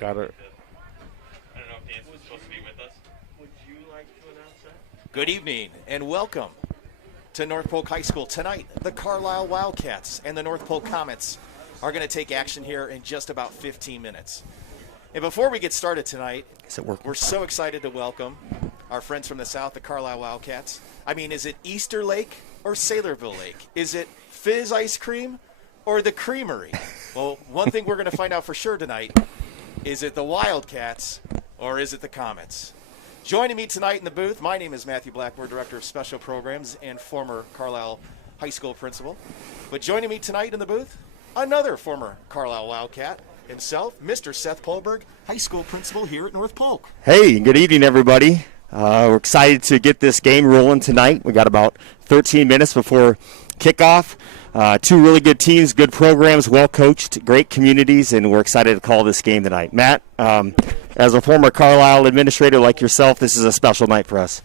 Got it. I don't know if Dan's supposed to be with us. Would you like to announce that? Good evening and welcome to North Polk High School. Tonight, the Carlisle Wildcats and the North Polk Comets are going to take action here in just about 15 minutes. And before we get started tonight, we're so excited to welcome our friends from the South, the Carlisle Wildcats. I mean, is it Easter Lake or Saylorville Lake? Is it Fizz Ice Cream or the Creamery? Well, one thing we're going to find out for sure tonight, is it the Wildcats or is it the Comets? Joining me tonight in the booth, my name is Matthew Blackmore, Director of Special Programs and former Carlisle High School Principal. But joining me tonight in the booth, another former Carlisle Wildcat himself, Mr. Seth Polberg, High School Principal here at North Polk. Hey, good evening, everybody. We're excited to get this game rolling tonight. We got about 13 minutes before kickoff. Two really good teams, good programs, well coached, great communities, and we're excited to call this game tonight. Matt, as a former Carlisle administrator like yourself, this is a special night for us.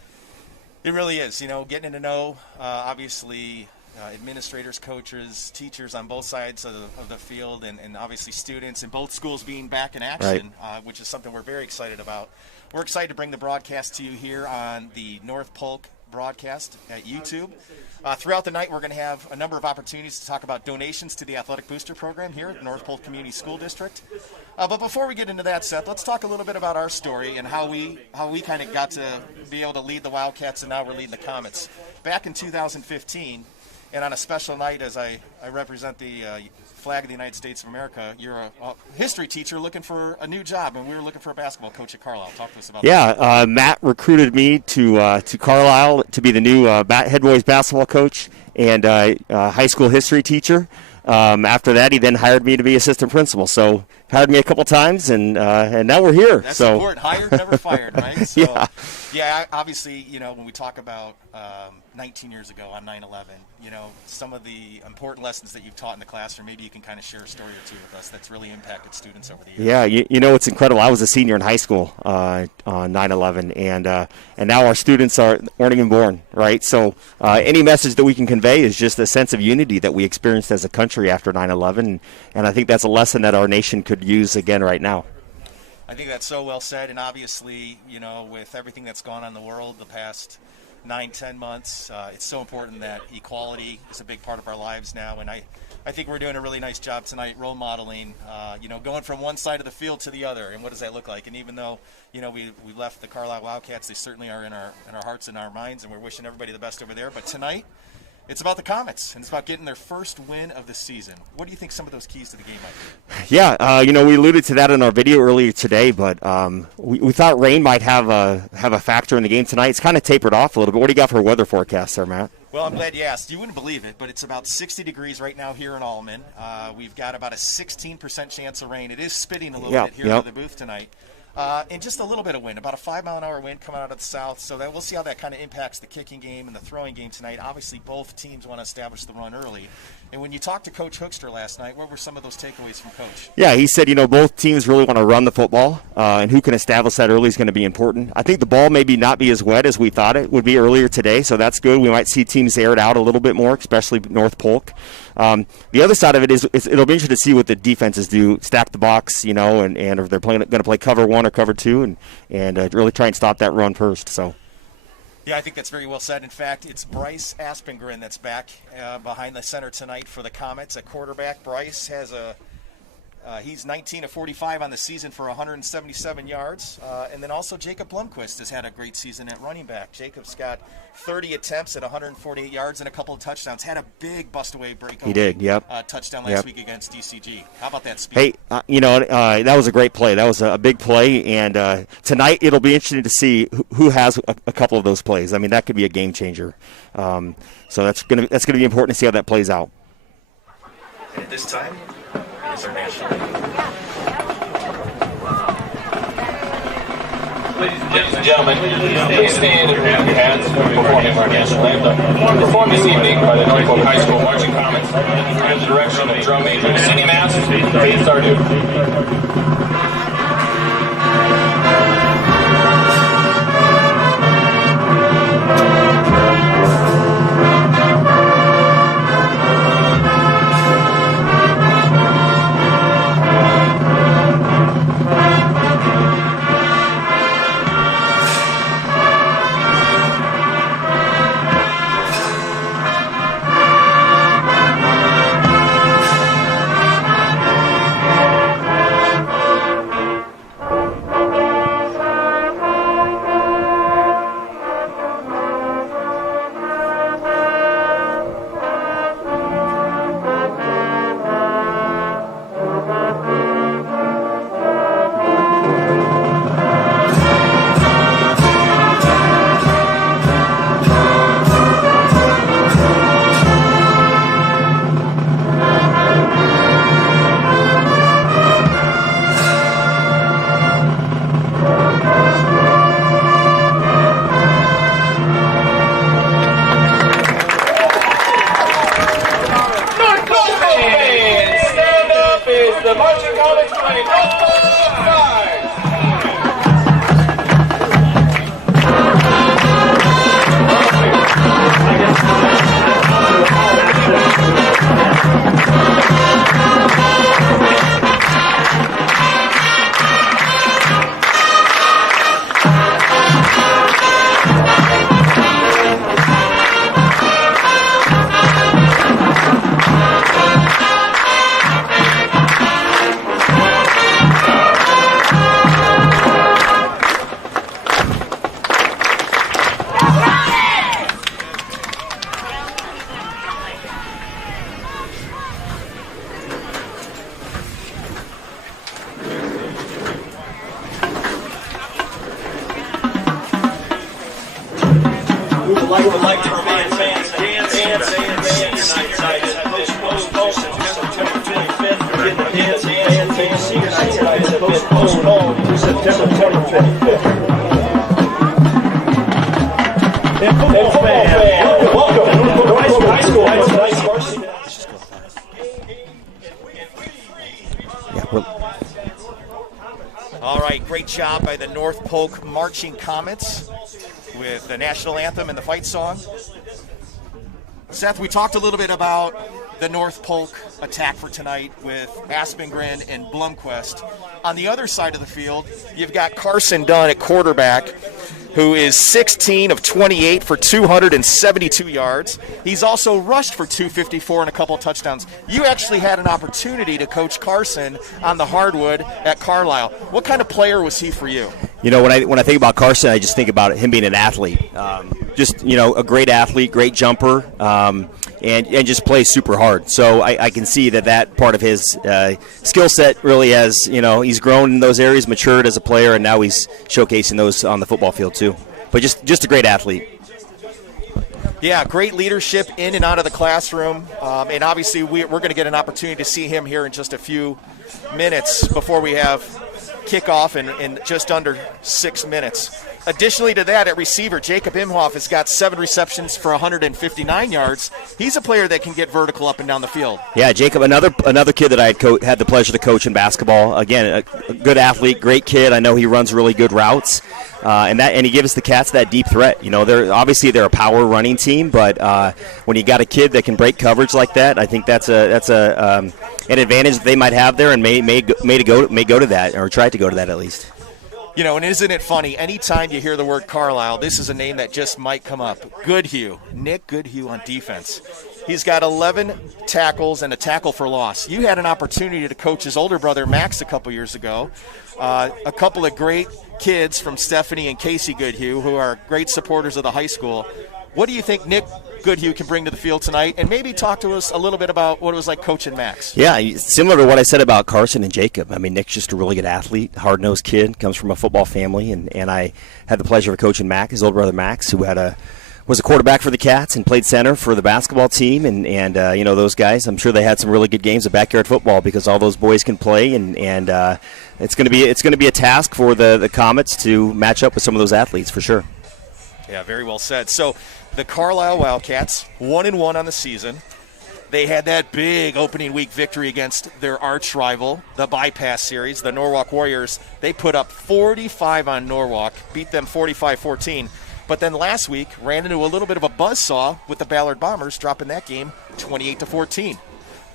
It really is. You know, getting to know, obviously, administrators, coaches, teachers on both sides of the field, and obviously students, and both schools being back in action, right. Which is something we're very excited about. We're excited to bring the broadcast to you here on the North Polk broadcast at YouTube. Throughout the night, we're going to have a number of opportunities to talk about donations to the Athletic Booster Program here at North Polk Community School District. But before we get into that, Seth, let's talk a little bit about our story and how we kind of got to be able to lead the Wildcats, and now we're leading the Comets. Back in 2015, and on a special night, as I represent the flag of the United States of America, you're a history teacher looking for a new job, and we were looking for a basketball coach at Carlisle. Talk to us about that. Yeah, Matt recruited me to Carlisle to be the new head boys basketball coach and high school history teacher. After that, he then hired me to be assistant principal. So hired me a couple times, and now we're here. That's so important. Hired, never fired, right? So, yeah, obviously, you know, when we talk about 19 years ago on 9/11, you know, some of the important lessons that you've taught in the classroom, maybe you can kind of share a story or two with us that's really impacted students over the years. Yeah, you know, it's incredible. I was a senior in high school on 9/11, and now our students weren't even born, right? So any message that we can convey is just a sense of unity that we experienced as a country after 9/11, and I think that's a lesson that our nation could use again right now. I think that's so well said, and obviously, you know, with everything that's gone on in the world the past 9-10 months, it's so important that equality is a big part of our lives now, and I think we're doing a really nice job tonight role modeling, you know, going from one side of the field to the other, and what does that look like? And even though, you know, we left the Carlisle Wildcats, they certainly are in our hearts and our minds, and we're wishing everybody the best over there. But tonight, it's about the Comets, and it's about getting their first win of the season. What do you think some of those keys to the game might be? Yeah, you know, we alluded to that in our video earlier today, but we thought rain might have a factor in the game tonight. It's kind of tapered off a little bit. What do you got for a weather forecast there, Matt? Well, I'm glad you asked. You wouldn't believe it, but it's about 60 degrees right now here in Allman. We've got about a 16% chance of rain. It is spitting a little bit here at the booth tonight. And just a little bit of wind, about a 5-mile-an-hour wind coming out of the south. So that we'll see how that kind of impacts the kicking game and the throwing game tonight. Obviously, both teams want to establish the run early. And when you talked to Coach Hookster last night, what were some of those takeaways from Coach? Yeah, he said, you know, both teams really want to run the football, and who can establish that early is going to be important. I think the ball maybe not be as wet as we thought it would be earlier today, so that's good. We might see teams air it out a little bit more, especially North Polk. The other side of it is it'll be interesting to see what the defenses do, stack the box, you know, and if they're going to play cover one or cover two, and really try and stop that run first. So. Yeah, I think that's very well said. In fact, it's Bryce Aspengren that's back behind the center tonight for the Comets at quarterback. Bryce has he's 19 of 45 on the season for 177 yards. And then also Jacob Blomquist has had a great season at running back. Jacob's got 30 attempts at 148 yards and a couple of touchdowns. Had a big bust-away break. He did, yep. Touchdown last week against DCG. How about that speed? Hey, you know, that was a great play. That was a big play. And tonight it'll be interesting to see who has a couple of those plays. I mean, that could be a game changer. So that's gonna be important to see how that plays out. And at this time, it's our national. Ladies and gentlemen, please stand and raise your hands for performing our national anthem. Performed this evening by the North Polk High School Marching Comets under the direction of drum major singing master Faith Sardu. would like to remind fans dance tonight is postponed September 25th. Dance senior night tonight is postponed to September 25th. And football fans, welcome to high school varsity. All right, great job by the North Polk Marching Comets with the national anthem and the fight song. Seth, we talked a little bit about the North Polk attack for tonight with Aspengren and Blomquist. On the other side of the field, you've got Carson Dunn at quarterback, who is 16 of 28 for 272 yards. He's also rushed for 254 and a couple touchdowns. You actually had an opportunity to coach Carson on the hardwood at Carlisle. What kind of player was he for you? You know, when I think about Carson, I just think about him being an athlete. A great athlete, great jumper, and just plays super hard. So I can see that part of his skill set really has, he's grown in those areas, matured as a player, and now he's showcasing those on the football field too. But just a great athlete. Yeah, great leadership in and out of the classroom. And obviously we're going to get an opportunity to see him here in just a few minutes before we have kickoff in just under 6 minutes. Additionally to that, at receiver, Jacob Imhoff has got 7 receptions for 159 yards. He's a player that can get vertical up and down the field. Yeah, Jacob, another kid that I had the pleasure to coach in basketball. Again, a good athlete, great kid. I know he runs really good routes, and he gives the Cats that deep threat. They're a power running team, but when you got a kid that can break coverage like that, I think that's an advantage they might have there, and may go to that, or try to go to that at least. And isn't it funny? Anytime you hear the word Carlisle, this is a name that just might come up. Goodhue, Nick Goodhue on defense. He's got 11 tackles and a tackle for loss. You had an opportunity to coach his older brother, Max, a couple years ago. A couple of great kids from Stephanie and Casey Goodhue, who are great supporters of the high school. What do you think Nick Goodhue can bring to the field tonight? And maybe talk to us a little bit about what it was like coaching Max. Yeah, similar to what I said about Carson and Jacob. I mean, Nick's just a really good athlete, hard-nosed kid, comes from a football family, and I had the pleasure of coaching Mac, his older brother Max, who was a quarterback for the Cats and played center for the basketball team. And those guys, I'm sure they had some really good games of backyard football because all those boys can play, and it's going to be a task for the Comets to match up with some of those athletes for sure. Yeah, very well said. So the Carlisle Wildcats, 1-1 on the season. They had that big opening week victory against their arch rival, the Bypass Series, the Norwalk Warriors. They put up 45 on Norwalk, beat them 45-14. But then last week ran into a little bit of a buzzsaw with the Ballard Bombers, dropping that game 28-14.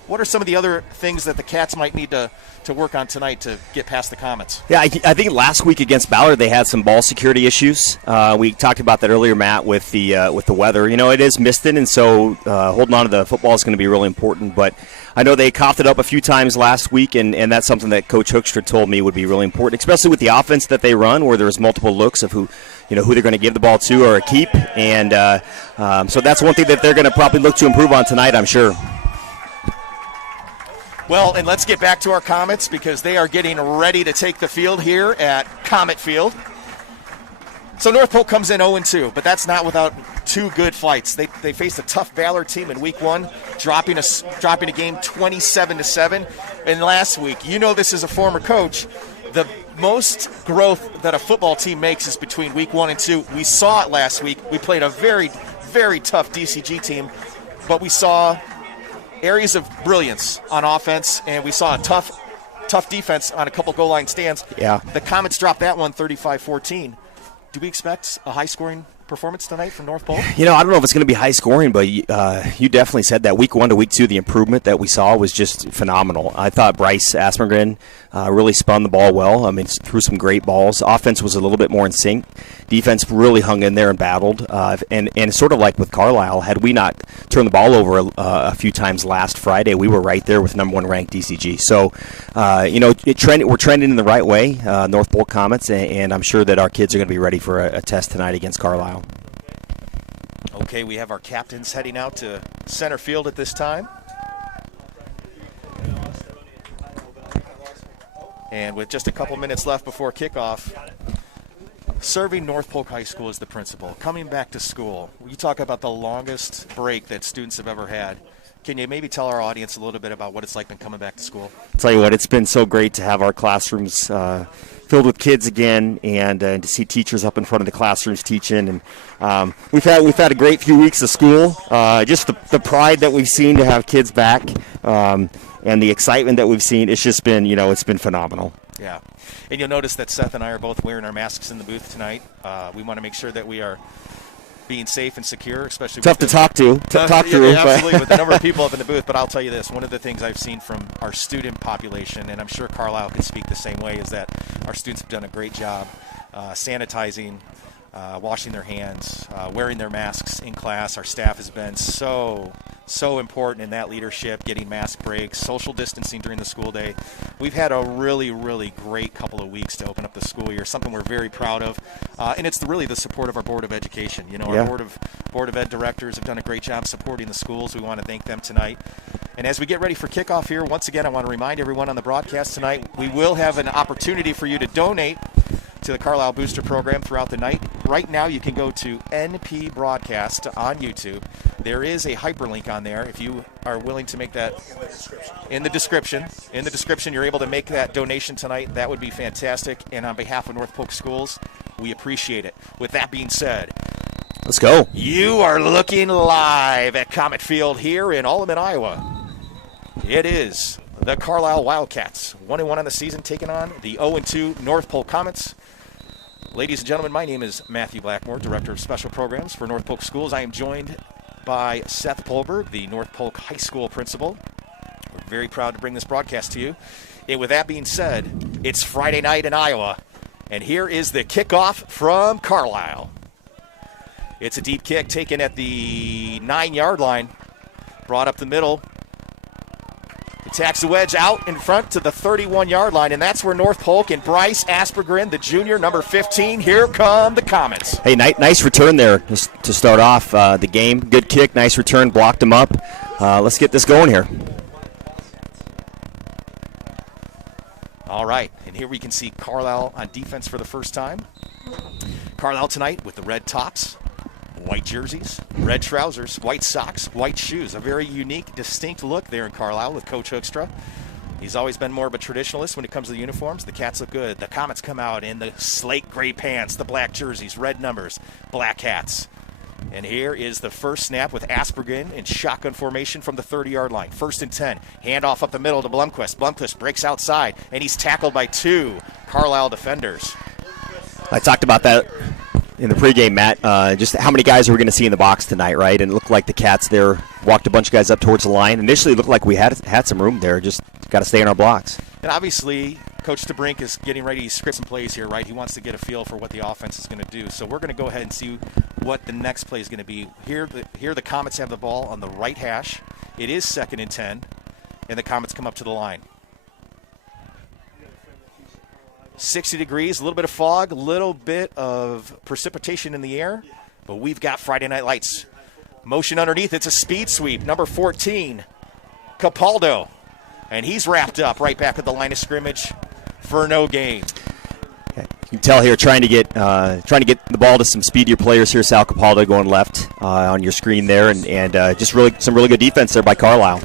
What are some of the other things that the Cats might need to work on tonight to get past the Comets? Yeah, I think last week against Ballard they had some ball security issues. We talked about that earlier, Matt, with the weather. It is misting, and so holding on to the football is going to be really important. But I know they coughed it up a few times last week, and that's something that Coach Hoekstra told me would be really important, especially with the offense that they run, where there's multiple looks of who they're going to give the ball to or a keep. And so that's one thing that they're going to probably look to improve on tonight, I'm sure. Well, and let's get back to our Comets because they are getting ready to take the field here at Comet Field. So North Polk comes in 0-2, but that's not without 2 good fights. They faced a tough Ballard team in week 1, dropping a game 27-7. And last week, this is a former coach, the most growth that a football team makes is between week 1 and 2. We saw it last week. We played a very, very tough DCG team, but we saw areas of brilliance on offense, and we saw a tough defense on a couple goal line stands. Yeah. The Comets dropped that one 35-14. Do we expect a high-scoring performance tonight from North Polk? I don't know if it's going to be high-scoring, but you definitely said that. Week 1 to week 2, the improvement that we saw was just phenomenal. I thought Bryce Aspengren really spun the ball well. I mean, threw some great balls. Offense was a little bit more in sync. Defense really hung in there and battled. And sort of like with Carlisle, had we not turned the ball over a few times last Friday, we were right there with number 1 ranked DCG. So, we're trending in the right way, North Polk Comets, and I'm sure that our kids are going to be ready for a test tonight against Carlisle. Okay, we have our captains heading out to center field at this time. And with just a couple minutes left before kickoff, Serving North Polk High School as the principal, coming back to school, you talk about the longest break that students have ever had. Can you maybe tell our audience a little bit about what it's like been coming back to school? I'll tell you what, it's been so great to have our classrooms filled with kids again, and to see teachers up in front of the classrooms teaching. And we've had a great few weeks of school. Just the pride that we've seen to have kids back, and the excitement that we've seen. It's just been, it's been phenomenal. Yeah. And you'll notice that Seth and I are both wearing our masks in the booth tonight. We want to make sure that we are being safe and secure, especially tough to talk to. Talk through. Yeah, absolutely, with the number of people up in the booth. But I'll tell you this, one of the things I've seen from our student population, and I'm sure Carlisle could speak the same way, is that our students have done a great job sanitizing, washing their hands, wearing their masks in class. Our staff has been so important in that leadership, getting mask breaks, social distancing during the school day. We've had a really, really great couple of weeks to open up the school year, something we're very proud of. And it's really the support of our Board of Education. Our Board of Ed directors have done a great job supporting the schools. We want to thank them tonight. And as we get ready for kickoff here, once again, I want to remind everyone on the broadcast tonight, we will have an opportunity for you to donate to the Carlisle Booster Program throughout the night. Right now, you can go to NP Broadcast on YouTube. There is a hyperlink on there. If you are willing to make that in the description, you're able to make that donation tonight. That would be fantastic. And on behalf of North Polk Schools, we appreciate it. With that being said, let's go. You are looking live at Comet Field here in Alleman, Iowa. It is the Carlisle Wildcats, 1-1 on the season, taking on the 0-2 North Polk Comets. Ladies and gentlemen, my name is Matthew Blackmore, Director of Special Programs for North Polk Schools. I am joined by Seth Polberg, the North Polk High School principal. We're very proud to bring this broadcast to you. And with that being said, it's Friday night in Iowa, and here is the kickoff from Carlisle. It's a deep kick taken at the 9-yard line, brought up the middle. Attacks the wedge out in front to the 31-yard line, and that's where North Polk and Bryce Aspergren, the junior, number 15, here come the Comets. Hey, nice return there to start off the game. Good kick, nice return, blocked him up. Let's get this going here. All right, and here we can see Carlisle on defense for the first time. Carlisle tonight with the red tops, white jerseys, red trousers, white socks, white shoes. A very unique, distinct look there in Carlisle with Coach Hoekstra. He's always been more of a traditionalist when it comes to the uniforms. The Cats look good. The Comets come out in the slate gray pants, the black jerseys, red numbers, black hats. And here is the first snap with Aspergren in shotgun formation from the 30-yard line. 1st and 10. Handoff up the middle to Blomquist. Blomquist breaks outside, and he's tackled by 2 Carlisle defenders. I talked about that in the pregame, Matt, just how many guys are we going to see in the box tonight, right? And it looked like the Cats there walked a bunch of guys up towards the line. Initially, it looked like we had some room there. Just got to stay in our blocks. And obviously, Coach DeBrink is getting ready to script some plays here, right? He wants to get a feel for what the offense is going to do. So we're going to go ahead and see what the next play is going to be. Here the Comets have the ball on the right hash. It is 2nd and 10, and the Comets come up to the line. 60 degrees, a little bit of fog, a little bit of precipitation in the air, but we've got Friday Night Lights. Motion underneath, it's a speed sweep. Number 14, Capaldo, and he's wrapped up right back at the line of scrimmage for no gain. You can tell here trying to get the ball to some speedier players here. Sal Capaldo going left on your screen there, and just some really good defense there by Carlisle.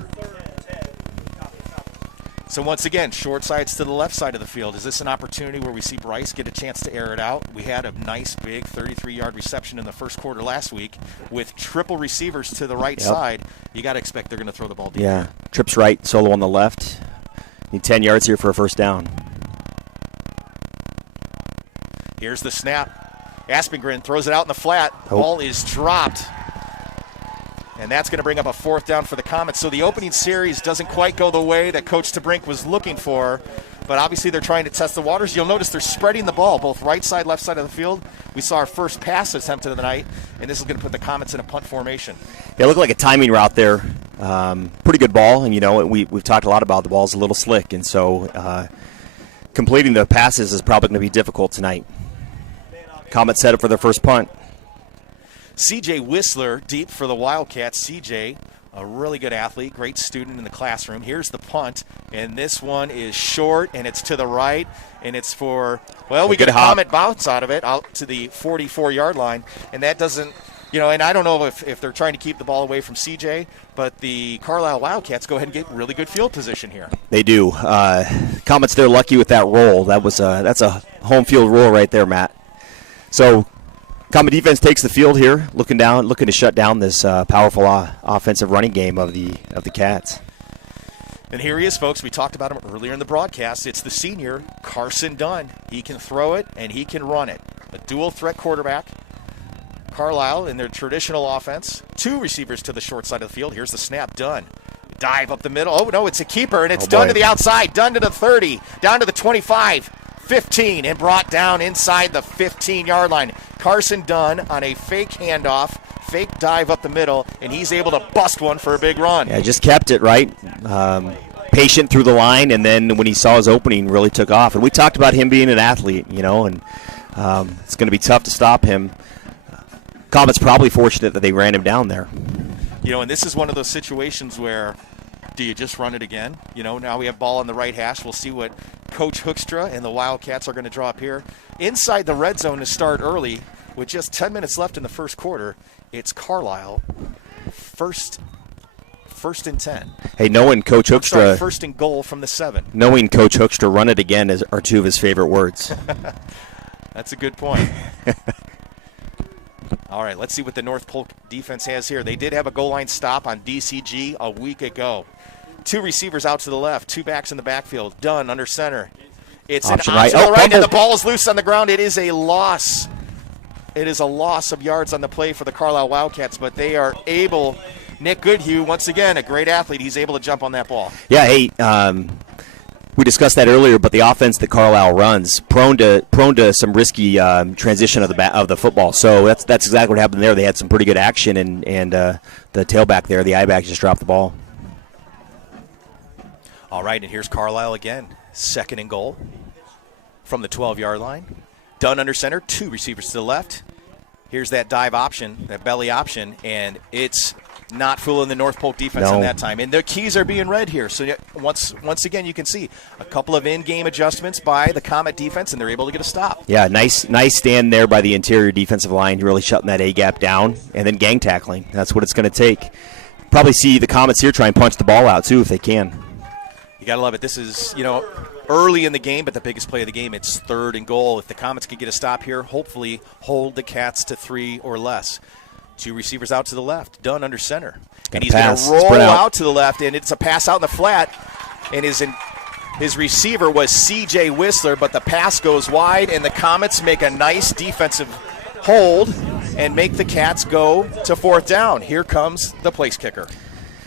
So once again, short sides to the left side of the field. Is this an opportunity where we see Bryce get a chance to air it out? We had a nice big 33-yard reception in the first quarter last week with triple receivers to the right side. You got to expect they're going to throw the ball deep. Yeah, trips right, solo on the left. Need 10 yards here for a first down. Here's the snap. Aspengren throws it out in the flat. Ball is dropped. And that's going to bring up a 4th down for the Comets. So the opening series doesn't quite go the way that Coach DeBrink was looking for. But obviously they're trying to test the waters. You'll notice they're spreading the ball, both right side, left side of the field. We saw our first pass attempt of the night, and this is going to put the Comets in a punt formation. Yeah, it looked like a timing route there. Pretty good ball, and we've talked a lot about the ball's a little slick, and so completing the passes is probably going to be difficult tonight. Comets set up for their first punt. C.J. Whistler deep for the Wildcats. C.J., a really good athlete, great student in the classroom. Here's the punt, and this one is short, and it's to the right, and it's for, well, we get a Comet bounce out of it, out to the 44-yard line, and that doesn't, and I don't know if they're trying to keep the ball away from CJ, but the Carlisle Wildcats go ahead and get really good field position here. They do. Comets, they're lucky with that roll. That's a home field roll right there, Matt. So Comet defense takes the field here, looking to shut down this powerful offensive running game of the Cats. And here he is, folks. We talked about him earlier in the broadcast. It's the senior, Carson Dunn. He can throw it, and he can run it. A dual-threat quarterback. Carlisle in their traditional offense. 2 receivers to the short side of the field. Here's the snap. Dunn. Dive up the middle. Oh, no, it's a keeper, and it's Dunn to the outside. Dunn to the 30. Down to the 25. 15, and brought down inside the 15-yard line. Carson Dunn on a fake handoff, fake dive up the middle, and he's able to bust one for a big run. Yeah, just kept it right. Patient through the line, and then when he saw his opening, really took off. And we talked about him being an athlete, and it's going to be tough to stop him. Comet's probably fortunate that they ran him down there. And this is one of those situations where do you just run it again? Now we have ball on the right hash. We'll see what Coach Hoekstra and the Wildcats are going to draw up here. Inside the red zone to start early with just 10 minutes left in the first quarter. It's Carlisle first and 10. Hey, knowing Coach Hoekstra, first and goal from the 7. Knowing Coach Hoekstra, run it again are 2 of his favorite words. That's a good point. All right, let's see what the North Polk defense has here. They did have a goal line stop on DCG a week ago. 2 receivers out to the left, 2 backs in the backfield. Dunn under center. It's option an option to the right, and the ball is loose on the ground. It is a loss. It is a loss of yards on the play for the Carlisle Wildcats, but they are able. Nick Goodhue, once again, a great athlete. He's able to jump on that ball. Yeah, hey, we discussed that earlier, but the offense that Carlisle runs prone to some risky transition of the football. So that's exactly what happened there. They had some pretty good action, and the tailback there, the I-back, just dropped the ball. All right, and here's Carlisle again. Second and goal from the 12-yard line. Dunn under center, 2 receivers to the left. Here's that dive option, that belly option, and it's not fooling the North Polk defense on that time. And their keys are being read here. So once again, you can see a couple of in-game adjustments by the Comet defense, and they're able to get a stop. Yeah, nice stand there by the interior defensive line, really shutting that A-gap down, and then gang tackling. That's what it's going to take. Probably see the Comets here try and punch the ball out, too, if they can. You got to love it. This is, early in the game, but the biggest play of the game, it's 3rd and goal. If the Comets can get a stop here, hopefully hold the Cats to 3 or less. 2 receivers out to the left. Dunn under center. And he's going to roll out to the left, and it's a pass out in the flat. And his receiver was C.J. Whistler, but the pass goes wide, and the Comets make a nice defensive hold and make the Cats go to 4th down. Here comes the place kicker.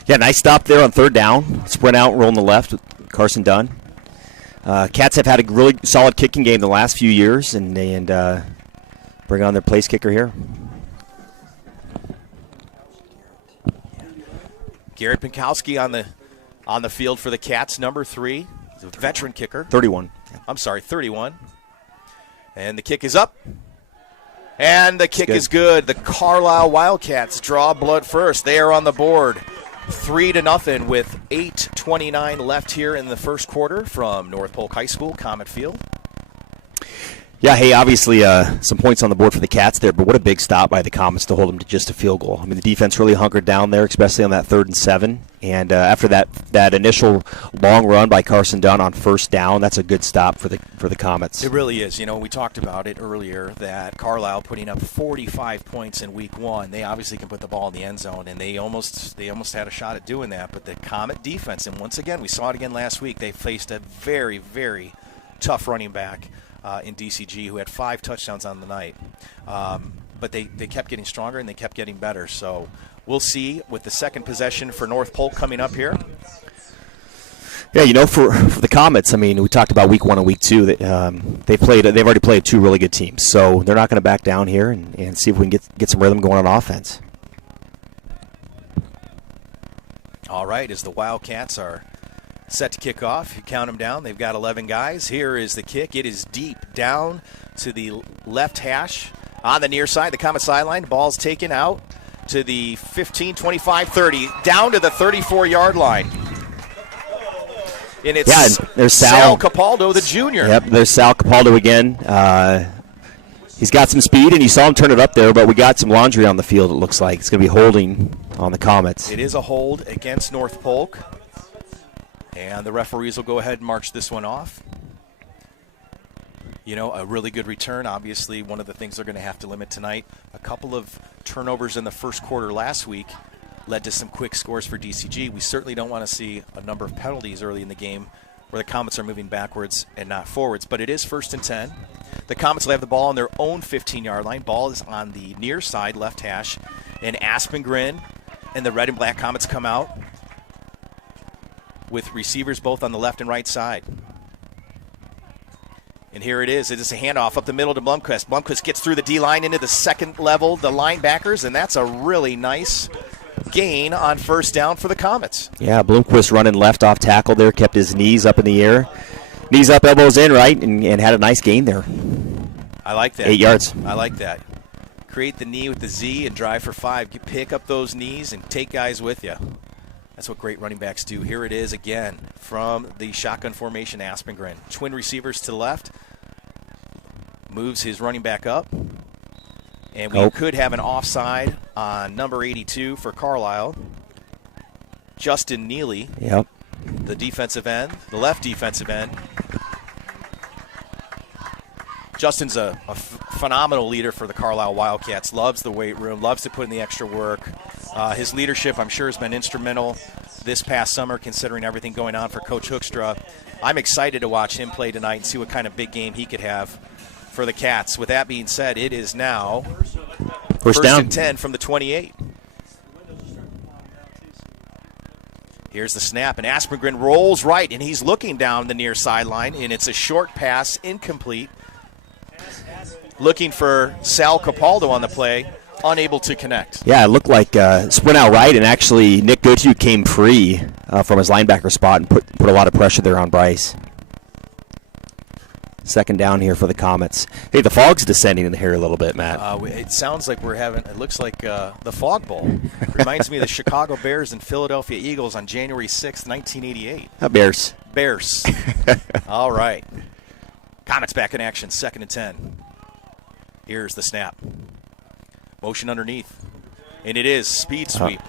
Yeah, nice stop there on 3rd down. Sprint out, roll on the left with Carson Dunn. Cats have had a really solid kicking game the last few years, and bring on their place kicker here. Garrett Pinkowski on the field for the Cats, number 3. He's a veteran kicker. 31. I'm sorry, 31. And the kick is up. And the kick is good. The Carlisle Wildcats draw blood first. They are on the board. 3-0 with 8:29 left here in the first quarter from North Polk High School, Comet Field. Yeah, hey, obviously some points on the board for the Cats there, but what a big stop by the Comets to hold them to just a field goal. I mean, the defense really hunkered down there, especially on that 3rd and 7. And after that initial long run by Carson Dunn on 1st down, that's a good stop for the Comets. It really is. We talked about it earlier that Carlisle putting up 45 points in week 1. They obviously can put the ball in the end zone, and they almost had a shot at doing that. But the Comet defense, and once again, we saw it again last week, they faced a very, very tough running back in DCG who had 5 touchdowns on the night. But they kept getting stronger and they kept getting better. So we'll see with the second possession for North Polk coming up here. Yeah, for the Comets, I mean, we talked about week 1 and week 2. That they've already played 2 really good teams. So they're not going to back down here and see if we can get some rhythm going on offense. All right, as the Wildcats are set to kick off. You count them down. They've got 11 guys. Here is the kick. It is deep down to the left hash on the near side, the Comet sideline. Ball's taken out. to the 15, 25, 30, down to the 34-yard line. And it's there's Sal Capaldo, the junior. Yep, there's Sal Capaldo again. He's got some speed, and you saw him turn it up there, but we got some laundry on the field, it looks like. It's going to be holding on the Comets. It is a hold against North Polk. And the referees will go ahead and march this one off. You know, a really good return. Obviously, one of the things they're going to have to limit tonight. A couple of turnovers in the first quarter last week led to some quick scores for DCG. We certainly don't want to see a number of penalties early in the game where the Comets are moving backwards and not forwards. But it is 1st and 10. The Comets will have the ball on their own 15-yard line. Ball is on the near side, left hash. And Aspengren and the red and black Comets come out with receivers both on the left and right side. And here it is. It is a handoff up the middle to Blomquist. Blomquist gets through the D-line into the second level, the linebackers, and that's a really nice gain on 1st down for the Comets. Yeah, Blomquist running left off tackle there, kept his knees up in the air. Knees up, elbows in, right, and had a nice gain there. I like that. 8 yards. I like that. Create the knee with the Z and drive for 5. You pick up those knees and take guys with you. That's what great running backs do. Here it is again from the shotgun formation, Aspengren. Twin receivers to the left. Moves his running back up. And we could have an offside on number 82 for Carlisle. Justin Neely, the defensive end, the left defensive end. Justin's a phenomenal leader for the Carlisle Wildcats. Loves the weight room, loves to put in the extra work. His leadership, I'm sure, has been instrumental this past summer, considering everything going on for Coach Hoekstra. I'm excited to watch him play tonight and see what kind of big game he could have for the Cats. With that being said, it is now first down and 10 from the 28. Here's the snap, and Aspengren rolls right, and he's looking down the near sideline, and it's a short pass, incomplete. Looking for Sal Capaldo on the play, unable to connect. Yeah, it looked like sprint out right, and actually Nick Goodhue came free from his linebacker spot and put a lot of pressure there on Bryce. 2nd down here for the Comets. Hey, the fog's descending in here a little bit, Matt. It sounds like we're having, it looks like the Fog Bowl. Reminds me of the Chicago Bears and Philadelphia Eagles on January 6th, 1988. Bears. Bears. All right. Comets back in action, 2nd and 10. Here's the snap. Motion underneath. And it is speed sweep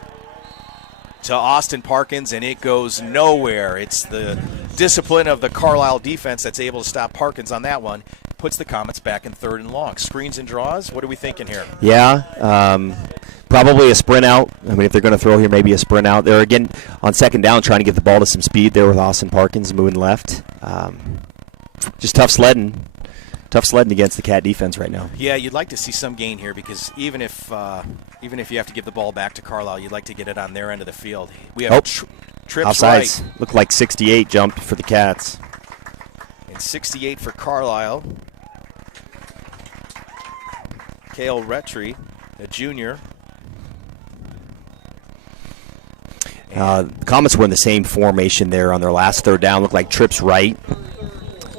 to Austin Parkins, and it goes nowhere. It's the discipline of the Carlisle defense that's able to stop Parkins on that one. Puts the Comets back in 3rd and long. Screens and draws. What are we thinking here? Yeah, probably a sprint out. I mean, if they're going to throw here, maybe a sprint out. They're, again, on 2nd down, trying to get the ball to some speed there with Austin Parkins moving left. Just tough sledding. Tough sledding against the Cat defense right now. Yeah, you'd like to see some gain here because even if you have to give the ball back to Carlisle, you'd like to get it on their end of the field. We have trips offsides. right. Looked like 68 jumped for the Cats. And 68 for Carlisle. Cale Retry, a junior. The Comets were in the same formation there on their last 3rd down. Looked like trips right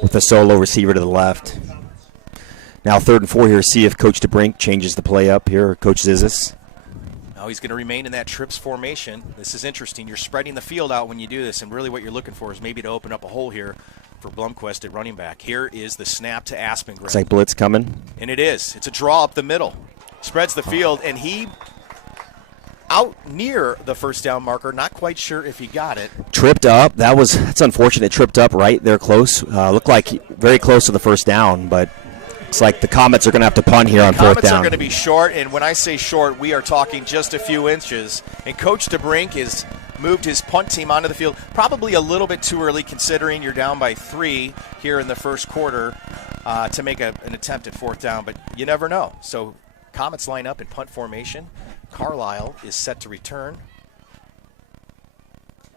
with a solo receiver to the left. Now 3rd and 4 here. See if Coach DeBrink changes the play up here, or Coach Zizis. Now he's going to remain in that trips formation. This is interesting. You're spreading the field out when you do this, and really what you're looking for is maybe to open up a hole here for Blomquist at running back. Here is the snap to Aspengren. It's like blitz coming. And it is. It's a draw up the middle. Spreads the field, and he out near the 1st down marker. Not quite sure if he got it. Tripped up. That's unfortunate. Tripped up right there close. Looked like very close to the 1st down, but it's like the Comets are going to have to punt here on 4th down. Comets are going to be short, and when I say short, we are talking just a few inches. And Coach DeBrink has moved his punt team onto the field probably a little bit too early, considering you're down by 3 here in the first quarter to make an attempt at 4th down, but you never know. So Comets line up in punt formation. Carlisle is set to return.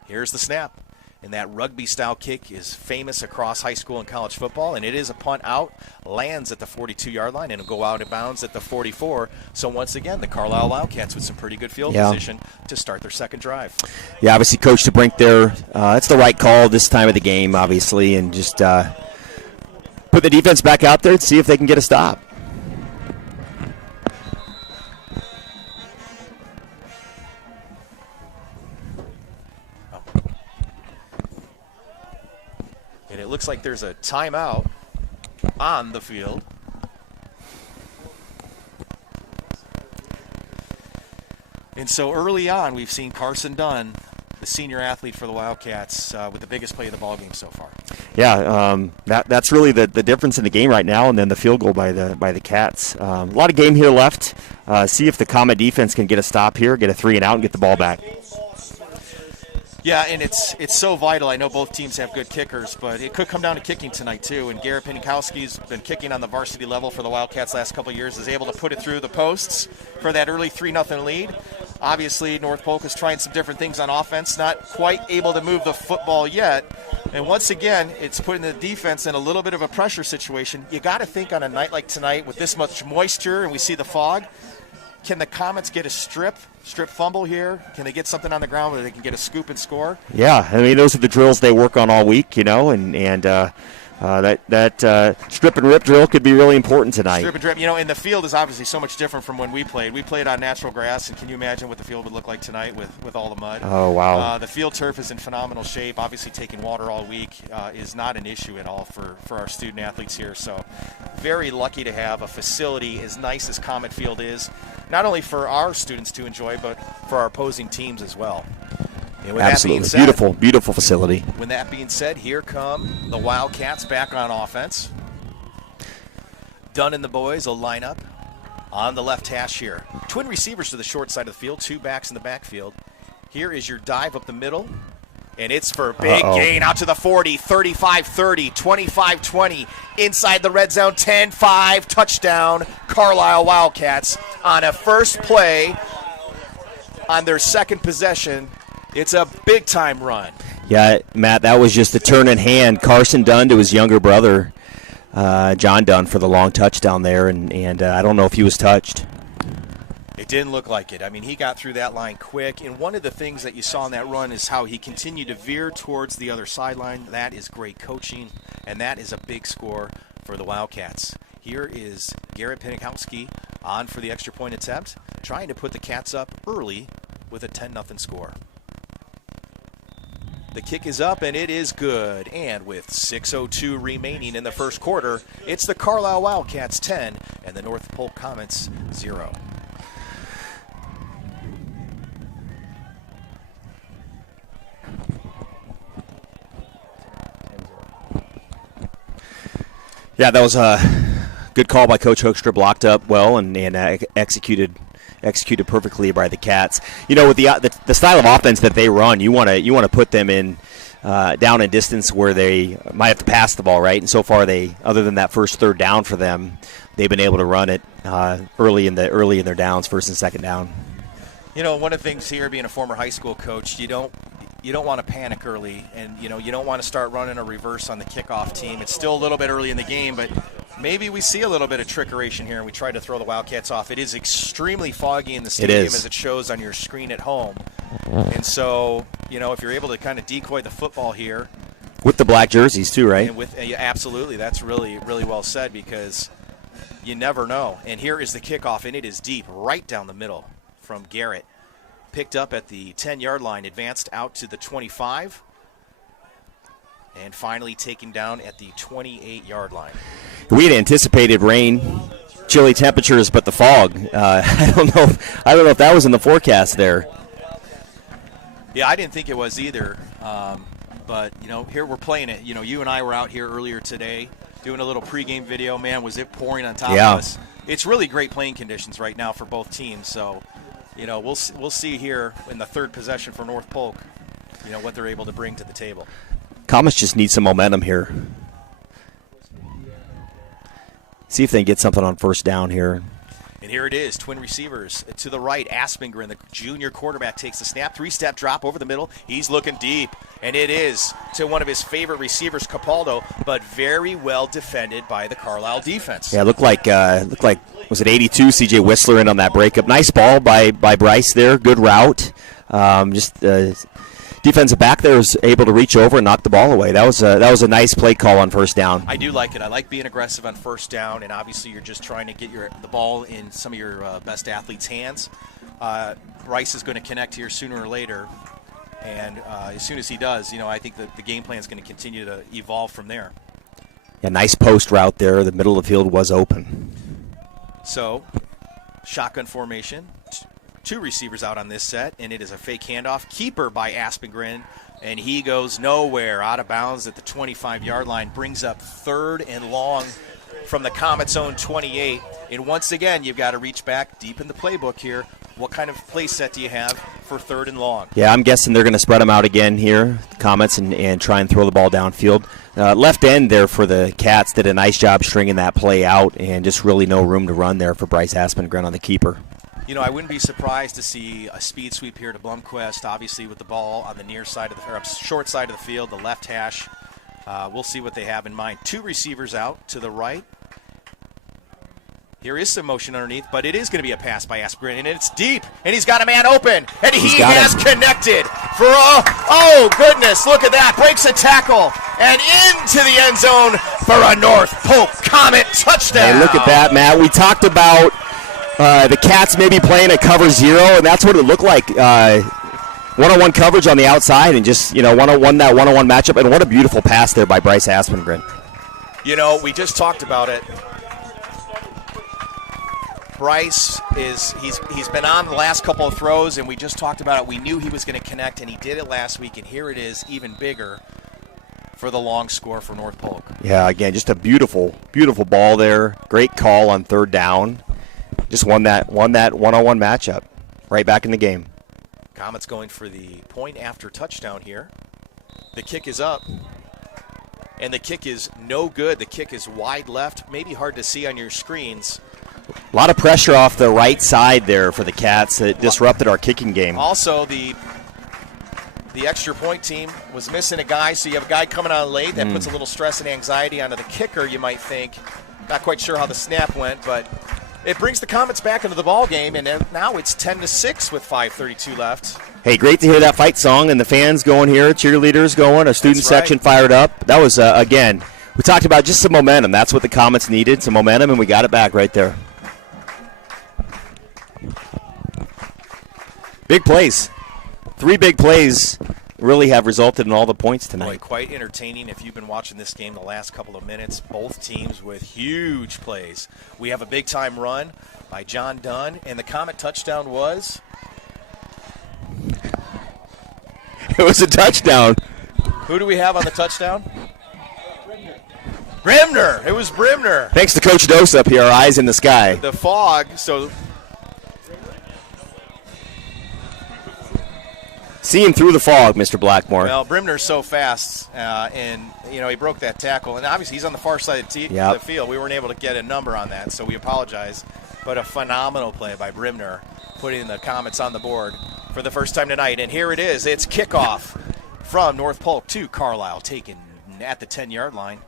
Here's the snap. And that rugby-style kick is famous across high school and college football, and it is a punt out, lands at the 42-yard line, and will go out of bounds at the 44. So once again, the Carlisle Wildcats with some pretty good field position to start their 2nd drive. Yeah, obviously Coach DeBrink there. It's the right call this time of the game, obviously, and just put the defense back out there and see if they can get a stop. looks like there's a timeout on the field. And so early on, we've seen Carson Dunn, the senior athlete for the Wildcats, with the biggest play of the ballgame so far. Yeah, that's really the difference in the game right now, and then the field goal by the Cats. A lot of game here left. See if the Comet defense can get a stop here, get a 3 and out, and get the ball back. Yeah, and it's so vital. I know both teams have good kickers, but it could come down to kicking tonight too. And Garrett Pinikowski's been kicking on the varsity level for the Wildcats last couple of years, is able to put it through the posts for that early 3-0 lead. Obviously, North Polk is trying some different things on offense, not quite able to move the football yet. And once again, it's putting the defense in a little bit of a pressure situation. You got to think on a night like tonight with this much moisture and we see the fog, can the Comets get a strip fumble here? Can they get something on the ground where they can get a scoop and score? Yeah, I mean, those are the drills they work on all week, and that strip and rip drill could be really important tonight. Strip and drip, and the field is obviously so much different from when we played. We played on natural grass, and can you imagine what the field would look like tonight with all the mud? Oh, wow. The field turf is in phenomenal shape. Obviously, taking water all week is not an issue at all for our student athletes here. So very lucky to have a facility as nice as Comet Field is, not only for our students to enjoy, but for our opposing teams as well. And with Absolutely. That being said, Beautiful facility. With that being said, here come the Wildcats back on offense. Dunn and the boys will line up on the left hash here. Twin receivers to the short side of the field, 2 backs in the backfield. Here is your dive up the middle, and it's for a big gain out to the 40, 35-30, 25-20, inside the red zone, 10-5, touchdown, Carlisle Wildcats on a first play on their second possession. It's a big-time run. Yeah, Matt, that was just a turn in hand. Carson Dunn to his younger brother, John Dunn, for the long touchdown there, and I don't know if he was touched. It didn't look like it. I mean, he got through that line quick, and one of the things that you saw in that run is how he continued to veer towards the other sideline. That is great coaching, and that is a big score for the Wildcats. Here is Garrett Pinikowski on for the extra point attempt, trying to put the Cats up early with a 10-0 score. The kick is up, and it is good. And with 6:02 remaining in the first quarter, it's the Carlisle Wildcats 10 and the North Polk Comets 0. Yeah, that was a good call by Coach Hoekstra, blocked up well and executed perfectly by the Cats. With the style of offense that they run, you want to put them in down in distance where they might have to pass the ball, right? And so far, other than that first third down for them, they've been able to run it early in their downs, first and second down. One of the things here, being a former high school coach, you don't want to panic early, and you don't want to start running a reverse on the kickoff team. It's still a little bit early in the game, but maybe we see a little bit of trickeration here, and we try to throw the Wildcats off. It is extremely foggy in the stadium, as it shows on your screen at home. And so, if you're able to kind of decoy the football here. With the black jerseys too, right? And absolutely. That's really, really well said, because you never know. And here is the kickoff, and it is deep, right down the middle from Garrett. Picked up at the 10-yard line, advanced out to the 25, and finally taken down at the 28-yard line. We had anticipated rain, chilly temperatures, but the fog. I don't know if that was in the forecast there. Yeah, I didn't think it was either. But here we're playing it. You and I were out here earlier today doing a little pregame video. Man, was it pouring on top of us? It's really great playing conditions right now for both teams. So, we'll see here in the third possession for North Polk, what they're able to bring to the table. Comets just need some momentum here. See if they can get something on first down here. And here it is, twin receivers to the right. Aspengren, the junior quarterback, takes the snap, 3-step drop over the middle. He's looking deep, and it is to one of his favorite receivers, Capaldo, but very well defended by the Carlisle defense. Yeah, looked like was it 82? C.J. Whistler in on that breakup. Nice ball by Bryce there. Good route. Defensive back there was able to reach over and knock the ball away. That was a nice play call on first down. I do like it. I like being aggressive on first down, and obviously you're just trying to get the ball in some of your best athletes' hands. Bryce is going to connect here sooner or later, And as soon as he does, I think the game plan is going to continue to evolve from there. Yeah, nice post route there. The middle of the field was open. So, shotgun formation. 2 receivers out on this set, and it is a fake handoff. Keeper by Aspengren, and he goes nowhere. Out of bounds at the 25-yard line. Brings up 3rd and long from the Comets' own 28. And once again, you've got to reach back deep in the playbook here. What kind of play set do you have for 3rd and long? Yeah, I'm guessing they're going to spread them out again here, Comets, and try and throw the ball downfield. Left end there for the Cats did a nice job stringing that play out, and just really no room to run there for Bryce Aspengren on the keeper. I wouldn't be surprised to see a speed sweep here to Blomquist, obviously with the ball on the near side of short side of the field, the left hash. We'll see what they have in mind. 2 receivers out to the right. There is some motion underneath, but it is going to be a pass by Aspengren, and it's deep, and he's got a man open, and he has connected for oh goodness, look at that, breaks a tackle, and into the end zone for a North Polk Comet touchdown. Hey, look at that, Matt. We talked about the Cats maybe playing a cover 0, and that's what it looked like. One-on-one coverage on the outside, and just that one-on-one matchup, and what a beautiful pass there by Bryce Aspengren. We just talked about it. Bryce he's been on the last couple of throws, and we just talked about it. We knew he was going to connect, and he did it last week, and here it is, even bigger for the long score for North Polk. Yeah, again, just a beautiful, beautiful ball there. Great call on 3rd down. Just won that one-on-one matchup. Right back in the game. Comets going for the point after touchdown here. The kick is up, and the kick is no good. The kick is wide left, maybe hard to see on your screens. A lot of pressure off the right side there for the Cats that disrupted our kicking game. Also, the extra point team was missing a guy, so you have a guy coming on late. That puts a little stress and anxiety onto the kicker, you might think. Not quite sure how the snap went, but it brings the Comets back into the ball game, and now it's 10-6 with 5:32 left. Hey, great to hear that fight song and the fans going here, cheerleaders going, a student section fired up. That was, again, we talked about just some momentum. That's what the Comets needed, some momentum, and we got it back right there. Big plays. 3 big plays really have resulted in all the points tonight. Boy, quite entertaining if you've been watching this game the last couple of minutes. Both teams with huge plays. We have a big-time run by John Dunn, and the Comet touchdown was? It was a touchdown. Who do we have on the touchdown? Brimner. It was Brimner. Thanks to Coach Dose up here, our eyes in the sky. The fog, so... Seeing through the fog, Mr. Blackmore. Well, Brimner's so fast, and he broke that tackle. And obviously he's on the far side of the field. We weren't able to get a number on that, so we apologize. But a phenomenal play by Brimner, putting the Comets on the board for the first time tonight. And here it is. It's kickoff from North Polk to Carlisle, taken at the 10-yard line.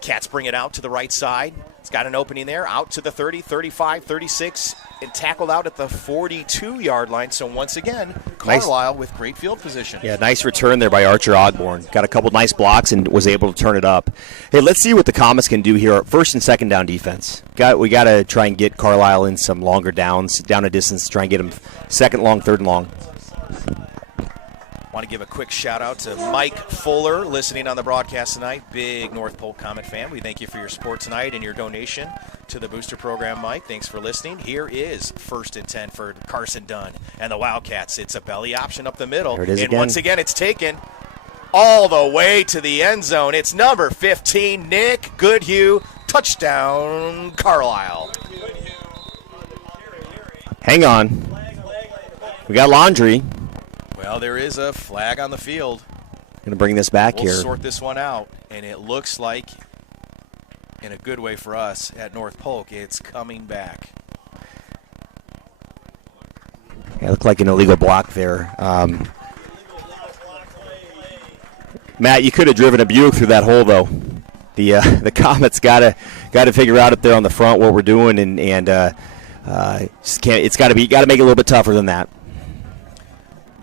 Cats bring it out to the right side. It's got an opening there, out to the 30, 35, 36, and tackled out at the 42-yard line. So once again, Carlisle with great field position. Yeah, nice return there by Archer Ogborn. Got a couple nice blocks and was able to turn it up. Hey, let's see what the Comets can do here. First and second down defense. We got to try and get Carlisle in some longer downs, down a distance, try and get them second long, third and long. Want to give a quick shout out to Mike Fuller listening on the broadcast tonight. Big North Polk Comet fan. We thank you for your support tonight and your donation to the booster program, Mike. Thanks for listening. Here is 1st and 10 for Carson Dunn and the Wildcats. It's a belly option up the middle. There it is and again. Once again, it's taken all the way to the end zone. It's number 15, Nick Goodhue. Touchdown, Carlisle. Hang on. We got laundry. Well, there is a flag on the field. Going to bring this back We'll here. sort this one out, and it looks like, in a good way for us at North Polk, it's coming back. Yeah, it looked like an illegal block there. Matt, you could have driven a Buick through that hole, though. The Comets got to figure out up there on the front what we're doing, and it's got to make it a little bit tougher than that.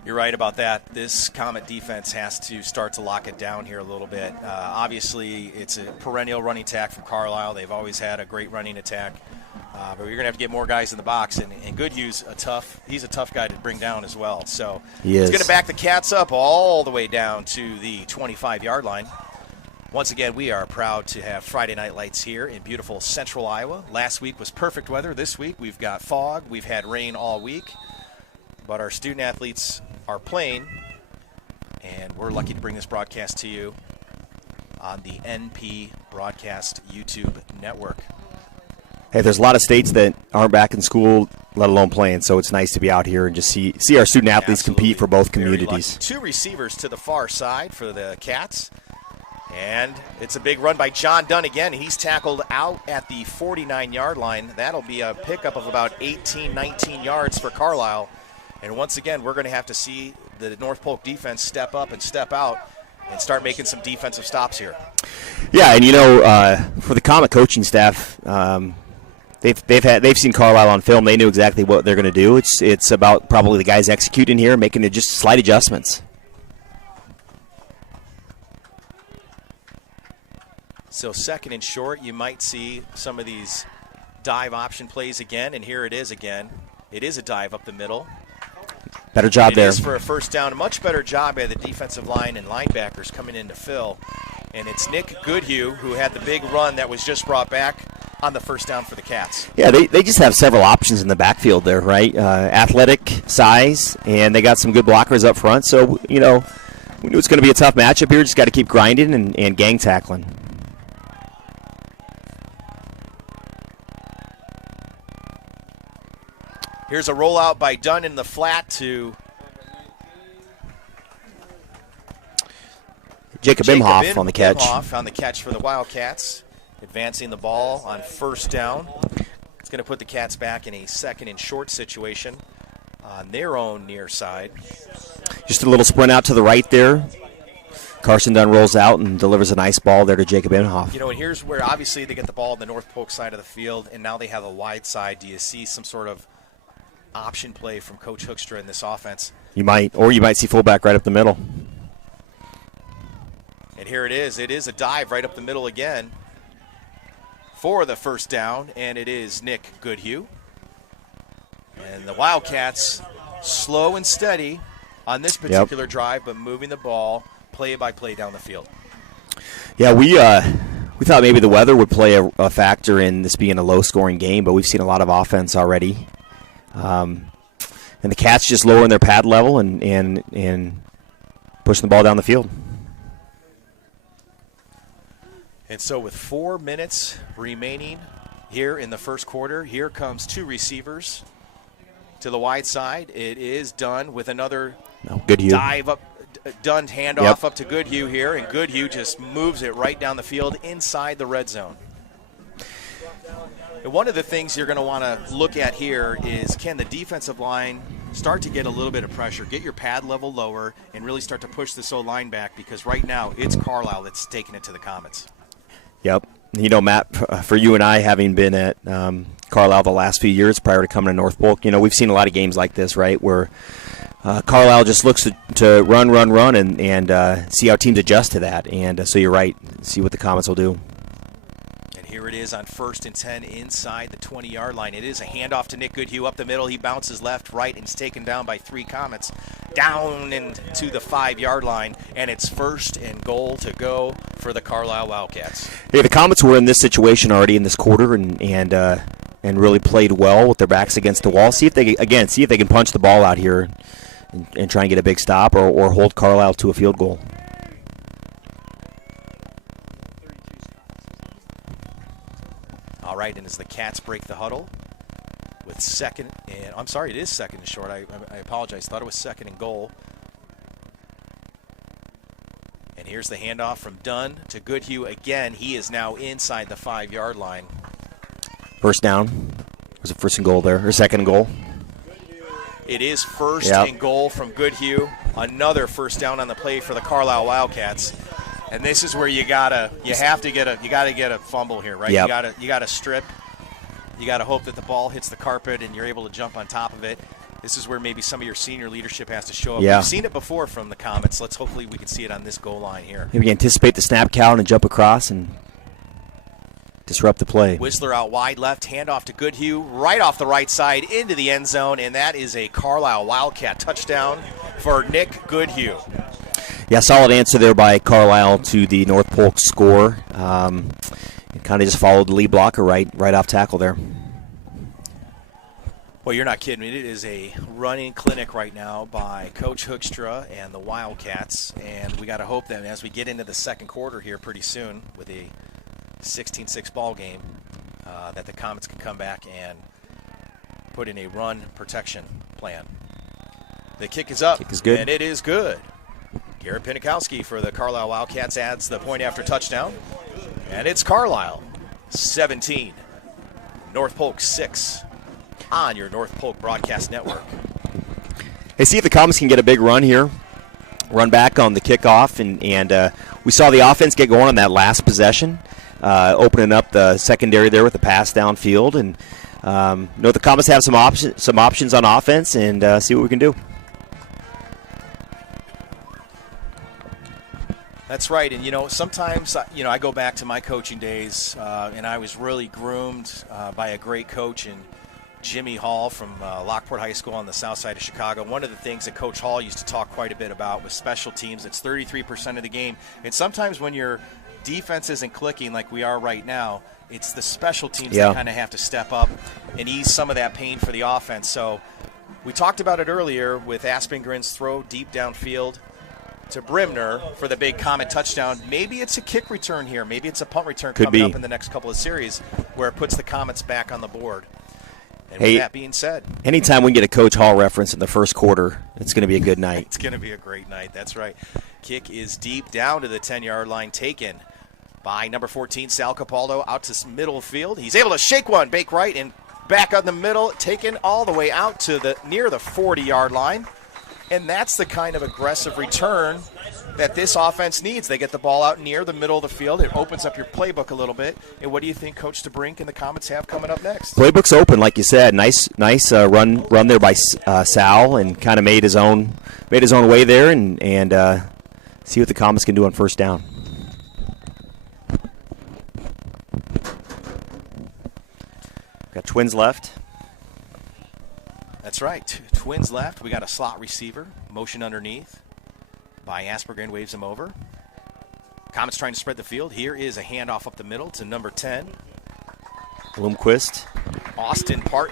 You're right about that. This Comet defense has to start to lock it down here a little bit. Obviously, it's a perennial running attack from Carlisle. They've always had a great running attack. But you're going to have to get more guys in the box, and Goodhue's he's a tough guy to bring down as well. So he's going to back the Cats up all the way down to the 25-yard line. Once again, we are proud to have Friday Night Lights here in beautiful central Iowa. Last week was perfect weather. This week we've got fog. We've had rain all week. But our student-athletes are playing, and we're lucky to bring this broadcast to you on the NP Broadcast YouTube network. Hey, there's a lot of states that aren't back in school, let alone playing, so it's nice to be out here and just see our student-athletes compete for both communities. Two receivers to the far side for the Cats. And it's a big run by John Dunn again. He's tackled out at the 49-yard line. That'll be a pickup of about 18, 19 yards for Carlisle. And once again, we're going to have to see the North Polk defense step up and step out and start making some defensive stops here. Yeah, and for the Comet coaching staff, they've seen Carlisle on film. They knew exactly what they're going to do. It's about probably the guys executing here, making just slight adjustments. So second and short, you might see some of these dive option plays again, and here it is again. It is a dive up the middle. Better job there. It is for a first down. A much better job by the defensive line and linebackers coming in to fill. And it's Nick Goodhue who had the big run that was just brought back on the first down for the Cats. Yeah, they just have several options in the backfield there, right? Athletic, size, and they got some good blockers up front. So, we knew it's going to be a tough matchup here. Just got to keep grinding and gang tackling. Here's a rollout by Dunn in the flat to Jacob Imhoff on the catch. Imhoff on the catch for the Wildcats, advancing the ball on first down. It's going to put the Cats back in a second and short situation on their own near side. Just a little sprint out to the right there. Carson Dunn rolls out and delivers a nice ball there to Jacob Imhoff. And here's where obviously they get the ball on the North Polk side of the field, and now they have a wide side. Do you see some sort of option play from Coach Hoekstra in this offense? You might see fullback right up the middle. And here it is. It is a dive right up the middle again for the first down, and it is Nick Goodhue. And the Wildcats slow and steady on this particular drive, but moving the ball play by play down the field. Yeah, we thought maybe the weather would play a factor in this being a low-scoring game, but we've seen a lot of offense already. And the Cats just lowering their pad level and pushing the ball down the field. And so with 4 minutes remaining here in the first quarter, here comes two receivers to the wide side. It is Dunn with another dive up. Dunn handoff up to Goodhue here, and Goodhue just moves it right down the field inside the red zone. And one of the things you're going to want to look at here is, can the defensive line start to get a little bit of pressure, get your pad level lower, and really start to push this O-line back, because right now it's Carlisle that's taking it to the Comets. Yep. Matt, for you and I, having been at Carlisle the last few years prior to coming to North Polk, we've seen a lot of games like this, right, where Carlisle just looks to run, and see how teams adjust to that. And so you're right. See what the Comets will do. And here it is on 1st and 10 inside the 20-yard line. It is a handoff to Nick Goodhue up the middle. He bounces left, right, and is taken down by 3 Comets. Down into the 5-yard line, and it's 1st and goal to go for the Carlisle Wildcats. Yeah, the Comets were in this situation already in this quarter and really played well with their backs against the wall. See if they can punch the ball out here and try and get a big stop or hold Carlisle to a field goal. All right, and as the Cats break the huddle with it is second and short. I apologize. Thought it was 2nd and goal. And here's the handoff from Dunn to Goodhue again. He is now inside the 5-yard line. First down. Was it 1st and goal there, or 2nd and goal? It is 1st and goal from Goodhue. Another first down on the play for the Carlisle Wildcats. And this is where you gotta get a fumble here, right? Yep. You gotta strip. You gotta hope that the ball hits the carpet and you're able to jump on top of it. This is where maybe some of your senior leadership has to show up. Yeah. We've seen it before from the Comets. Hopefully we can see it on this goal line here. Maybe anticipate the snap count and jump across. And disrupt the play. Whistler out wide left, handoff to Goodhue, right off the right side into the end zone, and that is a Carlisle Wildcat touchdown for Nick Goodhue. Yeah, solid answer there by Carlisle to the North Polk score. It kind of just followed the lead blocker right off tackle there. Well, you're not kidding me. It is a running clinic right now by Coach Hookstra and the Wildcats, and we got to hope that as we get into the second quarter here pretty soon with a 16-6 ball game, that the Comets can come back and put in a run protection plan. The kick is up. Kick is good. And it is good. Garrett Pinikowski for the Carlisle Wildcats adds the point after touchdown. And it's Carlisle 17, North Polk 6 on your North Polk Broadcast Network. Hey, see if the Comets can get a big run here. Run back on the kickoff, and we saw the offense get going on that last possession, opening up the secondary there with the pass downfield. And the Comets have some options on offense, and see what we can do. That's right, and sometimes I go back to my coaching days, and I was really groomed by a great coach in Jimmy Hall from Lockport High School on the south side of Chicago. One of the things that Coach Hall used to talk quite a bit about was special teams. It's 33% of the game, and sometimes when your defense isn't clicking like we are right now, it's the special teams that kind of have to step up and ease some of that pain for the offense. So we talked about it earlier with Aspengren's throw deep downfield to Brimner for the big Comet touchdown. Maybe it's a kick return here. Maybe it's a punt return coming up in the next couple of series where it puts the Comets back on the board. And with that being said, anytime we can get a Coach Hall reference in the first quarter, it's going to be a good night. It's going to be a great night. That's right. Kick is deep down to the 10-yard line, taken by number 14, Sal Capaldo, out to middle field. He's able to shake one, bake right, and back on the middle, taken all the way out to near the 40-yard line. And that's the kind of aggressive return that this offense needs. They get the ball out near the middle of the field. It opens up your playbook a little bit. And what do you think Coach DeBrink and the Comets have coming up next? Playbook's open, like you said. Nice run there by Sal, and kind of made his own way there, and see what the Comets can do on first down. Got Twins left. That's right. Twins left. We got a slot receiver. Motion underneath by Aspergren, waves him over. Comets trying to spread the field. Here is a handoff up the middle to number 10. Bloomquist.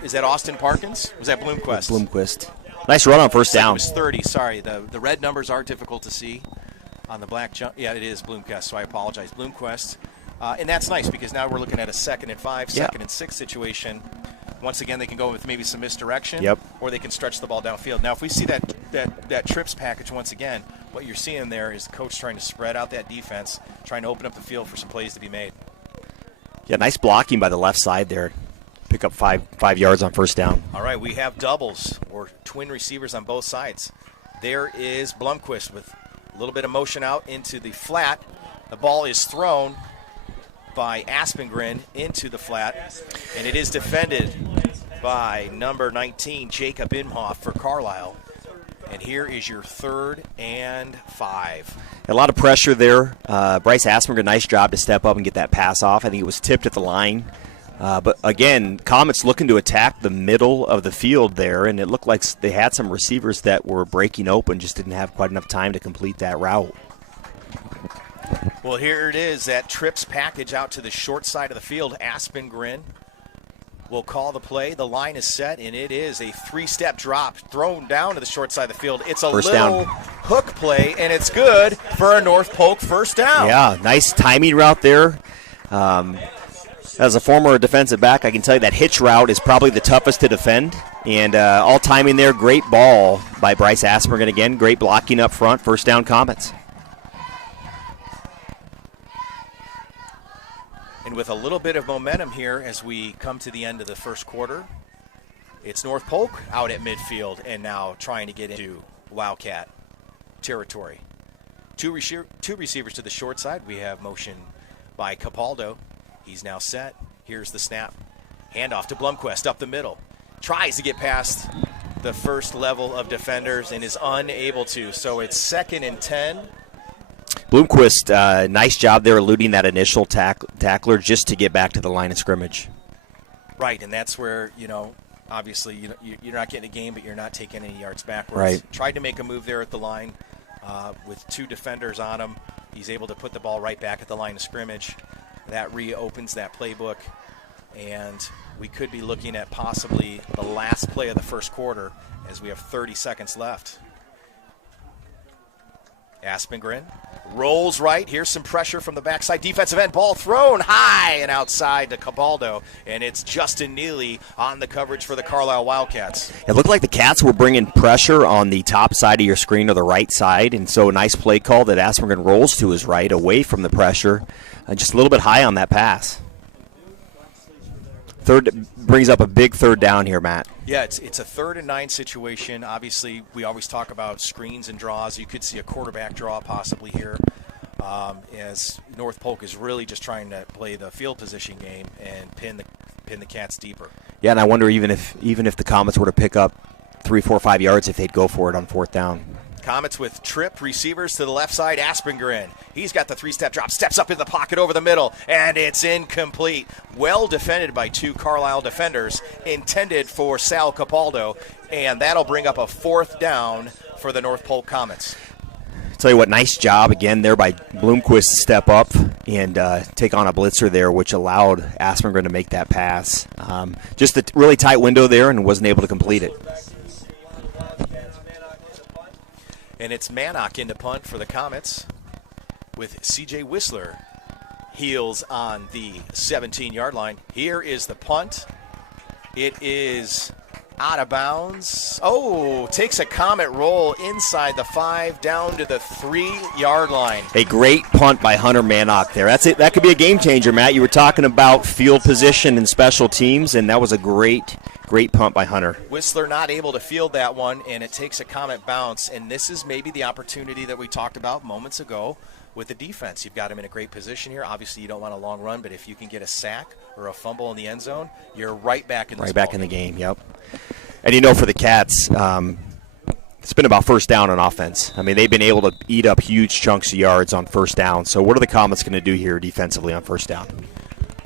Is that Austin Parkins? Was that Bloomquist? Bloomquist. Nice run on first down. It was 30. Sorry. The red numbers are difficult to see on the black jump. Yeah, it is Bloomquist, so I apologize. Bloomquist. And that's nice because now we're looking at a 2nd and 5, 2nd and 6 situation. Once again, they can go with maybe some misdirection, or they can stretch the ball downfield. Now, if we see that trips package once again, what you're seeing there is the coach trying to spread out that defense, trying to open up the field for some plays to be made. Yeah, nice blocking by the left side there. Pick up five yards on first down. All right, we have doubles or twin receivers on both sides. There is Blomquist with a little bit of motion out into the flat. The ball is thrown by Aspengren into the flat, and it is defended by number 19, Jacob Imhoff for Carlisle. And here is your 3rd and 5. A lot of pressure there. Bryce Aspengren, nice job to step up and get that pass off. I think it was tipped at the line. But again, Comets looking to attack the middle of the field there, and it looked like they had some receivers that were breaking open, just didn't have quite enough time to complete that route. Well, here it is, that trips package out to the short side of the field. Aspengren will call the play. The line is set, and it is a 3-step drop thrown down to the short side of the field. It's a little hook play, and it's good for a North Polk first down. Yeah, nice timing route there. As a former defensive back, I can tell you that hitch route is probably the toughest to defend. And all timing there, great ball by Bryce Aspengren again. Great blocking up front, first down Comets. And with a little bit of momentum here as we come to the end of the first quarter, it's North Polk out at midfield and now trying to get into Wildcat territory. Two receivers to the short side. We have motion by Capaldo. He's now set. Here's the snap. Handoff to Blomquist up the middle. Tries to get past the first level of defenders and is unable to. So it's 2nd and 10. Bloomquist, nice job there eluding that initial tackler just to get back to the line of scrimmage. Right, and that's where, obviously you're not getting a game, but you're not taking any yards backwards. Right. Tried to make a move there at the line with 2 defenders on him. He's able to put the ball right back at the line of scrimmage. That reopens that playbook, and we could be looking at possibly the last play of the first quarter as we have 30 seconds left. Aspengren rolls right. Here's some pressure from the backside. Defensive end ball thrown high and outside to Cabaldo, and it's Justin Neely on the coverage for the Carlisle Wildcats. It looked like the Cats were bringing pressure on the top side of your screen or the right side, and so a nice play call that Aspengren rolls to his right away from the pressure, just a little bit high on that pass. Third brings up a big third down here, Matt. Yeah, it's a 3rd and 9 situation. Obviously, we always talk about screens and draws. You could see a quarterback draw possibly here, as North Polk is really just trying to play the field position game and pin the Cats deeper. Yeah, and I wonder even if the Comets were to pick up 3, 4, 5 yards, if they'd go for it on 4th down. Comets with trip receivers to the left side. Aspengren, he's got the 3-step drop, steps up in the pocket over the middle, and it's incomplete. Well defended by 2 Carlisle defenders, intended for Sal Capaldo, and that'll bring up a 4th down for the North Polk Comets. Tell you what, nice job again there by Bloomquist to step up and take on a blitzer there, which allowed Aspengren to make that pass. Just a really tight window there, and wasn't able to complete it. And it's Mannock in the punt for the Comets with C.J. Whistler. Heels on the 17-yard line. Here is the punt. It is out of bounds. Oh, takes a Comet roll inside the 5 down to the 3-yard line. A great punt by Hunter Mannock there. That's it. That could be a game changer, Matt. You were talking about field position and special teams, and that was a great punt by Hunter. Whistler not able to field that one, and it takes a Comet bounce, and this is maybe the opportunity that we talked about moments ago with the defense. You've got him in a great position here. Obviously, you don't want a long run, but if you can get a sack or a fumble in the end zone, you're right back in this Right back in the game, yep. And for the Cats, it's been about first down on offense. I mean, they've been able to eat up huge chunks of yards on first down. So what are the Comets going to do here defensively on first down?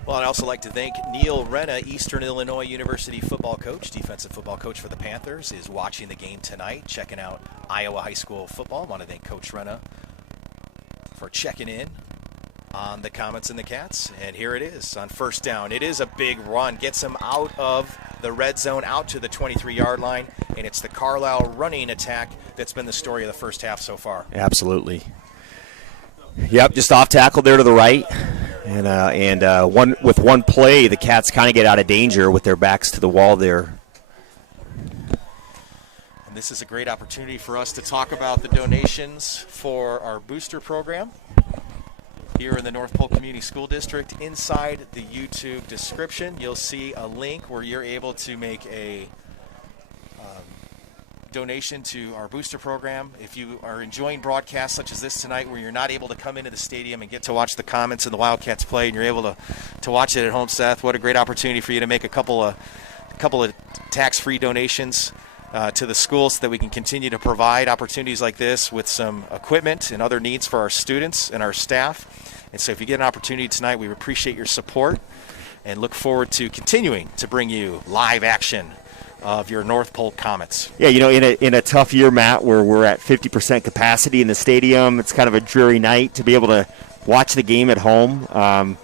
Well, I'd also like to thank Neil Renna, Eastern Illinois University football coach, defensive football coach for the Panthers, is watching the game tonight, checking out Iowa high school football. I want to thank Coach Renna for checking in on the Comets and the Cats. And here it is on first down. It is a big run. Gets them out of the red zone, out to the 23-yard line. And it's the Carlisle running attack that's been the story of the first half so far. Absolutely. Yep, just off tackle there to the right. And one play, the Cats kind of get out of danger with their backs to the wall there. And this is a great opportunity for us to talk about the donations for our booster program here in the North Polk Community School District. Inside the YouTube description, you'll see a link where you're able to make a donation to our booster program. If you are enjoying broadcasts such as this tonight where you're not able to come into the stadium and get to watch the Comets and the Wildcats play, and you're able to watch it at home, Seth, what a great opportunity for you to make a couple of tax-free donations to the school so that we can continue to provide opportunities like this with some equipment and other needs for our students and our staff. And so if you get an opportunity tonight, we appreciate your support and look forward to continuing to bring you live action of your North Polk Comets. Yeah, in a tough year, Matt, where we're at 50% capacity in the stadium, it's kind of a dreary night to be able to watch the game at home. A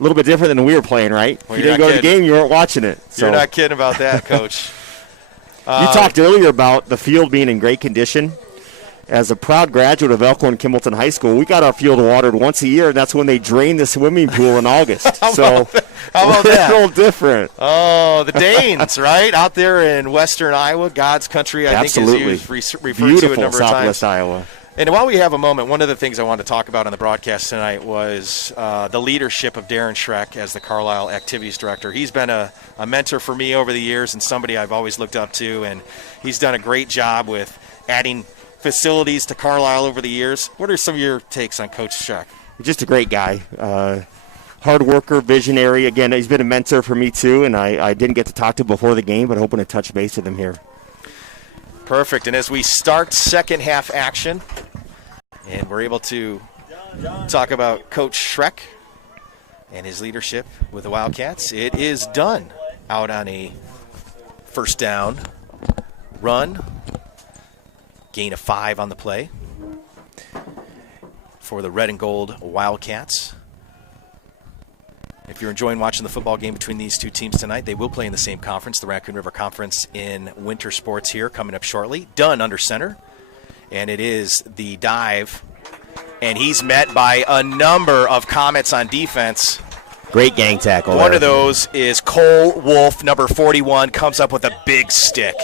little bit different than we were playing, right? Well, if you didn't go to the game, you weren't watching it. So. You're not kidding about that, Coach. You talked earlier about the field being in great condition. As a proud graduate of Elkhorn Kimballton High School, we got our field watered once a year, and that's when they drain the swimming pool in August. How about that? A little different. Oh, the Danes, right? Out there in western Iowa, God's country, I Absolutely. think is referred Beautiful to a number Southwest of times. Iowa. And while we have a moment, one of the things I wanted to talk about on the broadcast tonight was the leadership of Darren Schreck as the Carlisle Activities Director. He's been a mentor for me over the years and somebody I've always looked up to, and he's done a great job with adding facilities to Carlisle over the years. What are some of your takes on Coach Schreck? Just a great guy. Hard worker, visionary. Again, he's been a mentor for me too, and I didn't get to talk to him before the game, but hoping to touch base with him here. Perfect. And as we start second half action, and we're able to Talk about Coach Schreck and his leadership with the Wildcats. It is done out on a first down run. Gain of 5 on the play for the red and gold Wildcats. If you're enjoying watching the football game between these two teams tonight, they will play in the same conference, the Raccoon River Conference in winter sports here, coming up shortly. Dunn under center, and it is the dive, and he's met by a number of Comets on defense. Great gang tackle. One of those is Cole Wolf, number 41, comes up with a big stick.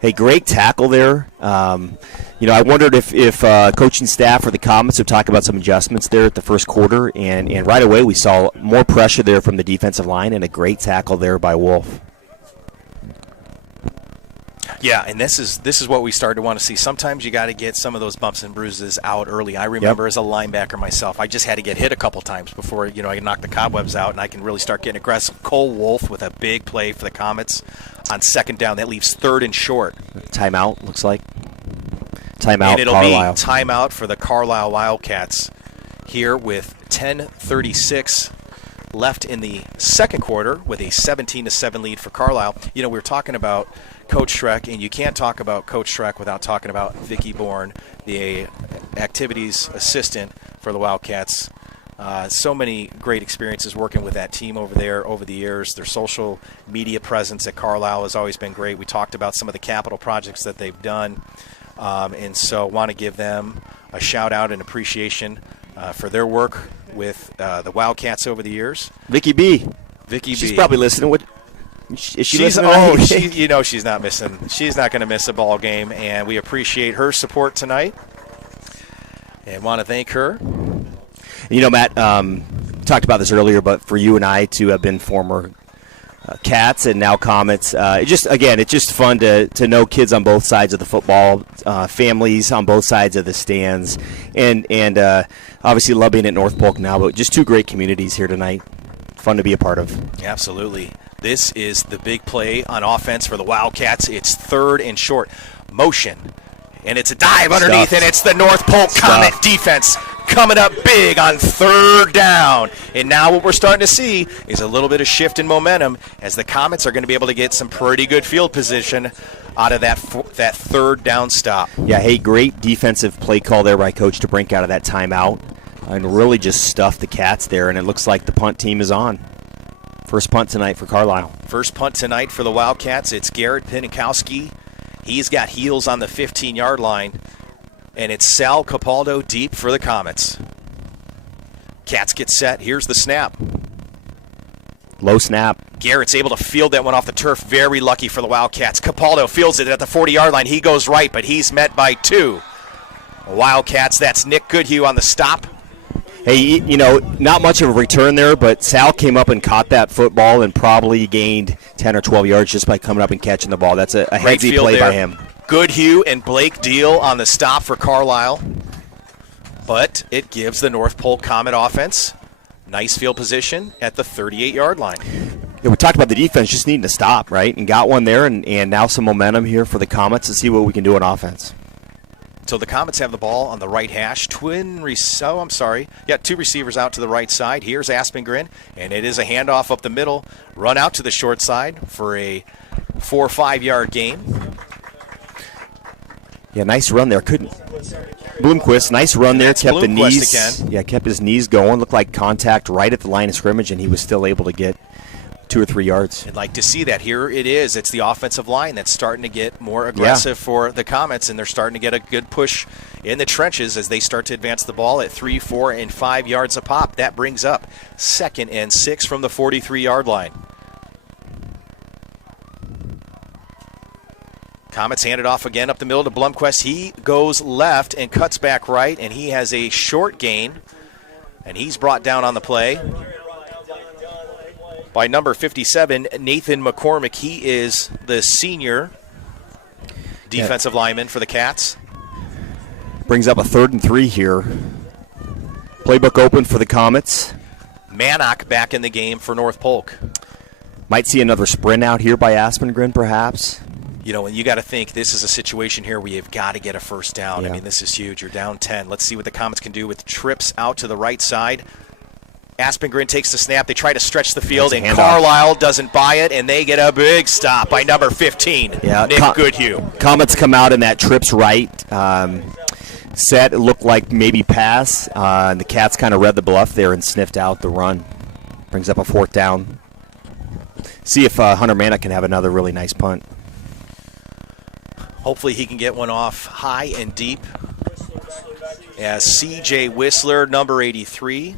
Hey, great tackle there. I wondered if coaching staff or the Comets would talk about some adjustments there at the first quarter, and right away we saw more pressure there from the defensive line and a great tackle there by Wolf. Yeah, and this is what we started to want to see. Sometimes you got to get some of those bumps and bruises out early. I remember as a linebacker myself, I just had to get hit a couple times before I could knock the cobwebs out, and I can really start getting aggressive. Cole Wolf with a big play for the Comets on second down. That leaves 3rd and short. Timeout, looks like. Timeout, and it'll Carlisle. be timeout for the Carlisle Wildcats here with 10:36 left in the second quarter with a 17-7 lead for Carlisle. We were talking about Coach Schreck, and you can't talk about Coach Schreck without talking about Vicki Bourne, the activities assistant for the Wildcats. So many great experiences working with that team over there over the years. Their social media presence at Carlisle has always been great. We talked about some of the capital projects that they've done, and so want to give them a shout-out and appreciation for their work with the Wildcats over the years. Vicky B. She's probably listening. Is she listening? She's not missing. She's not going to miss a ball game, and we appreciate her support tonight and want to thank her. Matt, talked about this earlier, but for you and I to have been former Cats and now Comets, it's just fun to know kids on both sides of the football, families on both sides of the stands, and obviously love being at North Polk now, but just two great communities here tonight. Fun to be a part of. Absolutely. This is the big play on offense for the Wildcats. It's 3rd and short. Motion. And it's a dive underneath, and it's the North Polk Comet defense coming up big on 3rd down. And now what we're starting to see is a little bit of shift in momentum as the Comets are going to be able to get some pretty good field position out of that 3rd down stop. Yeah, hey, great defensive play call there by Coach DeBrink out of that timeout. And really just stuffed the Cats there, and it looks like the punt team is on. First punt tonight for Carlisle. First punt tonight for the Wildcats. It's Garrett Pinikowski. He's got heels on the 15-yard line. And it's Sal Capaldo deep for the Comets. Cats get set. Here's the snap. Low snap. Garrett's able to field that one off the turf. Very lucky for the Wildcats. Capaldo fields it at the 40-yard line. He goes right, but he's met by 2. Wildcats, that's Nick Goodhue on the stop. Hey, not much of a return there, but Sal came up and caught that football and probably gained 10 or 12 yards just by coming up and catching the ball. That's a heavy play by him. Goodhue and Blake Deal on the stop for Carlisle. But it gives the North Polk Comet offense nice field position at the 38-yard line. Yeah, we talked about the defense just needing to stop, right? And got one there, and now some momentum here for the Comets to see what we can do on offense. So the Comets have the ball on the right hash. Two receivers out to the right side. Here's Aspengren, and it is a handoff up the middle. Run out to the short side for a 4 or 5 yard gain. Yeah, nice run there. Bloomquist, nice run there. Kept the knees. Yeah, kept his knees going. Looked like contact right at the line of scrimmage, and he was still able to get 2 or 3 yards. I'd like to see that. Here it is. It's the offensive line that's starting to get more aggressive for the Comets, and they're starting to get a good push in the trenches as they start to advance the ball at 3, 4, and 5 yards a pop. That brings up 2nd and 6 from the 43-yard line. Comets hand it off again up the middle to Blomquist. He goes left and cuts back right, and he has a short gain, and he's brought down on the play by number 57, Nathan McCormick. He is the senior defensive lineman for the Cats. Brings up a 3rd and 3 here. Playbook open for the Comets. Mannock back in the game for North Polk. Might see another sprint out here by Aspengren, perhaps. And you got to think this is a situation here where you've got to get a first down. Yeah. I mean, this is huge. You're down 10. Let's see what the Comets can do with trips out to the right side. Aspengren takes the snap. They try to stretch the field, and Carlisle doesn't buy it, and they get a big stop by number 15, Nick Goodhue. Comets come out in that trips right set. It looked like maybe pass, and the Cats kind of read the bluff there and sniffed out the run. Brings up a 4th down. See if Hunter Manick can have another really nice punt. Hopefully he can get one off high and deep as C.J. Whistler, number 83,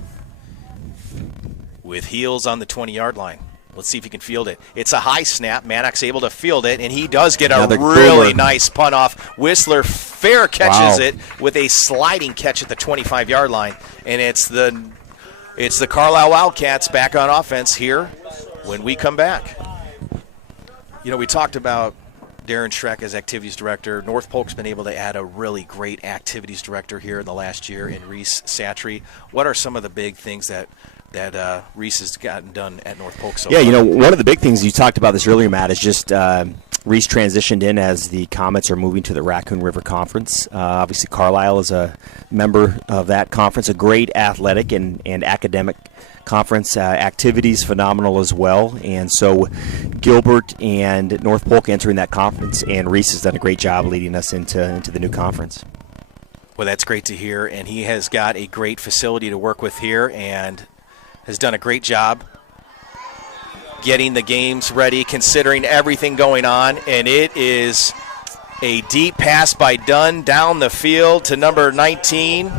with heels on the 20-yard line. Let's see if he can field it. It's a high snap. Manick's able to field it, and he does get a really nice punt off. Whistler fair catches it with a sliding catch at the 25-yard line, and it's the Carlisle Wildcats back on offense here when we come back. We talked about Darren Schreck as activities director. North Polk's been able to add a really great activities director here in the last year in Reese Satry. What are some of the big things that Reese has gotten done at North Polk so far? One of the big things, you talked about this earlier, Matt, is just Reese transitioned in as the Comets are moving to the Raccoon River Conference. Obviously, Carlisle is a member of that conference, a great athletic and academic conference. Activities phenomenal as well, and so Gilbert and North Polk entering that conference, and Reese has done a great job leading us into the new conference. Well, that's great to hear, and he has got a great facility to work with here and has done a great job getting the games ready, considering everything going on, and it is a deep pass by Dunn down the field to number 19.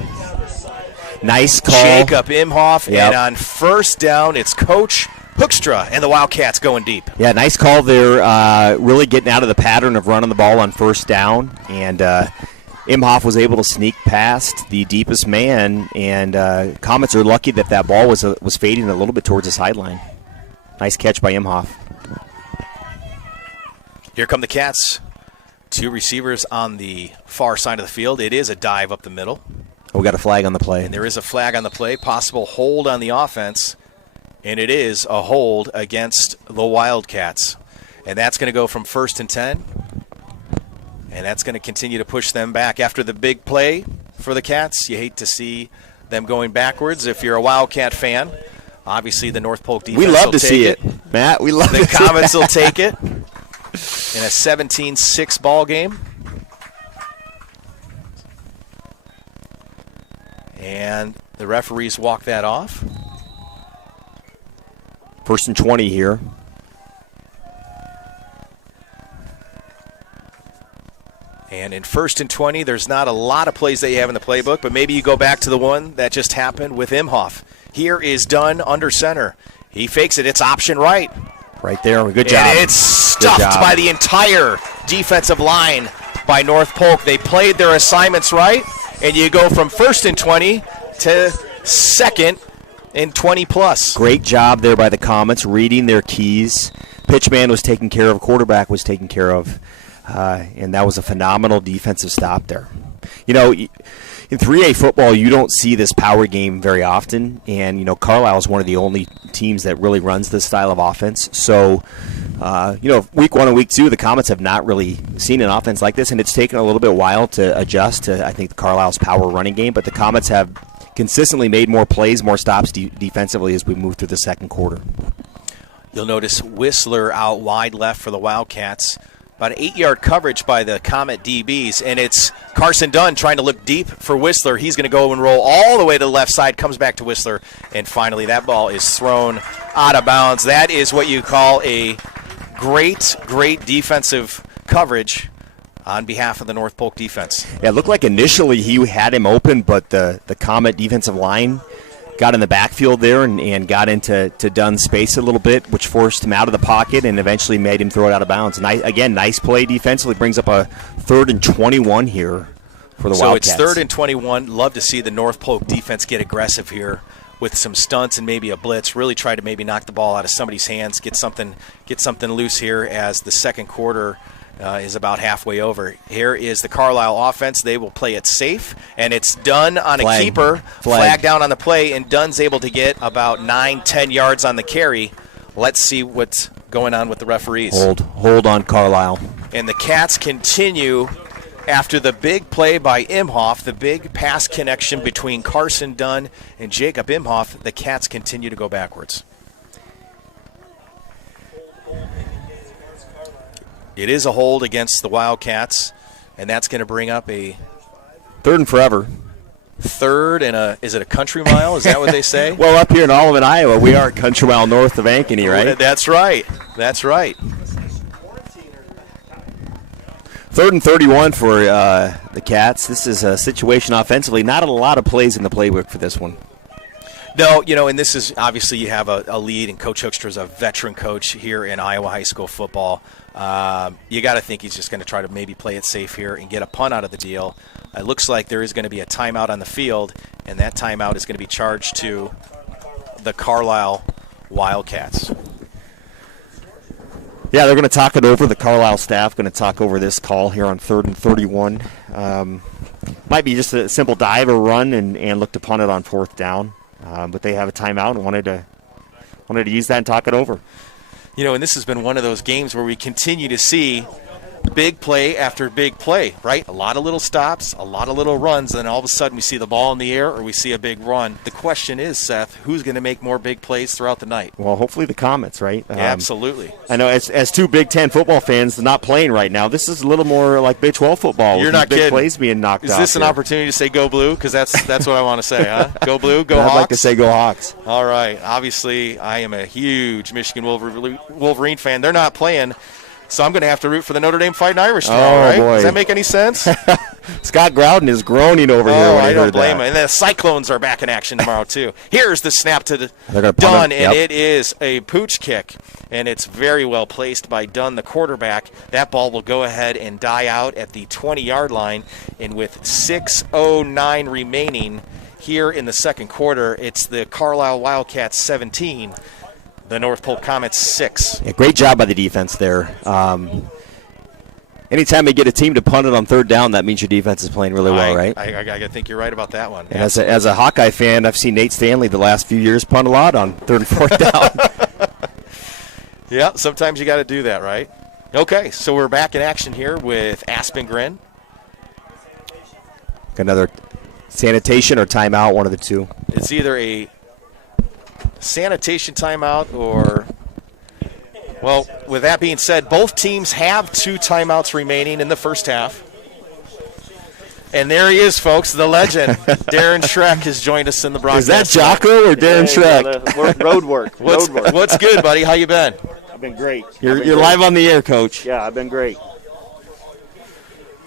Nice call. Jacob Imhoff, and on first down, it's Coach Hoekstra and the Wildcats going deep. Yeah, nice call there, really getting out of the pattern of running the ball on first down, and Imhoff was able to sneak past the deepest man, and Comets are lucky that ball was fading a little bit towards the sideline. Nice catch by Imhoff. Here come the Cats. 2 receivers on the far side of the field. It is a dive up the middle. We got a flag on the play. And there is a flag on the play, possible hold on the offense, and it is a hold against the Wildcats. And that's going to go from 1st and 10, and that's going to continue to push them back. After the big play for the Cats, you hate to see them going backwards if you're a Wildcat fan. Obviously, the North Polk defense will take it. We love to see it. Matt, we love to see it. The Comets will take it in a 17-6 ball game. And the referees walk that off. 1st and 20 here. And in 1st and 20, there's not a lot of plays that you have in the playbook, but maybe you go back to the one that just happened with Imhoff. Here is Dunn under center. He fakes it. It's option right. Right there. Good job. And it's stuffed by the entire defensive line by North Polk. They played their assignments right, and you go from 1st and 20 to 2nd and 20 plus. Great job there by the Comets, reading their keys. Pitchman was taken care of. Quarterback was taken care of. And that was a phenomenal defensive stop there. In 3A football, you don't see this power game very often, and Carlisle is one of the only teams that really runs this style of offense. So, week 1 and week 2, the Comets have not really seen an offense like this, and it's taken a little bit while to adjust to, I think, the Carlisle's power running game. But the Comets have consistently made more plays, more stops defensively as we move through the second quarter. You'll notice Whistler out wide left for the Wildcats. About an 8-yard coverage by the Comet DBs, and it's Carson Dunn trying to look deep for Whistler. He's going to go and roll all the way to the left side, comes back to Whistler, and finally that ball is thrown out of bounds. That is what you call a great defensive coverage on behalf of the North Polk defense. Yeah, it looked like initially he had him open, but the Comet defensive line got in the backfield there and got into Dunn's space a little bit, which forced him out of the pocket and eventually made him throw it out of bounds. Nice play defensively. Brings up a 3rd and 21 here for the Wildcats. So it's 3rd and 21. Love to see the North Polk defense get aggressive here with some stunts and maybe a blitz. Really try to maybe knock the ball out of somebody's hands, get something loose here as the second quarter is about halfway over. Here is the Carlisle offense. They will play it safe, and it's Dunn on a keeper. Flag down on the play, and Dunn's able to get about 9-10 yards on the carry. Let's see what's going on with the referees. Hold on Carlisle. And the Cats continue after the big play by Imhoff, the big pass connection between Carson Dunn and Jacob Imhoff. The Cats continue to go backwards. It is a hold against the Wildcats, and that's going to bring up a third and forever. Third and is it a country mile? Is that what they say? Well, up here in Olivet, Iowa, we are a country mile north of Ankeny, right? That's right. That's right. 3rd and 31 for the Cats. This is a situation offensively. Not a lot of plays in the playbook for this one. No, and this is obviously you have a lead, and Coach Hoekstra is a veteran coach here in Iowa high school football. You got to think he's just going to try to maybe play it safe here and get a punt out of the deal. It looks like there is going to be a timeout on the field, and that timeout is going to be charged to the Carlisle Wildcats. Yeah, they're going to talk it over. The Carlisle staff going to talk over this call here on 3rd and 31. Might be just a simple dive or run and look to punt it on 4th down. But they have a timeout and wanted to use that and talk it over. And this has been one of those games where we continue to see big play after big play, right? A lot of little stops, a lot of little runs, and then all of a sudden we see the ball in the air or we see a big run. The question is, Seth, who's going to make more big plays throughout the night? Well, hopefully the Comets, right? Absolutely. I know as two Big Ten football fans not playing right now, this is a little more like Big 12 football. You're with not big kidding. Plays being knocked is off. Is this an opportunity to say go blue? Because that's what I want to say, huh? Go blue, go Hawks? I'd like to say go Hawks. All right. Obviously, I am a huge Michigan Wolverine fan. They're not playing. So I'm going to have to root for the Notre Dame Fighting Irish tomorrow, right? Boy. Does that make any sense? Scott Groudon is groaning over here when I don't heard blame that. him. And the Cyclones are back in action tomorrow, too. Here's the snap to Dunn, and it is a pooch kick. And it's very well placed by Dunn, the quarterback. That ball will go ahead and die out at the 20-yard line. And with 6:09 remaining here in the second quarter, it's the Carlisle Wildcats 17. The North Polk Comets 6. Yeah, great job by the defense there. Anytime you get a team to punt it on 3rd down, that means your defense is playing really well, right? I think you're right about that one. And as a Hawkeye fan, I've seen Nate Stanley the last few years punt a lot on 3rd and 4th down. Yeah, sometimes you got to do that, right? Okay, so we're back in action here with Aspengren. Another sanitation or timeout, one of the two. It's either a sanitation timeout or, well, with that being said, both teams have 2 timeouts remaining in the first half. And there he is, folks, the legend. Darren Schreck has joined us in the broadcast. Is that Jocko or Darren Schreck? Road work. What's good, buddy? How you been? I've been great. You're live on the air, Coach. Yeah, I've been great.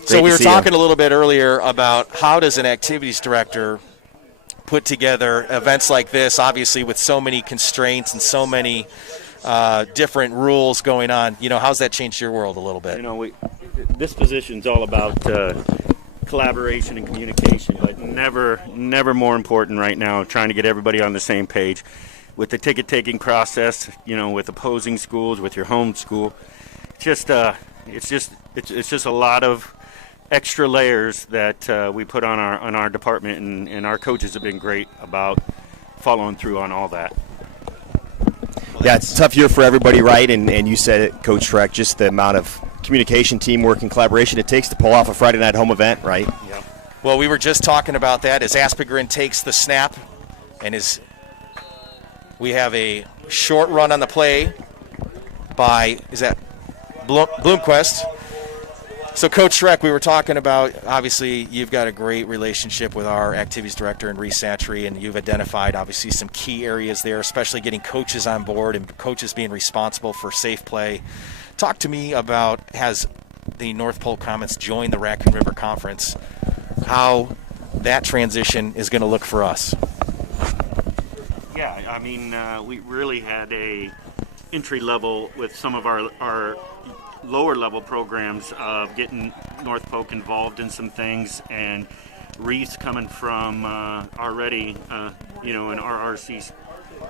So we were talking a little bit earlier about how does an activities director put together events like this, obviously with so many constraints and so many different rules going on. How's that changed your world a little bit? This position's all about collaboration and communication, but never more important right now, trying to get everybody on the same page. With the ticket-taking process, with opposing schools, with your home school, it's just a lot of extra layers that we put on our department, and our coaches have been great about following through on all that. Yeah, it's a tough year for everybody, right? And you said it, Coach Schreck, just the amount of communication, teamwork, and collaboration it takes to pull off a Friday night home event, right? Yeah. Well, we were just talking about that as Aspengren takes the snap, and we have a short run on the play by, is that Bloomquist? So, Coach Schreck, we were talking about, obviously, you've got a great relationship with our activities director in Reese Satry, and you've identified, obviously, some key areas there, especially getting coaches on board and coaches being responsible for safe play. Talk to me about, has the North Polk Comets joined the Raccoon River Conference, how that transition is going to look for us? Yeah, we really had a entry level with some of our lower level programs of getting North Polk involved in some things, and Reese coming from already an RRC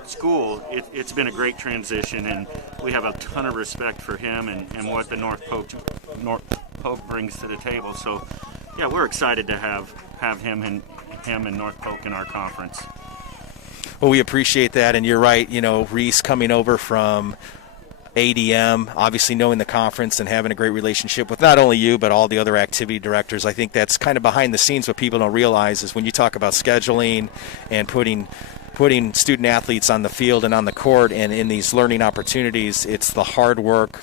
school, it's been a great transition, and we have a ton of respect for him and what the North Polk brings to the table. So yeah, we're excited to have him and North Polk in our conference. Well, we appreciate that, and you're right. Reese coming over from ADM, obviously knowing the conference and having a great relationship with not only you but all the other activity directors. I think that's kind of behind the scenes. What people don't realize is when you talk about scheduling and putting student athletes on the field and on the court and in these learning opportunities, it's the hard work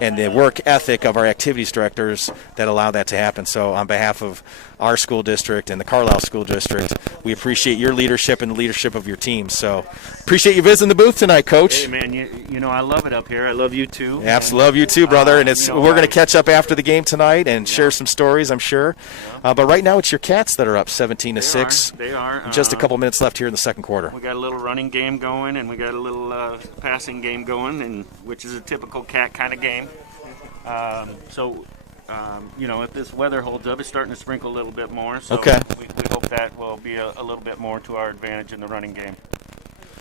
and the work ethic of our activities directors that allow that to happen. So on behalf of our school district and the Carlisle School District, we appreciate your leadership and the leadership of your team. So appreciate you visiting the booth tonight, Coach. Hey, man, you know I love it up here. I love you too. Absolutely, love you too, brother. And we're going to catch up after the game tonight and share some stories, I'm sure. But right now it's your Cats that are up 17-6. They are. Just a couple minutes left here in the second quarter. We got a little running game going, and we got a little passing game going, and which is a typical Cat kind of game. If this weather holds up, it's starting to sprinkle a little bit more. So okay. we hope that will be a little bit more to our advantage in the running game.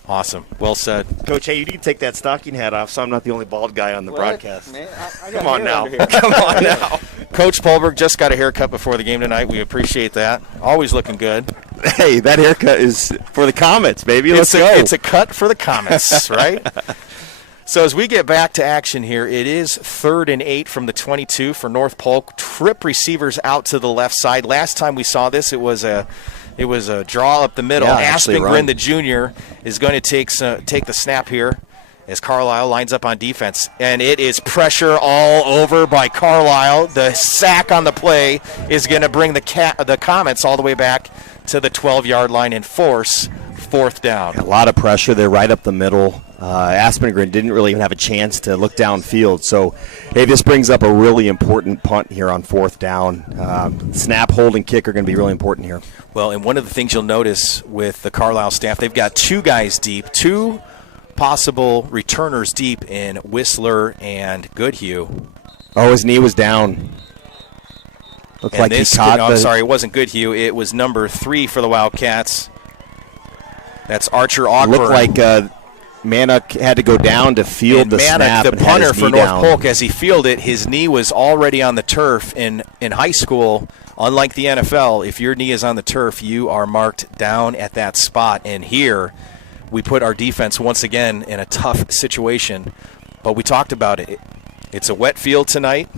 Awesome. Well said. Coach, hey, you need to take that stocking hat off so I'm not the only bald guy on the broadcast. Man, I Come on now. Come on now. Coach Polberg just got a haircut before the game tonight. We appreciate that. Always looking good. Hey, that haircut is for the Comets, baby. Let's go. It's a cut for the Comets, right? So as we get back to action here, it is 3rd and 8 from the 22 for North Polk. Trip receivers out to the left side. Last time we saw this, it was a draw up the middle. Yeah, Aspengren, the junior, is going to take the snap here as Carlisle lines up on defense. And it is pressure all over by Carlisle. The sack on the play is going to bring the Comets all the way back to the 12-yard line and force 4th down. A lot of pressure there right up the middle. Aspengren didn't really even have a chance to look downfield. So, hey, this brings up a really important punt here on 4th down. Snap, hold, and kick are going to be really important here. Well, and one of the things you'll notice with the Carlisle staff, they've got 2 guys deep, 2 possible returners deep in Whistler and Goodhue. Oh, his knee was down. Looked and like he caught I'm sorry, it wasn't Goodhue. It was number 3 for the Wildcats. That's Archer Ogburn. Looked like Manick had to go down to field the snap. The and punter for North down. Polk, as he fielded, his knee was already on the turf. In high school, unlike the NFL, if your knee is on the turf, you are marked down at that spot. And here, we put our defense once again in a tough situation. But we talked about it. It's a wet field tonight,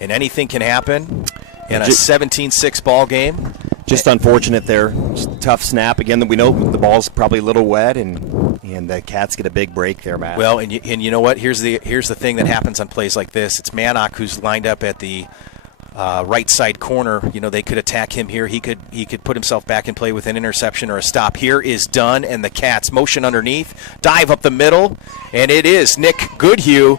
and anything can happen in a 17-6 ball game. Just unfortunate there. Just tough snap. Again, we know the ball's probably a little wet, and the Cats get a big break there, Matt. Well, and you know what? Here's the thing that happens on plays like this. It's Manick who's lined up at the right side corner. You know, they could attack him here. He could put himself back in play with an interception or a stop. Here is Dunn, and the Cats motion underneath, dive up the middle, and it is Nick Goodhue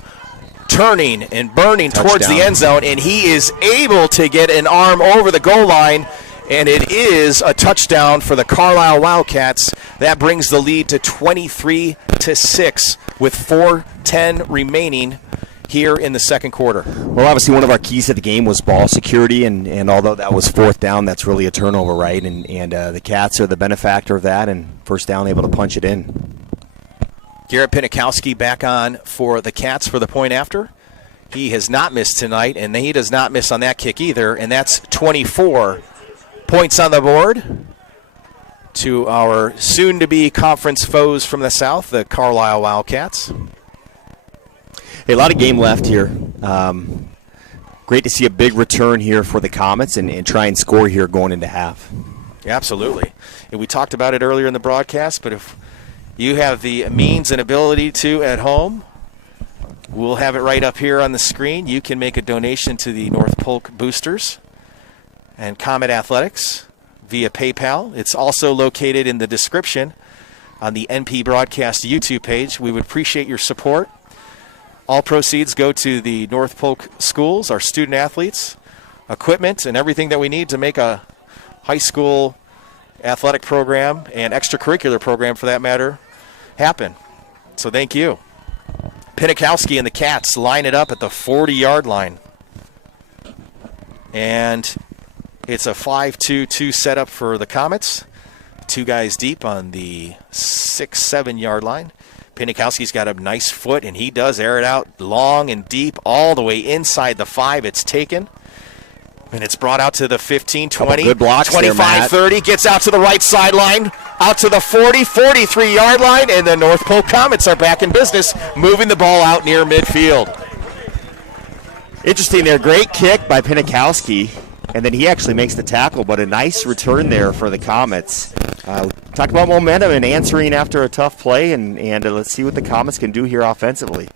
turning and burning towards the end zone, and he is able to get an arm over the goal line. And it is a touchdown for the Carlisle Wildcats. That brings the lead to 23-6 with 4:10 remaining here in the second quarter. Well, obviously one of our keys to the game was ball security, and although that was 4th down, that's really a turnover, right? And the Cats are the benefactor of that, and 1st down able to punch it in. Garrett Pinikowski back on for the Cats for the point after. He has not missed tonight, and he does not miss on that kick either, and that's 24 points on the board to our soon-to-be conference foes from the south, the Carlisle Wildcats. Hey, a lot of game left here. Great to see a big return here for the Comets and try and score here going into half. Absolutely. And we talked about it earlier in the broadcast, but if you have the means and ability to at home, we'll have it right up here on the screen. You can make a donation to the North Polk Boosters and Comet Athletics via PayPal. It's also located in the description on the NP Broadcast YouTube page. We would appreciate your support. All proceeds go to the North Polk schools, our student athletes, equipment, and everything that we need to make a high school athletic program and extracurricular program, for that matter, happen. So thank you. Pinikowski and the Cats line it up at the 40-yard line. And it's a 5-2-2 setup for the Comets. 2 guys deep on the 6-7 line. Pinikowski's got a nice foot, and he does air it out long and deep all the way inside the 5. It's taken. And it's brought out to the 15, 20, good blocks 25, there, Matt. 30. Gets out to the right sideline. out to the 40, 43-yard line, and the North Polk Comets are back in business, moving the ball out near midfield. Interesting there. Great kick by Pinikowski, and then he actually makes the tackle, but a nice return there for the Comets. Talk about momentum and answering after a tough play, and let's see what the Comets can do here offensively.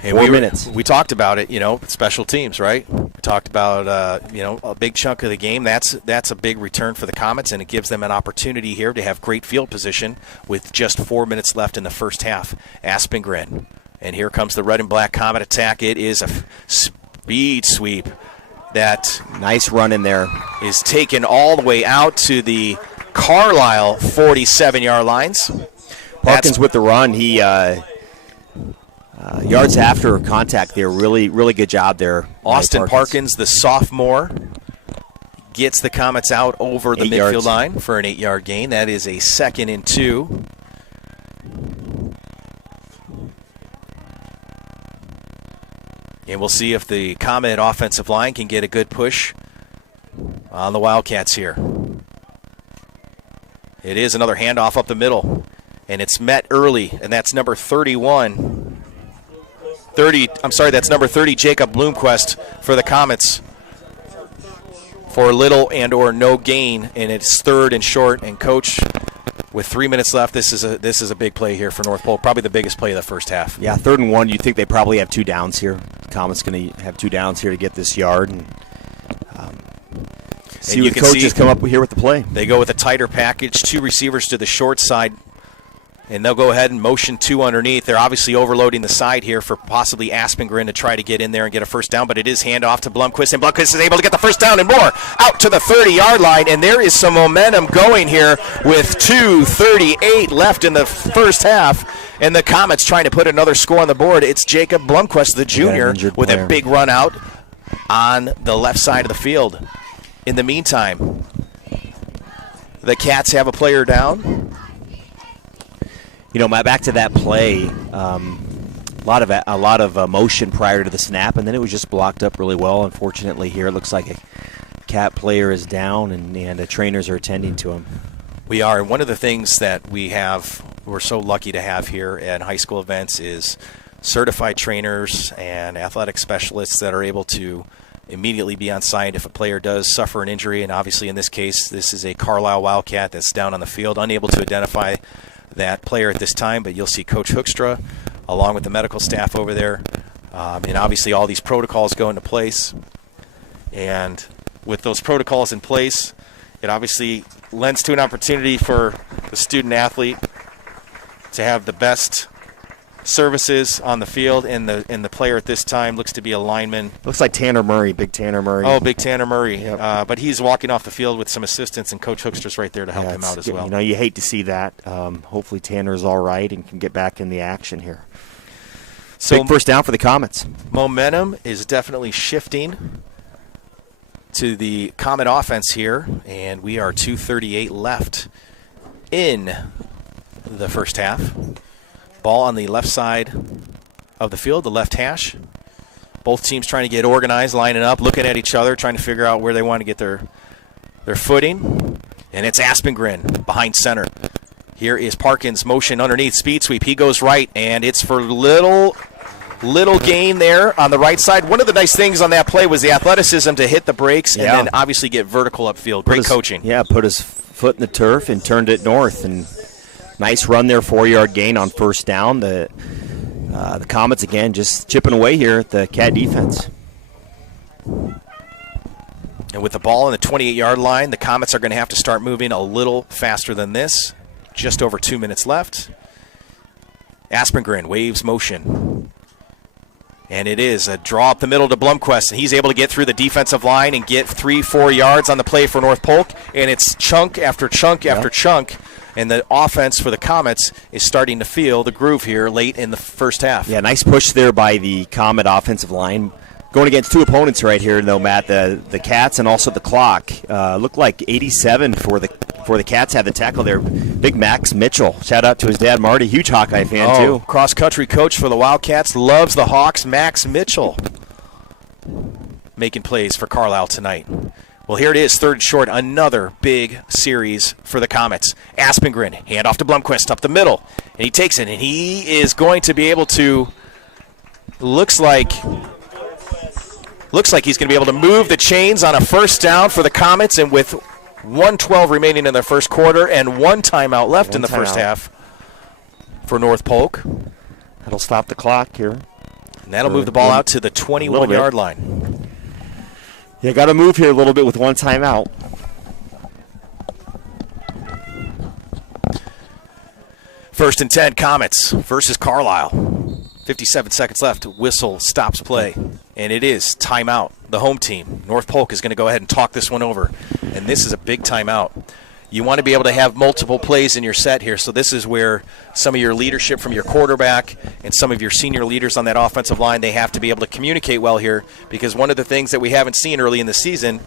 Hey, 4 minutes. We talked about it, special teams, right? We talked about, a big chunk of the game. That's a big return for the Comets, and it gives them an opportunity here to have great field position with just 4 minutes left in the first half. Aspengren. And here comes the red and black Comet attack. It is a speed sweep that Nice run in there. is taken all the way out to the Carlisle 47-yard lines. Parkins with the run. He yards after contact there. Really, really good job there. Austin Parkins, the sophomore, gets the Comets out over the 8 midfield yards. line for an 8-yard gain. That is a 2nd and 2. And we'll see if the Comet offensive line can get a good push on the Wildcats here. It is another handoff up the middle, and it's met early, and that's number 31. That's number 30, Jacob Bloomquist for the Comets for little and or no gain, and it's 3rd and short. And Coach, with 3 minutes left, this is a big play here for North Polk, probably the biggest play of the first half. Yeah, 3rd and 1. You think they probably have 2 downs here. The Comets going to have 2 downs here to get this yard. And see what the coaches come up here with the play. They go with a tighter package, 2 receivers to the short side, and they'll go ahead and motion 2 underneath. They're obviously overloading the side here for possibly Aspengren to try to get in there and get a first down, but it is handoff to Blomquist, and Blomquist is able to get the first down and more out to the 30-yard line, and there is some momentum going here with 2:38 left in the first half, and the Comets trying to put another score on the board. It's Jacob Blomquist, the junior, with a big run out on the left side of the field. In the meantime, the Cats have a player down. Back to that play, a lot of motion prior to the snap, and then it was just blocked up really well. Unfortunately, here it looks like a Cat player is down, and the trainers are attending to him. We are. One of the things that we're so lucky to have here at high school events is certified trainers and athletic specialists that are able to immediately be on site if a player does suffer an injury. And obviously, in this case, this is a Carlisle Wildcat that's down on the field, unable to identify that player at this time, but you'll see Coach Hookstra along with the medical staff over there, and obviously all these protocols go into place. And with those protocols in place, it obviously lends to an opportunity for the student athlete to have the best services on the field, and the player at this time looks to be a lineman. Looks like Tanner Murray, big Tanner Murray. Oh, big Tanner Murray. Yep. But he's walking off the field with some assistance, and Coach Hookstra's right there to help him out as well. You hate to see that. Hopefully Tanner's all right and can get back in the action here. So big first down for the Comets. Momentum is definitely shifting to the Comet offense here, and we are 2:38 left in the first half. Ball on the left side of the field, the left hash. Both teams trying to get organized, lining up, looking at each other, trying to figure out where they want to get their footing. And it's Aspengren behind center. Here is Parkins, motion underneath, speed sweep. He goes right, and it's for little gain there on the right side. One of the nice things on that play was the athleticism to hit the brakes and then obviously get vertical upfield. Great coaching. Yeah, put his foot in the turf and turned it north, and nice run there, 4-yard gain on first down. The Comets, again, just chipping away here at the Cat defense. And with the ball on the 28-yard line, the Comets are going to have to start moving a little faster than this. Just over 2 minutes left. Aspengren waves motion. And it is a draw up the middle to Blomquist, and he's able to get through the defensive line and get 3-4 yards on the play for North Polk. And it's chunk after chunk after chunk. And the offense for the Comets is starting to feel the groove here late in the first half. Yeah, nice push there by the Comet offensive line. Going against 2 opponents right here, though, Matt, the Cats and also the Clock. Looked like 87 for the Cats had the tackle there. Big Max Mitchell. Shout out to his dad, Marty. Huge Hawkeye fan, too. Cross-country coach for the Wildcats. Loves the Hawks, Max Mitchell. Making plays for Carlisle tonight. Well, here it is, third and short, another big series for the Comets. Aspengren, hand off to Blomqvist up the middle, and he takes it, and he is going to be able to, looks like he's going to be able to move the chains on a first down for the Comets, and with 1:12 remaining in the first quarter and one timeout left in the first half for North Polk. That'll stop the clock here. And that'll move the ball out to the 21-yard line. Yeah, got to move here a little bit with one timeout. First and 10, Comets versus Carlisle. 57 seconds left. Whistle stops play. And it is timeout. The home team, North Polk, is going to go ahead and talk this one over. And this is a big timeout. You want to be able to have multiple plays in your set here. So this is where some of your leadership from your quarterback and some of your senior leaders on that offensive line, they have to be able to communicate well here, because one of the things that we haven't seen early in the season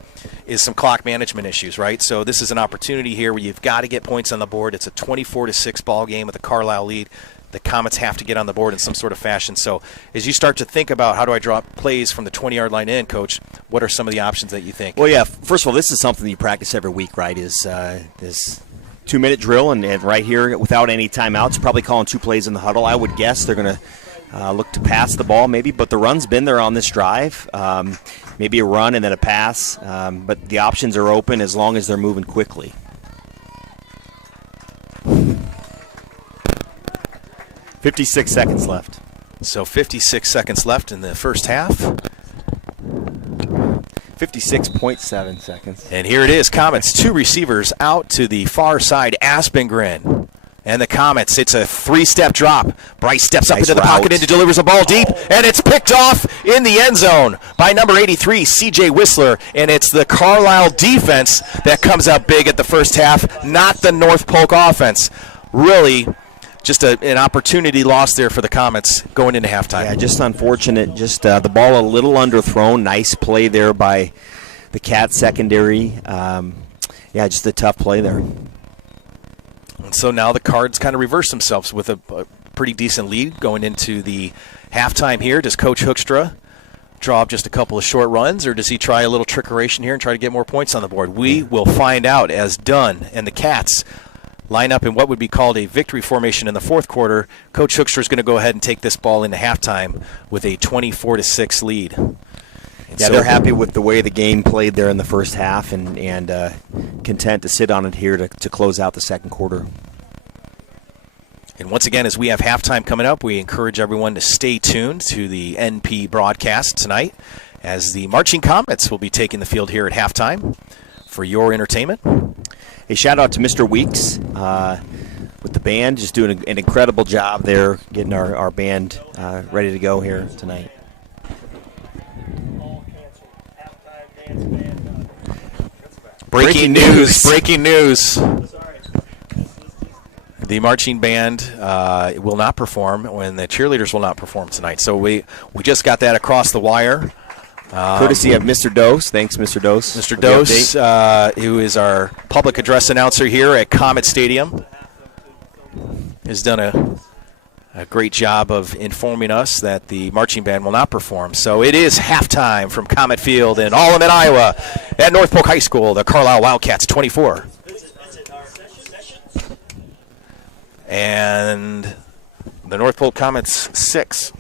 is some clock management issues, right? So this is an opportunity here where you've got to get points on the board. It's a 24-6 ball game with a Carlisle lead. The Comets have to get on the board in some sort of fashion. So as you start to think about how do I drop plays from the 20-yard line in, Coach, what are some of the options that you think? Well, yeah, first of all, this is something that you practice every week, right, is this 2-minute drill, and right here without any timeouts, probably calling 2 plays in the huddle. I would guess they're going to look to pass the ball maybe, but the run's been there on this drive. Maybe a run and then a pass, but the options are open as long as they're moving quickly. 56 seconds left. So 56 seconds left in the first half. 56.7 seconds. And here it is, Comets, 2 receivers out to the far side, Aspengren. And the Comets, it's a 3-step drop. Bryce steps up into the pocket and delivers a ball deep, and it's picked off in the end zone by number 83, C.J. Whistler. And it's the Carlisle defense that comes out big at the first half, not the North Polk offense. Really, just an opportunity lost there for the Comets going into halftime. Yeah, just unfortunate. Just the ball a little underthrown. Nice play there by the Cat secondary. Just a tough play there. And so now the Cards kind of reverse themselves with a pretty decent lead going into the halftime here. Does Coach Hoekstra draw up just a couple of short runs, or does he try a little trickeration here and try to get more points on the board? We will find out as Dunn and the Cats line up in what would be called a victory formation in the fourth quarter. Coach Hoekstra is going to go ahead and take this ball into halftime with a 24-6 lead. So they're happy with the way the game played there in the first half, and content to sit on it here to close out the second quarter. And once again, as we have halftime coming up, we encourage everyone to stay tuned to the NP broadcast tonight, as the Marching Comets will be taking the field here at halftime for your entertainment. A shout out to Mr. Weeks with the band, just doing an incredible job there, getting our band ready to go here tonight. Breaking news. The marching band will not perform, when the cheerleaders will not perform tonight. So we just got that across the wire. Courtesy of Mr. Dose. Thanks, Mr. Dose. Mr. Dose, who is our public address announcer here at Comet Stadium, has done a great job of informing us that the marching band will not perform. So it is halftime from Comet Field in Alleman, Iowa, at North Polk High School. The Carlisle Wildcats 24. And the North Polk Comets 6.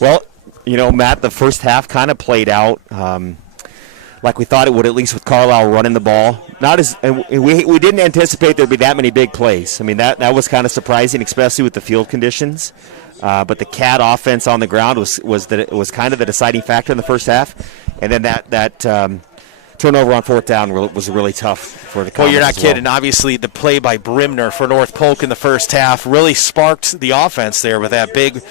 Well, Matt, the first half kind of played out like we thought it would, at least with Carlisle running the ball. We didn't anticipate there'd be that many big plays. I mean, that was kind of surprising, especially with the field conditions. But the Cat offense on the ground was kind of the deciding factor in the first half, and then that turnover on fourth down was really tough for the Comets. Well, you're not kidding. Obviously, the play by Brimner for North Polk in the first half really sparked the offense there with that big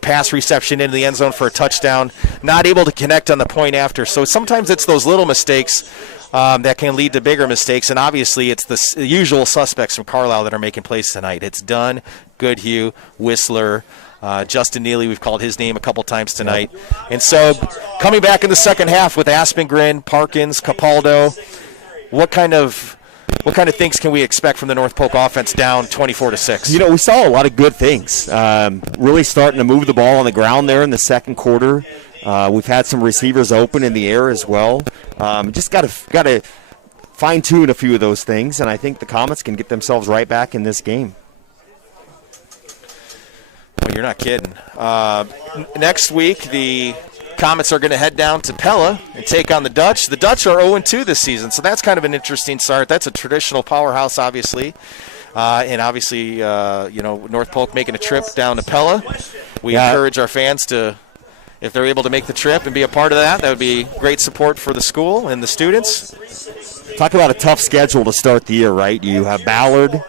pass reception into the end zone for a touchdown. Not able to connect on the point after. So sometimes it's those little mistakes that can lead to bigger mistakes, and obviously it's the usual suspects from Carlisle that are making plays tonight. It's Dunn, Goodhue, Whistler, Justin Neely, we've called his name a couple times tonight. Yep. And so coming back in the second half with Aspengren, Parkins, Capaldo, what kind of things can we expect from the North Polk offense down 24-6? We saw a lot of good things. Really starting to move the ball on the ground there in the second quarter. We've had some receivers open in the air as well. Just got to fine-tune a few of those things, and I think the Comets can get themselves right back in this game. Well, you're not kidding. Next week, the Comets are going to head down to Pella and take on the Dutch. The Dutch are 0-2 this season, so that's kind of an interesting start. That's a traditional powerhouse, obviously. And obviously, North Polk making a trip down to Pella. We encourage our fans to, if they're able to make the trip and be a part of that, that would be great support for the school and the students. Talk about a tough schedule to start the year, right? You have Ballard,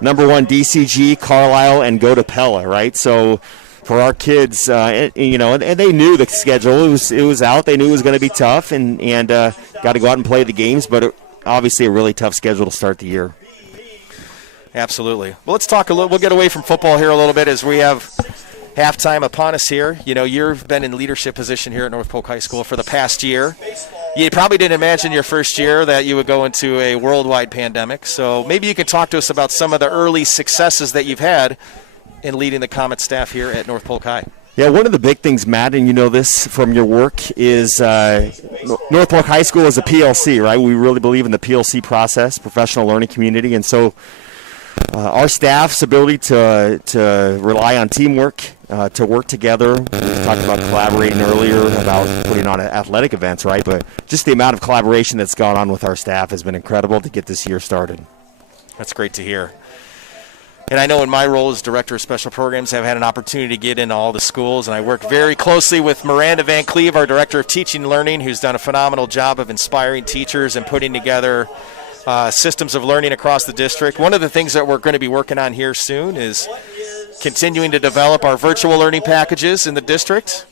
number 1 DCG, Carlisle, and go to Pella, right? So for our kids, and they knew the schedule. It was out. They knew it was going to be tough, and got to go out and play the games, but obviously a really tough schedule to start the year. Absolutely. Well, let's talk a little. We'll get away from football here a little bit as we have halftime upon us here. You've been in leadership position here at North Polk High School for the past year. You probably didn't imagine your first year that you would go into a worldwide pandemic. So maybe you can talk to us about some of the early successes that you've had in leading the Comet staff here at North Polk High. Yeah, one of the big things, Matt, and you know this from your work, is North Polk High School is a PLC, right? We really believe in the PLC process, professional learning community, and so our staff's ability to rely on teamwork, to work together. We talked about collaborating earlier, about putting on athletic events, right? But just the amount of collaboration that's gone on with our staff has been incredible to get this year started. That's great to hear. And I know in my role as Director of Special Programs, I've had an opportunity to get into all the schools, and I work very closely with Miranda Van Cleve, our Director of Teaching and Learning, who's done a phenomenal job of inspiring teachers and putting together systems of learning across the district. One of the things that we're going to be working on here soon is continuing to develop our virtual learning packages in the district,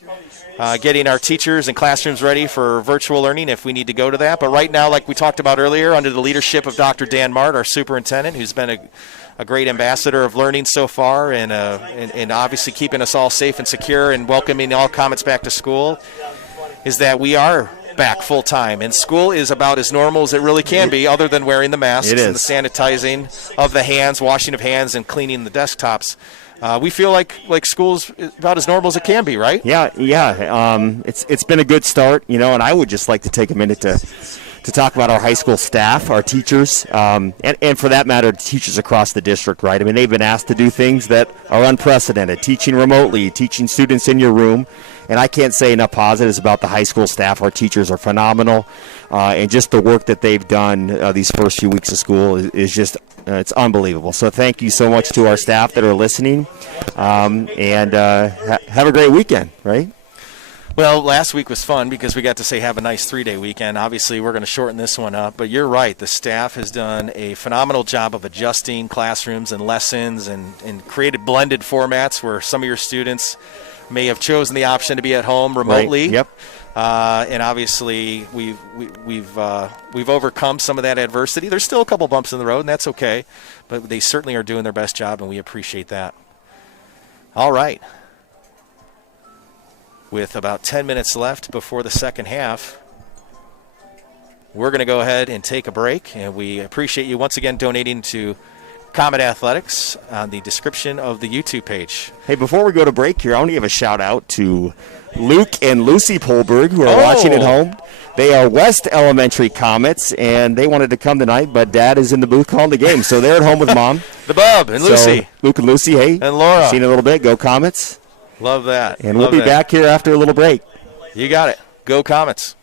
getting our teachers and classrooms ready for virtual learning if we need to go to that. But right now, like we talked about earlier, under the leadership of Dr. Dan Mart, our superintendent, who's been a great ambassador of learning so far and obviously keeping us all safe and secure and welcoming all Comets back to school, is that we are back full time, and school is about as normal as it really can be, other than wearing the masks and the sanitizing of the hands, washing of hands, and cleaning the desktops. We feel like school's about as normal as it can be, right? Yeah. It's been a good start, and I would just like to take a minute to talk about our high school staff, our teachers, and for that matter, teachers across the district, right? I mean, they've been asked to do things that are unprecedented, teaching remotely, teaching students in your room, and I can't say enough positives about the high school staff. Our teachers are phenomenal, and just the work that they've done these first few weeks of school is just it's unbelievable. So thank you so much to our staff that are listening, and have a great weekend, right? Well, last week was fun because we got to say have a nice 3-day weekend. Obviously, we're going to shorten this one up, but you're right. The staff has done a phenomenal job of adjusting classrooms and lessons and created blended formats where some of your students may have chosen the option to be at home remotely. Right. Yep. And obviously, we've overcome some of that adversity. There's still a couple bumps in the road, and that's okay, but they certainly are doing their best job, and we appreciate that. All right. With about 10 minutes left before the second half, we're going to go ahead and take a break, and we appreciate you once again donating to Comet Athletics on the description of the YouTube page. Hey, before we go to break here, I want to give a shout-out to Luke and Lucy Polberg, who are watching at home. They are West Elementary Comets, and they wanted to come tonight, but Dad is in the booth calling the game, so they're at home with Mom. The Bub and Lucy. So, Luke and Lucy, hey. And Laura. Seen a little bit. Go Comets. Love that. And we'll be back here after a little break. You got it. Go Comets.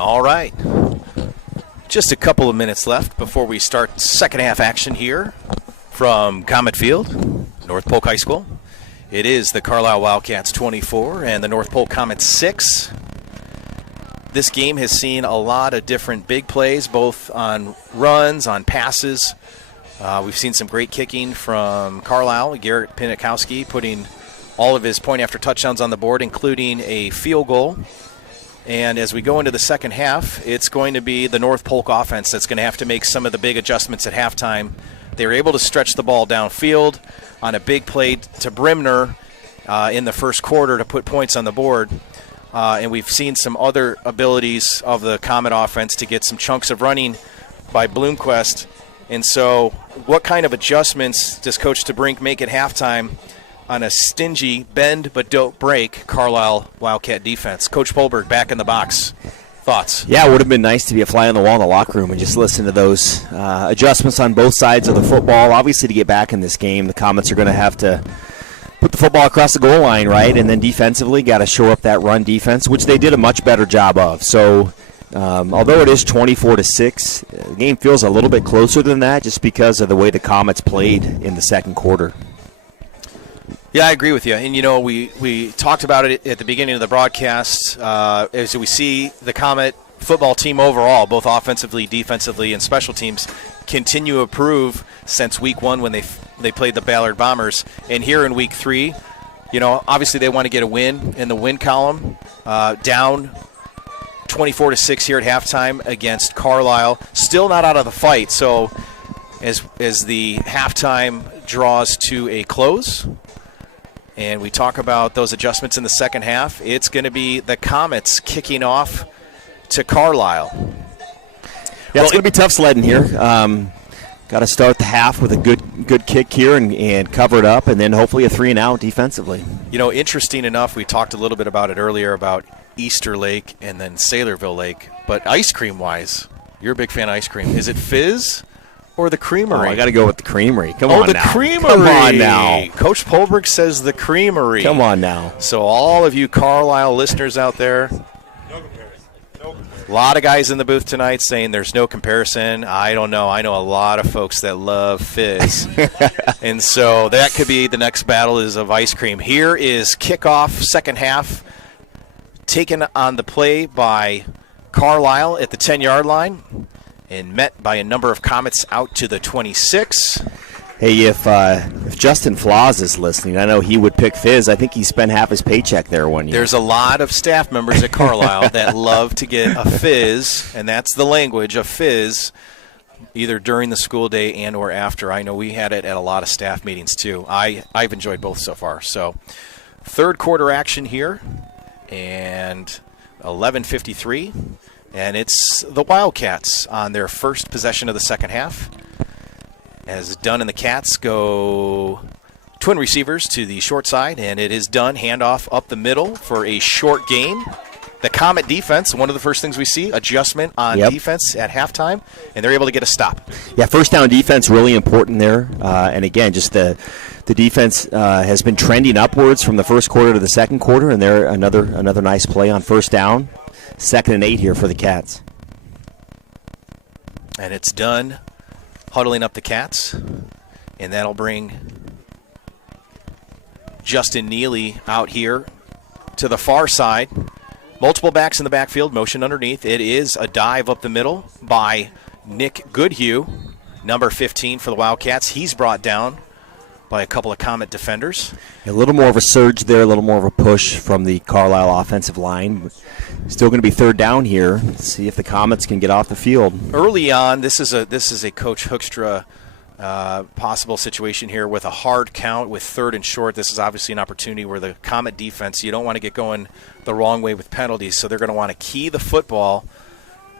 All right. Just a couple of minutes left before we start second half action here from Comet Field, North Polk High School. It is the Carlisle Wildcats 24 and the North Polk Comets 6. This game has seen a lot of different big plays, both on runs, on passes. We've seen some great kicking from Carlisle. Garrett Pinikowski putting all of his point after touchdowns on the board, including a field goal. And as we go into the second half, it's going to be the North Polk offense that's going to have to make some of the big adjustments at halftime. They were able to stretch the ball downfield on a big play to Brimner in the first quarter to put points on the board. And we've seen some other abilities of the Comet offense to get some chunks of running by Bloomquist. And so what kind of adjustments does Coach DeBrink make at halftime on a stingy bend but don't break Carlisle Wildcat defense? Coach Polberg back in the box. Thoughts? Yeah, it would have been nice to be a fly on the wall in the locker room and just listen to those adjustments on both sides of the football. Obviously, to get back in this game, the Comets are going to have to put the football across the goal line, right? And then defensively, got to shore up that run defense, which they did a much better job of. So, although it is 24-6, the game feels a little bit closer than that just because of the way the Comets played in the second quarter. Yeah, I agree with you. And, you know, we talked about it at the beginning of the broadcast. As we see the Comet football team overall, both offensively, defensively, and special teams, continue to improve since week one when they played the Ballard Bombers. And here in week 3, you know, obviously they want to get a win in the win column. Down 24-6 here at halftime against Carlisle. Still not out of the fight. So as the halftime draws to a close, and we talk about those adjustments in the second half, it's going to be the Comets kicking off to Carlisle. Yeah, it's going to be tough sledding here. Got to start the half with a good kick here and cover it up, and then hopefully a 3-and-out defensively. You know, interesting enough, we talked a little bit about it earlier about Easter Lake and then Saylorville Lake. But ice cream-wise, you're a big fan of ice cream. Is it Fizz or the Creamery? Oh, I got to go with the Creamery. Come on now. Oh, the Creamery. Come on now. Coach Polberg says the Creamery. Come on now. So all of you Carlisle listeners out there, a lot of guys in the booth tonight saying there's no comparison. I don't know. I know a lot of folks that love Fizz. And so that could be the next battle is of ice cream. Here is kickoff, second half, taken on the play by Carlisle at the 10-yard line and met by a number of Comets out to the 26. Hey, if Justin Flaws is listening, I know he would pick Fizz. I think he spent half his paycheck there one year. There's a lot of staff members at Carlisle that love to get a Fizz, and that's the language, a Fizz, either during the school day and or after. I know we had it at a lot of staff meetings too. I've enjoyed both so far. So third quarter action here, and 11:53, and it's the Wildcats on their first possession of the second half. As Dunn and the Cats go twin receivers to the short side, and it is Dunn, handoff up the middle for a short gain. The Comet defense, one of the first things we see, adjustment on defense at halftime, and they're able to get a stop. Yeah, first down defense really important there. And again, just the defense has been trending upwards from the first quarter to the second quarter, and they're another nice play on first down. 2nd and 8 here for the Cats. And it's Dunn huddling up the Cats, and that'll bring Justin Neely out here to the far side. Multiple backs in the backfield, motion underneath. It is a dive up the middle by Nick Goodhue, number 15 for the Wildcats. He's brought down by a couple of Comet defenders. A little more of a surge there, a little more of a push from the Carlisle offensive line. Still going to be third down here. Let's see if the Comets can get off the field. Early on, this is a Coach Hoekstra possible situation here with a hard count with third and short. This is obviously an opportunity where the Comet defense, you don't want to get going the wrong way with penalties, so they're going to want to key the football,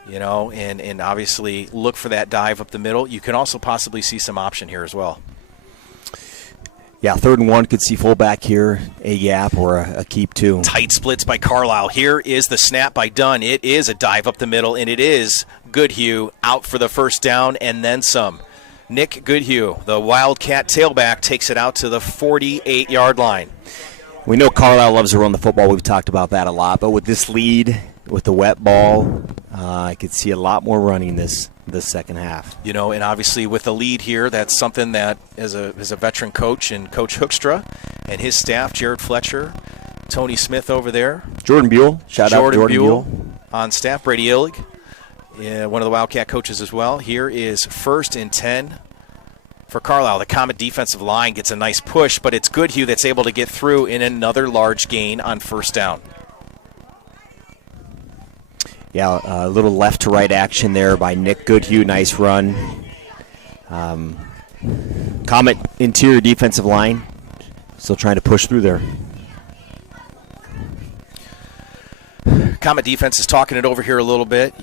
you know, and obviously look for that dive up the middle. You can also possibly see some option here as well. Yeah, 3rd and 1, could see fullback here, a gap or a keep two. Tight splits by Carlisle. Here is the snap by Dunn. It is a dive up the middle, and it is Goodhue out for the first down and then some. Nick Goodhue, the Wildcat tailback, takes it out to the 48-yard line. We know Carlisle loves to run the football. We've talked about that a lot. But with this lead, with the wet ball, I could see a lot more running this second half. And obviously with the lead here, that's something that as a veteran coach and Coach Hoekstra and his staff, Jared Fletcher, Tony Smith over there. Jordan Buell. Shout out Jordan Buell. On staff. Brady Illig, one of the Wildcat coaches as well. Here is 1st and 10 for Carlisle. The Comet defensive line gets a nice push, but it's Goodhue that's able to get through in another large gain on 1st down. Yeah, a little left to right action there by Nick Goodhue. Nice run. Comet interior defensive line still trying to push through there. Comet defense is talking it over here a little bit.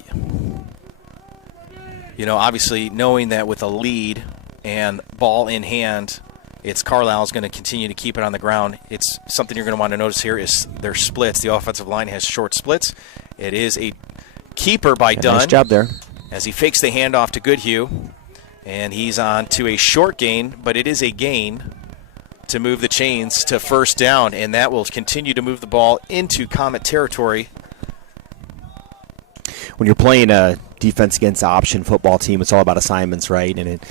Obviously knowing that with a lead and ball in hand, it's Carlisle's going to continue to keep it on the ground. It's something you're going to want to notice here is their splits. The offensive line has short splits. It is a keeper by Dunn. Nice job there. As he fakes the handoff to Goodhue, and he's on to a short gain, but it is a gain to move the chains to 1st down, and that will continue to move the ball into Comet territory. When you're playing a defense against option football team, it's all about assignments, right? And it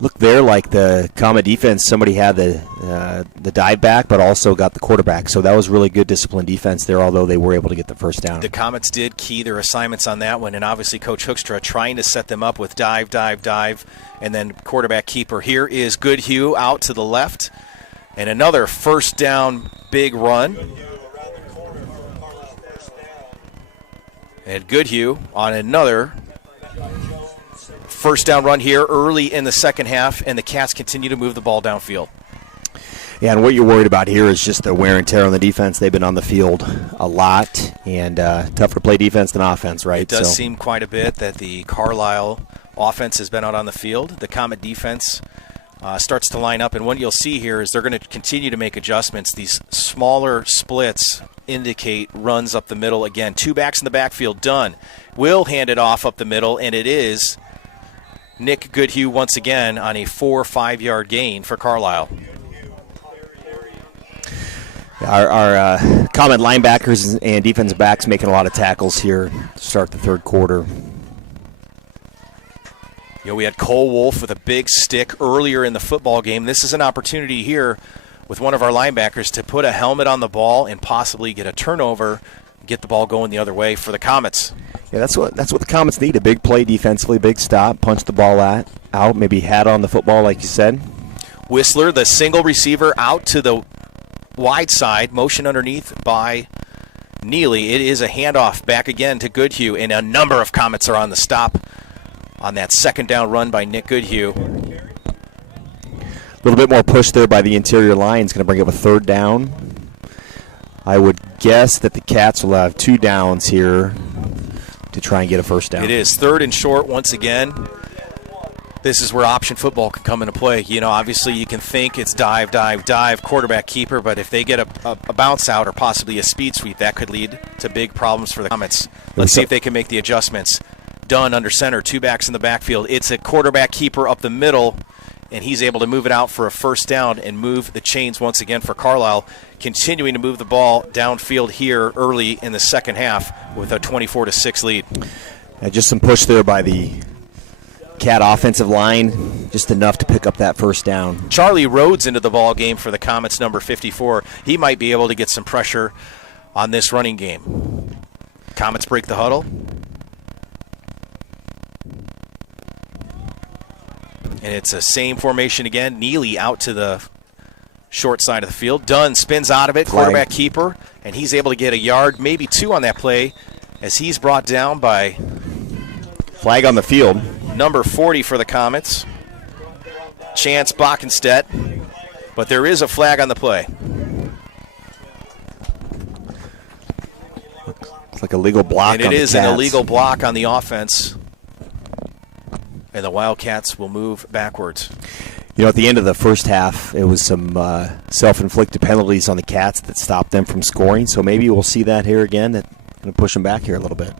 looked there like the Comet defense, somebody had the dive back, but also got the quarterback. So that was really good disciplined defense there, although they were able to get the 1st down. The Comets did key their assignments on that one, and obviously Coach Hoekstra trying to set them up with dive, and then quarterback keeper. Here is Goodhue out to the left, and another 1st down big run. And Goodhue on another 1st down run here early in the second half, and the Cats continue to move the ball downfield. Yeah, and what you're worried about here is just the wear and tear on the defense. They've been on the field a lot, and tougher to play defense than offense, right? It does seem quite a bit that the Carlisle offense has been out on the field. The Comet defense starts to line up, and what you'll see here is they're going to continue to make adjustments. These smaller splits indicate runs up the middle. Again, 2 backs in the backfield. Dunn will hand it off up the middle, and it is Nick Goodhue once again on a 4 or 5 yard gain for Carlisle. Our Comet linebackers and defensive backs making a lot of tackles here to start the 3rd quarter. We had Cole Wolf with a big stick earlier in the football game. This is an opportunity here with one of our linebackers to put a helmet on the ball and possibly get a turnover, get the ball going the other way for the Comets. Yeah, that's what the Comets need, a big play defensively, big stop, punch the ball out, maybe hat on the football like you said. Whistler, the single receiver out to the wide side, motion underneath by Neely. It is a handoff back again to Goodhue, and a number of Comets are on the stop on that 2nd down run by Nick Goodhue. A little bit more push there by the interior line. It's going to bring up a 3rd down. I would guess that the Cats will have 2 downs here to try and get a 1st down. It is 3rd and short once again. This is where option football can come into play. Obviously you can think it's dive, quarterback keeper, but if they get a bounce out or possibly a speed sweep, that could lead to big problems for the Comets. Let's see if they can make the adjustments. Dunn under center, 2 backs in the backfield. It's a quarterback keeper up the middle, and he's able to move it out for a 1st down and move the chains once again for Carlisle, continuing to move the ball downfield here early in the second half with a 24-6 lead. Just some push there by the Cat offensive line, just enough to pick up that 1st down. Charlie Rhodes into the ball game for the Comets, number 54. He might be able to get some pressure on this running game. Comets break the huddle. And it's the same formation again. Neely out to the short side of the field. Dunn spins out of it, quarterback keeper, and he's able to get a yard, maybe 2 on that play, as he's brought down by flag on the field. Number 40 for the Comets, Chance Bockenstedt, but there is a flag on the play. It's like a legal block. And it is an illegal block on the offense. And the Wildcats will move backwards. At the end of the 1st half, it was some self-inflicted penalties on the Cats that stopped them from scoring. So maybe we'll see that here again. That's going to push them back here a little bit.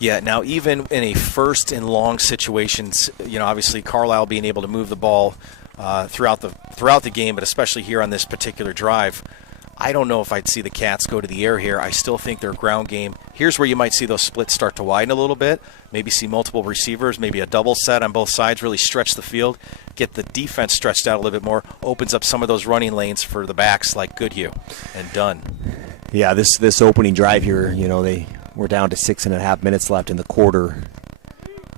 Yeah, now even in a 1st and long situations, obviously Carlisle being able to move the ball throughout the game, but especially here on this particular drive, I don't know if I'd see the Cats go to the air here. I still think their ground game. Here's where you might see those splits start to widen a little bit. Maybe see multiple receivers, maybe a double set on both sides, really stretch the field, get the defense stretched out a little bit more, opens up some of those running lanes for the backs like Goodhue and Dunn. Yeah, this opening drive here, we're down to 6.5 minutes left in the quarter.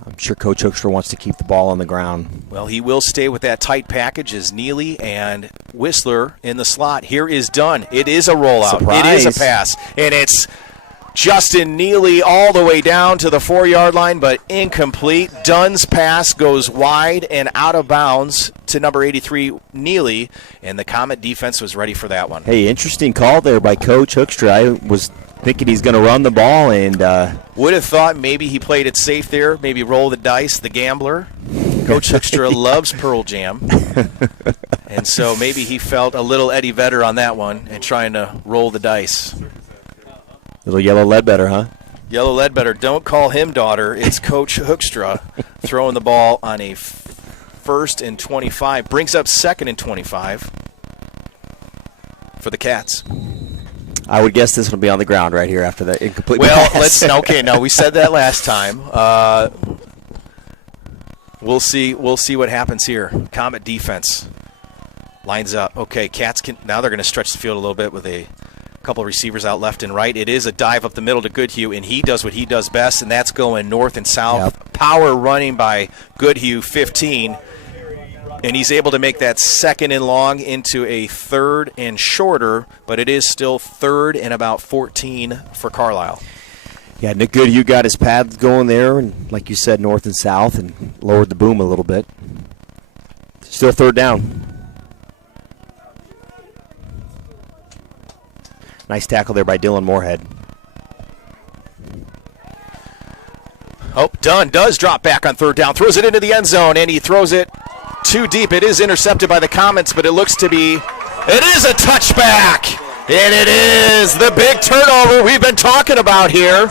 I'm sure Coach Hoekstra wants to keep the ball on the ground. Well, he will stay with that tight package as Neely and Whistler in the slot. Here is Dunn. It is a rollout. Surprise. It is a pass. And it's Justin Neely all the way down to the 4-yard line, but incomplete. Dunn's pass goes wide and out of bounds to number 83, Neely, and the Comet defense was ready for that one. Hey, interesting call there by Coach Hoekstra. I was thinking he's going to run the ball, and would have thought maybe he played it safe there, maybe roll the dice, the gambler. Coach Hoekstra loves Pearl Jam, and so maybe he felt a little Eddie Vedder on that one and trying to roll the dice. Little Yellow Ledbetter, huh? Yellow Ledbetter, don't call him daughter. It's Coach Hoekstra throwing the ball on a 1st and 25. Brings up 2nd and 25 for the Cats. I would guess this will be on the ground right here after that incomplete Well, pass. we said that last time. We'll see what happens here. Comet defense lines up. Okay, Cats now they're going to stretch the field a little bit with a couple of receivers out left and right. It is a dive up the middle to Goodhue, and he does what he does best, and that's going north and south. Yep. Power running by Goodhue, 15. And he's able to make that 2nd and long into a 3rd and shorter, but it is still 3rd and about 14 for Carlisle. Yeah, Nick Goodhue got his pads going there, and like you said, north and south, and lowered the boom a little bit. Still 3rd down. Nice tackle there by Dylan Moorhead. Oh, Dunn does drop back on 3rd down, throws it into the end zone, and he throws it too deep. It is intercepted by the Comets, but it looks to be, it is a touchback, and it is the big turnover we've been talking about here.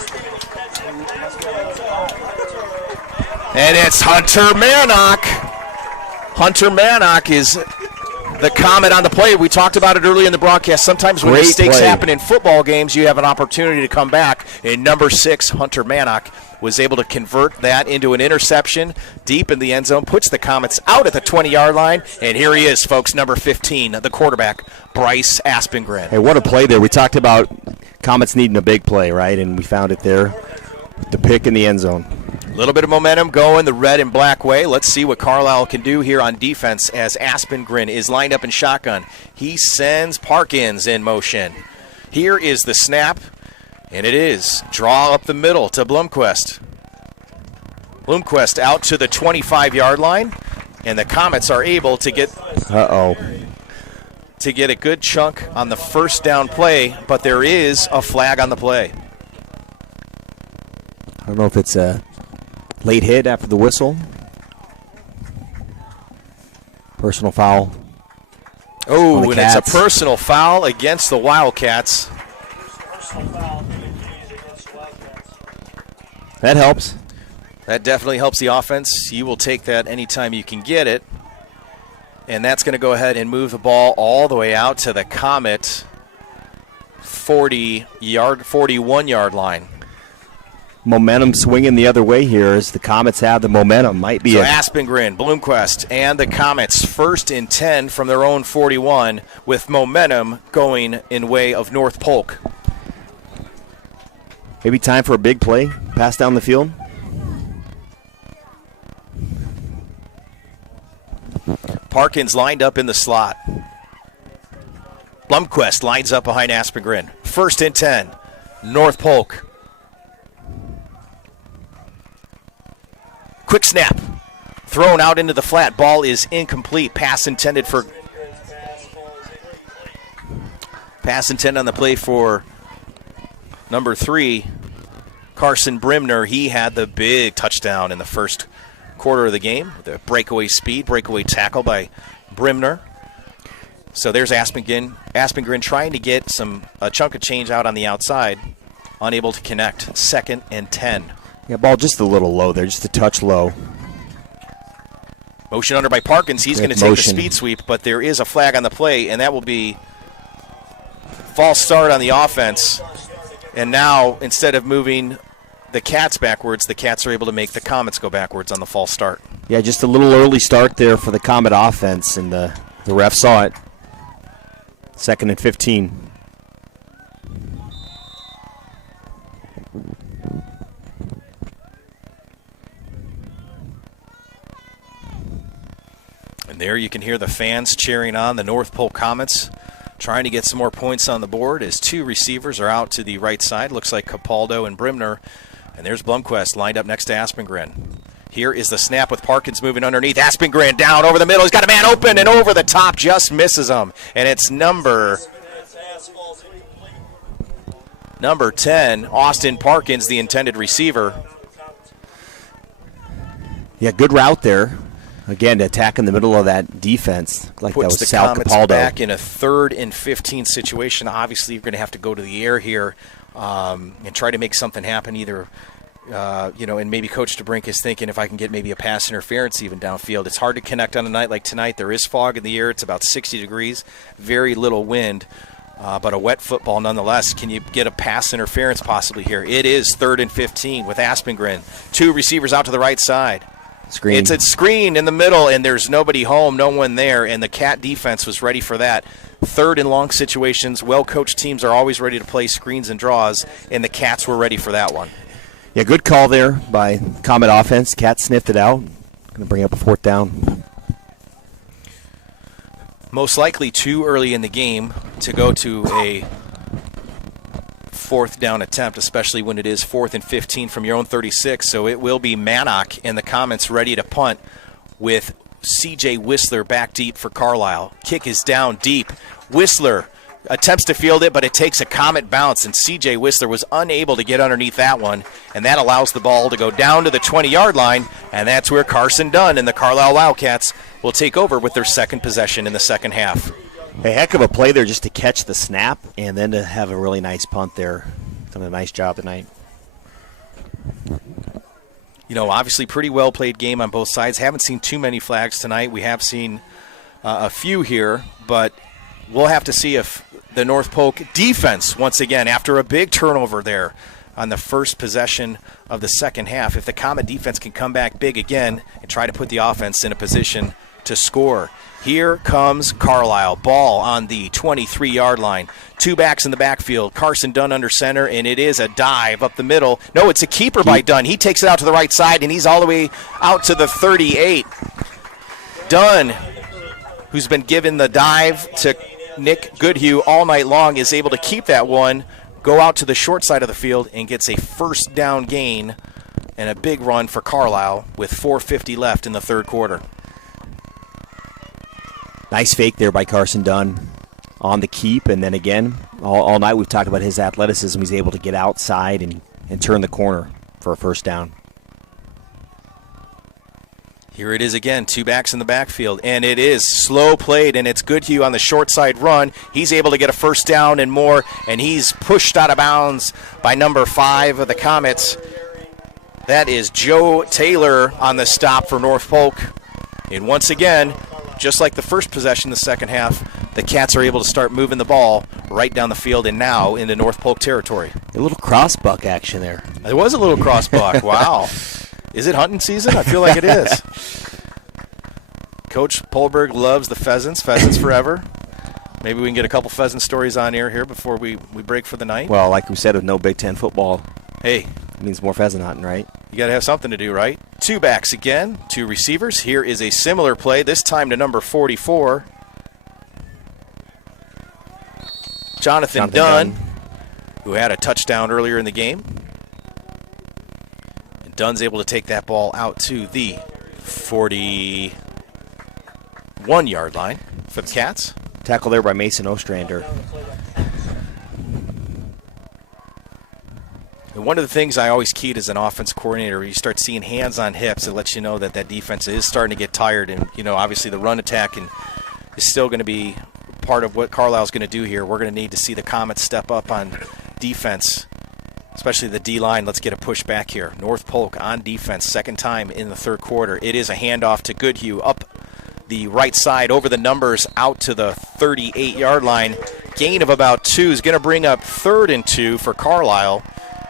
And it's Hunter Mannock. Hunter Mannock is the Comet on the play. We talked about it earlier in the broadcast. Sometimes when Great mistakes play. happen in football games, you have an opportunity to come back. And number 6, Hunter Mannock, was able to convert that into an interception deep in the end zone, puts the Comets out at the 20-yard line. And here he is, folks, number 15, the quarterback, Bryce Aspengren. Hey, what a play there. We talked about Comets needing a big play, right? And we found it there. The pick in the end zone. A little bit of momentum going the red and black way. Let's see what Carlisle can do here on defense as Aspengren is lined up in shotgun. He sends Parkins in motion. Here is the snap, and it is draw up the middle to Blomquist. Blomquist out to the 25-yard line, and the Comets are able to get to get a good chunk on the 1st down play, but there is a flag on the play. I don't know if it's a late hit after the whistle. Personal foul. Oh, and it's a personal foul against the Wildcats. That helps. That definitely helps the offense. You will take that anytime you can get it. And that's going to go ahead and move the ball all the way out to the Comet 41-yard line. Momentum swinging the other way here as the Comets have the momentum. Might be so Aspengren, Blomquist, and the Comets 1st and 10 from their own 41 with momentum going in way of North Polk. Maybe time for a big play. Pass down the field. Parkins lined up in the slot. Blomquist lines up behind Aspengren. 1st and 10, North Polk. Quick snap. Thrown out into the flat. Ball is incomplete. Pass intended on the play for number 3, Carson Brimner. He had the big touchdown in the first quarter of the game. The breakaway speed, breakaway tackle by Brimner. So there's Aspengren trying to get a chunk of change out on the outside. Unable to connect. 2nd and 10. Yeah, ball just a little low there, just a touch low. Motion under by Parkins. He's going to take the speed sweep, but there is a flag on the play, and that will be false start on the offense. And now, instead of moving the Cats backwards, the Cats are able to make the Comets go backwards on the false start. Yeah, just a little early start there for the Comet offense, and the ref saw it. 2nd and 15. And there you can hear the fans cheering on the North Polk Comets, trying to get some more points on the board as two receivers are out to the right side. Looks like Capaldo and Brimner. And there's Blomquist lined up next to Aspengren. Here is the snap with Parkins moving underneath. Aspengren down over the middle. He's got a man open and over the top, just misses him. And it's number 10, Austin Parkins, the intended receiver. Yeah, good route there. Again, to attack in the middle of that defense, like Puts that was the Sal Comets Capaldo. back in a 3rd and 15 situation. Obviously, you're going to have to go to the air here and try to make something happen. Either, and maybe Coach DeBrink is thinking if I can get maybe a pass interference even downfield. It's hard to connect on a night like tonight. There is fog in the air. It's about 60 degrees, very little wind. But a wet football nonetheless. Can you get a pass interference possibly here? It is 3rd and 15 with Aspengren. Two receivers out to the right side. Screen. It's a screen in the middle, and there's nobody home, no one there, and the Cat defense was ready for that. 3rd and long situations, well-coached teams are always ready to play screens and draws, and the Cats were ready for that one. Yeah, good call there by Comet offense. Cat sniffed it out. Going to bring up a 4th down. Most likely too early in the game to go to a 4th down attempt, especially when it is 4th and 15 from your own 36. So it will be Mannock and the Comets ready to punt with C.J. Whistler back deep for Carlisle. Kick is down deep. Whistler attempts to field it, but it takes a Comet bounce, and C.J. Whistler was unable to get underneath that one, and that allows the ball to go down to the 20-yard line, and that's where Carson Dunn and the Carlisle Wildcats will take over with their second possession in the second half. A heck of a play there just to catch the snap and then to have a really nice punt there. Done a nice job tonight. Obviously pretty well played game on both sides. Haven't seen too many flags tonight. We have seen a few here, but we'll have to see if the North Polk defense, once again, after a big turnover there on the first possession of the second half, if the Comet defense can come back big again and try to put the offense in a position to score. Here comes Carlisle. Ball on the 23-yard line. Two backs in the backfield. Carson Dunn under center, and it is a dive up the middle. No, it's a keeper by Dunn. He takes it out to the right side, and he's all the way out to the 38. Dunn, who's been given the dive to Nick Goodhue all night long, is able to keep that one, go out to the short side of the field, and gets a first down gain and a big run for Carlisle with 4:50 left in the third quarter. Nice fake there by Carson Dunn on the keep, and then again, all night we've talked about his athleticism. He's able to get outside and turn the corner for a first down. Here it is again, two backs in the backfield, and it is slow played, and it's Goodhue on the short side run. He's able to get a first down and more, and he's pushed out of bounds by number 5 of the Comets. That is Joe Taylor on the stop for North Polk. And once again, just like the first possession in the second half, the Cats are able to start moving the ball right down the field and now into North Polk territory. A little cross-buck action there. There was a little cross-buck. Wow. Is it hunting season? I feel like it is. Coach Polberg loves the pheasants. Pheasants forever. Maybe we can get a couple pheasant stories on air here before we break for the night. Well, like we said, with no Big Ten football, hey, it means more pheasant hunting, right? You got to have something to do, right? Two backs again, two receivers. Here is a similar play, this time to number 44. Jonathan Dunn, who had a touchdown earlier in the game. And Dunn's able to take that ball out to the 41-yard line for the Cats. Tackle there by Mason Ostrander. And one of the things I always keyed as an offense coordinator, you start seeing hands on hips, it lets you know that that defense is starting to get tired. And, obviously the run attack is still going to be part of what Carlisle's going to do here. We're going to need to see the Comets step up on defense, especially the D-line. Let's get a push back here. North Polk on defense, second time in the third quarter. It is a handoff to Goodhue up the right side over the numbers out to the 38-yard line. gain of about 2 is going to bring up 3rd and 2 for Carlisle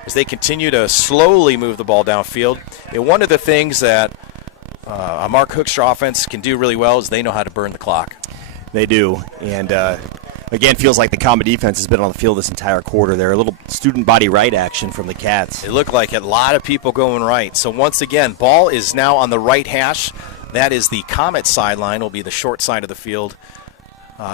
as they continue to slowly move the ball downfield. And one of the things that a Mark Hoekstra offense can do really well is they know how to burn the clock. They do. And, again, feels like the Comet defense has been on the field this entire quarter there. A little student body right action from the Cats. It looked like a lot of people going right. So once again, ball is now on the right hash. That is the Comet sideline, will be the short side of the field.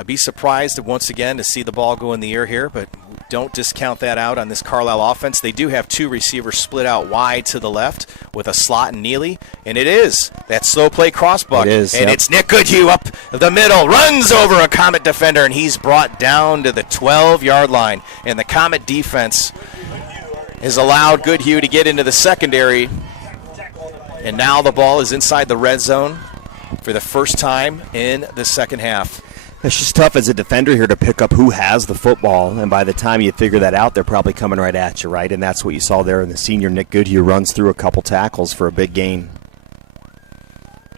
Be surprised once again to see the ball go in the air here, but don't discount that out on this Carlisle offense. They do have 2 receivers split out wide to the left with a slot and Neely, and it is that slow play crossbuck. It is, and it's Nick Goodhue up the middle, runs over a Comet defender, and he's brought down to the 12-yard line. And the Comet defense has allowed Goodhue to get into the secondary, and now the ball is inside the red zone for the first time in the second half. It's just tough as a defender here to pick up who has the football, and by the time you figure that out, they're probably coming right at you, right? And that's what you saw there. And the senior Nick Goodhue runs through a couple tackles for a big gain.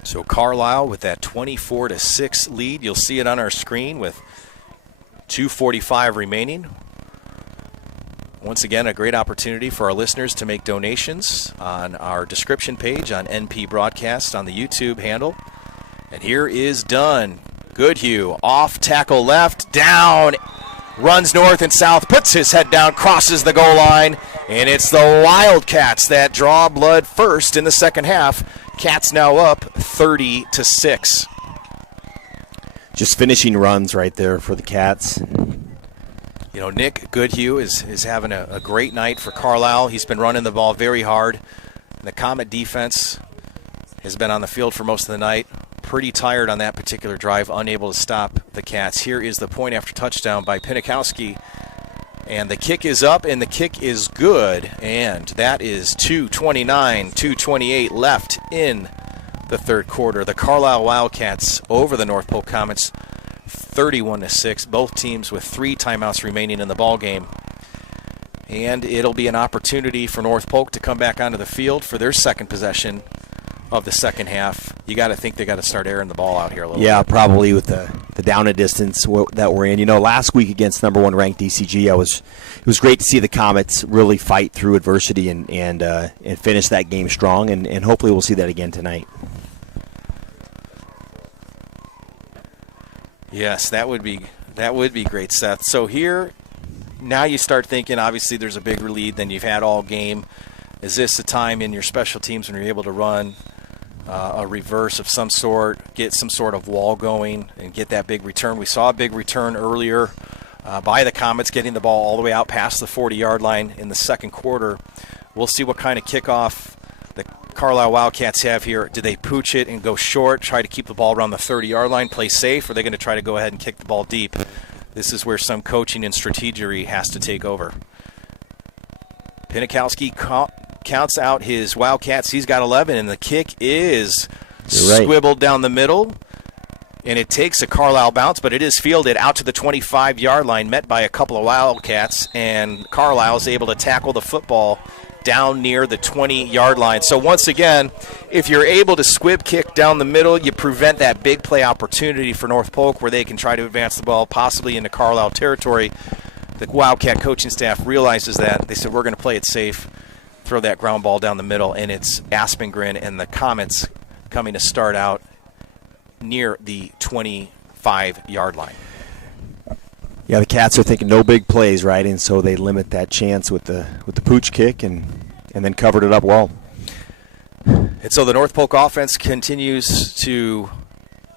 So Carlisle with that 24-6 lead. You'll see it on our screen with 2:45 remaining. Once again, a great opportunity for our listeners to make donations on our description page on NP Broadcast on the YouTube handle. And here is Dunn. Goodhue off tackle left, down, runs north and south, puts his head down, crosses the goal line, and it's the Wildcats that draw blood first in the second half. Cats now up 30-6. Just finishing runs right there for the Cats. You know, Nick Goodhue is having a great night for Carlisle. He's been running the ball very hard. The Comet defense has been on the field for most of the night. Pretty tired on that particular drive, unable to stop the Cats. Here is the point after touchdown by Pinikowski. And the kick is up, and the kick is good. And that is 2:29 left in the third quarter. The Carlisle Wildcats over the North Polk Comets, 31-6. Both teams with 3 timeouts remaining in the ball game. And it'll be an opportunity for North Polk to come back onto the field for their second possession of the second half. You got to think they got to start airing the ball out here a little bit. Yeah, probably with the down and distance that we're in. You know, last week against number 1 ranked DCG, it was great to see the Comets really fight through adversity and finish that game strong, and hopefully we'll see that again tonight. Yes, that would be great, Seth. So here, now you start thinking, obviously there's a bigger lead than you've had all game. Is this a time in your special teams when you're able to run a reverse of some sort, get some sort of wall going, and get that big return? We saw a big return earlier by the Comets, getting the ball all the way out past the 40-yard line in the second quarter. We'll see what kind of kickoff the Carlisle Wildcats have here. Do they pooch it and go short, try to keep the ball around the 30-yard line, play safe, or are they going to try to go ahead and kick the ball deep? This is where some coaching and strategy has to take over. Pinikowski counts out his Wildcats. He's got 11, and the kick is squibbled down the middle. And it takes a Carlisle bounce, but it is fielded out to the 25-yard line, met by a couple of Wildcats, and Carlisle is able to tackle the football down near the 20-yard line. So once again, if you're able to squib kick down the middle, you prevent that big play opportunity for North Polk where they can try to advance the ball possibly into Carlisle territory. The Wildcat coaching staff realizes that. They said, we're going to play it safe, throw that ground ball down the middle, and it's Aspengren and the Comets coming to start out near the 25-yard line. Yeah, the Cats are thinking no big plays, right? And so they limit that chance with the pooch kick and then covered it up well. And so the North Polk offense continues to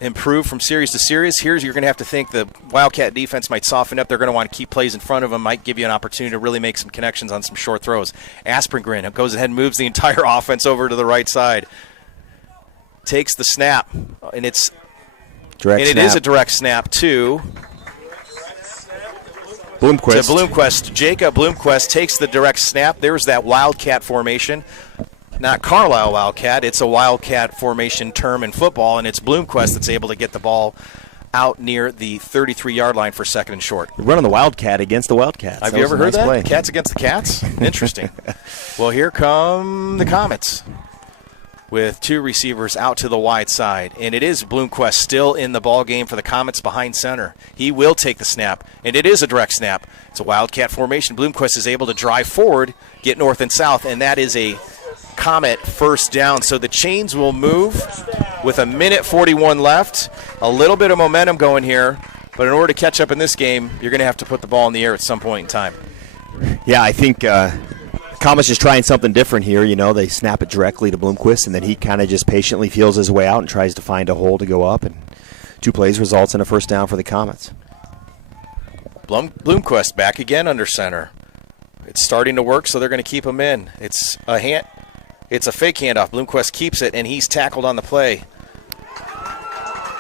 improve from series to series. Here's you're going to have to think the Wildcat defense might soften up. They're going to want to keep plays in front of them, might give you an opportunity to really make some connections on some short throws. Aspengren goes ahead and moves the entire offense over to the right side. Takes the snap, and it is a direct snap to Bloomquist. Jacob Bloomquist takes the direct snap. There's that Wildcat formation. Not Carlisle Wildcat. It's a Wildcat formation term in football, and it's Bloomquist that's able to get the ball out near the 33-yard line for second and short. You're running the Wildcat against the Wildcats. Have you ever heard that? Cats against the Cats? Interesting. Well, here come the Comets. with 2 receivers out to the wide side. And it is Bloomquist still in the ball game for the Comets behind center. He will take the snap, and it is a direct snap. It's a Wildcat formation. Bloomquist is able to drive forward, get north and south, and that is a Comet first down. So the chains will move with 1:41 left. A little bit of momentum going here, but in order to catch up in this game, you're going to have to put the ball in the air at some point in time. Yeah, I think Comets just trying something different here. You know, they snap it directly to Bloomquist, and then he kind of just patiently feels his way out and tries to find a hole to go up. And 2 plays results in a first down for the Comets. Bloomquist back again under center. It's starting to work, so they're going to keep him in. It's a fake handoff. Bloomquist keeps it, and he's tackled on the play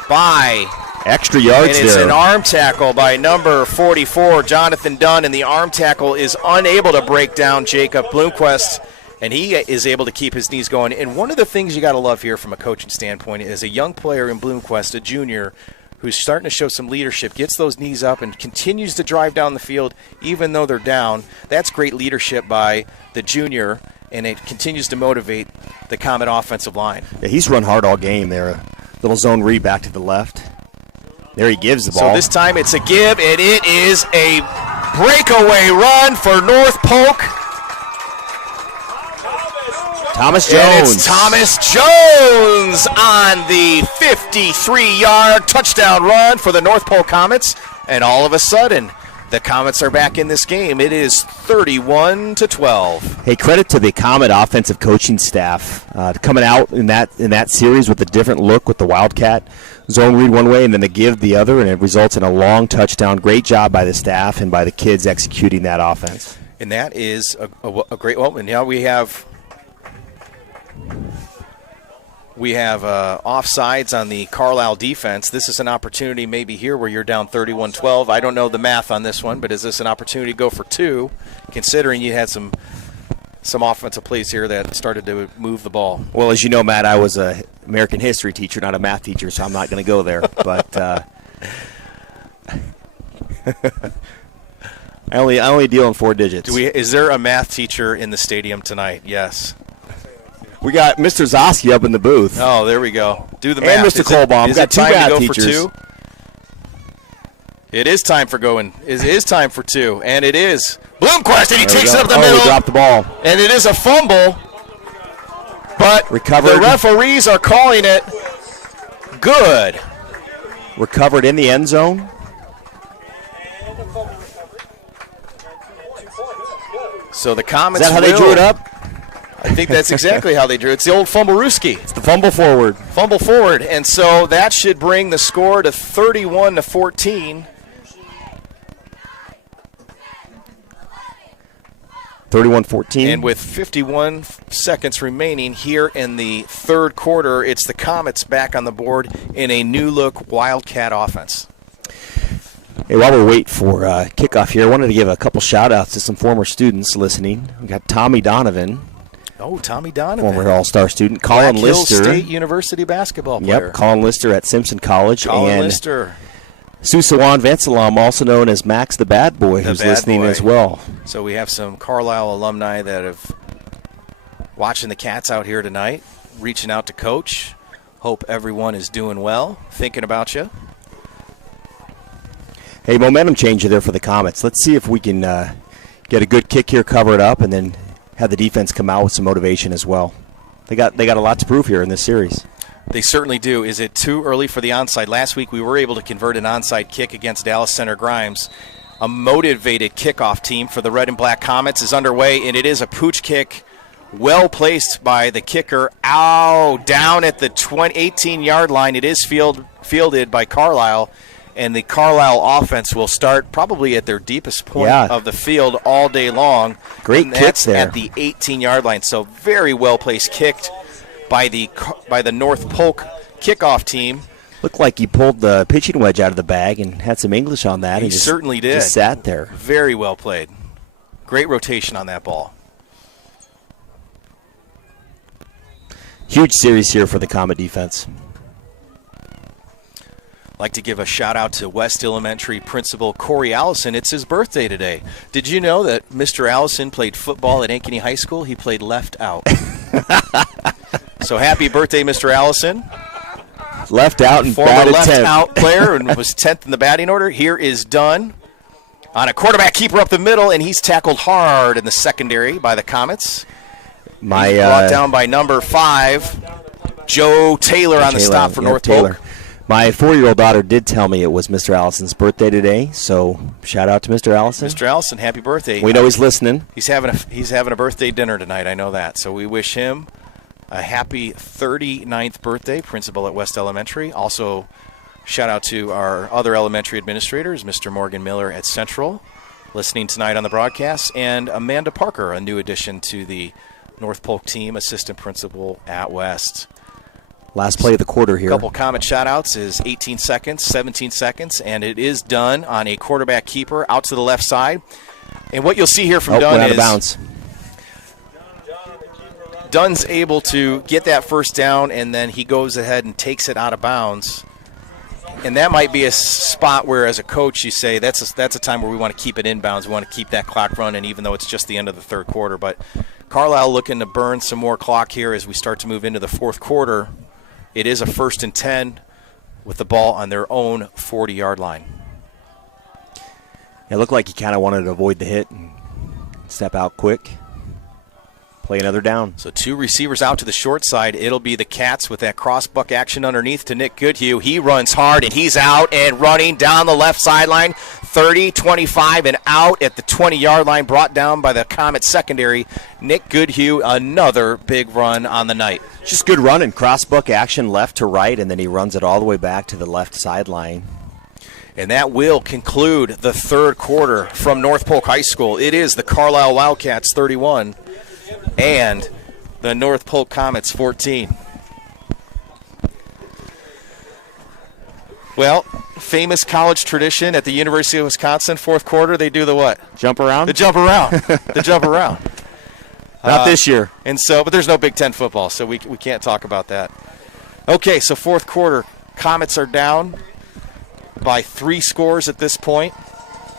by extra yards and it's there. An arm tackle by number 44, Jonathan Dunn, and the arm tackle is unable to break down Jacob Bloomquist, and he is able to keep his knees going. And one of the things you got to love here from a coaching standpoint is a young player in Bloomquist, a junior, who's starting to show some leadership, gets those knees up and continues to drive down the field even though they're down. That's great leadership by the junior, and it continues to motivate the Comet offensive line. Yeah, he's run hard all game there. A little zone read back to the left. There he gives the ball. So this time it's a give, and it is a breakaway run for North Polk. Thomas Jones. And it's Thomas Jones on the 53-yard touchdown run for the North Polk Comets. And all of a sudden, the Comets are back in this game. It is 31-12. Hey, credit to the Comet offensive coaching staff coming out in that series with a different look with the Wildcat zone read one way and then the give the other, and it results in a long touchdown. Great job by the staff and by the kids executing that offense. And that is a great moment. Now we have offsides on the Carlisle defense. This is an opportunity maybe here where you're down 31-12. I don't know the math on this one, but is this an opportunity to go for 2, considering you had some offensive plays here that started to move the ball? Well, as you know, Matt, I was an American history teacher, not a math teacher, so I'm not going to go there. But I only deal in 4 digits. Is there a math teacher in the stadium tonight? Yes. We got Mr. Zosky up in the booth. Oh, there we go. Do the math. And Mr. Kolbaum. Is Got it 2 time math to go teachers. for 2? It is time for going. It is time for 2, and it is. Bloomquist, and he takes it up the middle. He dropped the ball. And it is a fumble, but Recovered. The referees are calling it good. Recovered in the end zone. So the Comets Is that how they drew it up? I think that's exactly how they drew it. It's the old fumble-rooski. It's the fumble forward. Fumble forward, and so that should bring the score to 31-14. 31-14. And with 51 seconds remaining here in the third quarter, it's the Comets back on the board in a new-look Wildcat offense. Hey, while we wait for kickoff here, I wanted to give a couple shout-outs to some former students listening. We got Tommy Donovan. Oh, Tommy Donovan. Former All-Star student. Colin Black Hills Lister. State University basketball player. Yep, Colin Lister at Simpson College. Colin Lister. Susawan Vansalam, also known as Max the Bad Boy, who's listening as well. So we have some Carlisle alumni that have watching the Cats out here tonight, reaching out to Coach. Hope everyone is doing well, thinking about you. Hey, momentum changer there for the Comets. Let's see if we can get a good kick here, cover it up, and then have the defense come out with some motivation as well. They got a lot to prove here in this series. They certainly do. Is it too early for the onside? Last week we were able to convert an onside kick against Dallas Center Grimes. A motivated kickoff team for the Red and Black Comets is underway, and it is a pooch kick well placed by the kicker. Down at the 18-yard line. It is fielded by Carlisle. And the Carlisle offense will start probably at their deepest point of the field all day long. Great kicks there. At the 18-yard line. So very well-placed kicked by the North Polk kickoff team. Looked like he pulled the pitching wedge out of the bag and had some English on that. He certainly did. Just sat there. Very well played. Great rotation on that ball. Huge series here for the Comet defense. Like to give a shout out to West Elementary Principal Corey Allison. It's his birthday today. Did you know that Mr. Allison played football at Ankeny High School? He played left out. So happy birthday, Mr. Allison. Left out and Former batted left 10th. out player and was 10th in the batting order. Here is Dunn on a quarterback keeper up the middle, and he's tackled hard in the secondary by the Comets. He's brought down by number 5, Joe Taylor on the stop for North Polk. My 4-year-old daughter did tell me it was Mr. Allison's birthday today, so shout out to Mr. Allison. Mr. Allison, happy birthday. We know he's listening. He's having a birthday dinner tonight, I know that. So we wish him a happy 39th birthday, principal at West Elementary. Also, shout out to our other elementary administrators, Mr. Morgan Miller at Central, listening tonight on the broadcast, and Amanda Parker, a new addition to the North Polk team, assistant principal at West. Last play of the quarter here. A couple Comet shout-outs is 18 seconds, 17 seconds, and it is done on a quarterback keeper out to the left side. And what you'll see here from Dunn out is of bounds. Dunn's able to get that first down, and then he goes ahead and takes it out of bounds. And that might be a spot where, as a coach, you say that's a time where we want to keep it inbounds. We want to keep that clock running, even though it's just the end of the third quarter. But Carlisle looking to burn some more clock here as we start to move into the fourth quarter. It is a 1st and 10 with the ball on their own 40-yard line. It looked like he kind of wanted to avoid the hit and step out quick. Play another down. So 2 receivers out to the short side. It'll be the Cats with that cross-buck action underneath to Nick Goodhue. He runs hard, and he's out and running down the left sideline. 30, 25, and out at the 20-yard line, brought down by the Comet secondary. Nick Goodhue, another big run on the night. Just good run and cross-buck action left to right, and then he runs it all the way back to the left sideline. And that will conclude the third quarter from North Polk High School. It is the Carlisle Wildcats 31 and the North Polk Comets 14. Well, famous college tradition at the University of Wisconsin, fourth quarter, they do the what? Jump around? The jump around. The jump around. Not this year. And so, but there's no Big Ten football, so we can't talk about that. Okay, so fourth quarter, Comets are down by 3 scores at this point.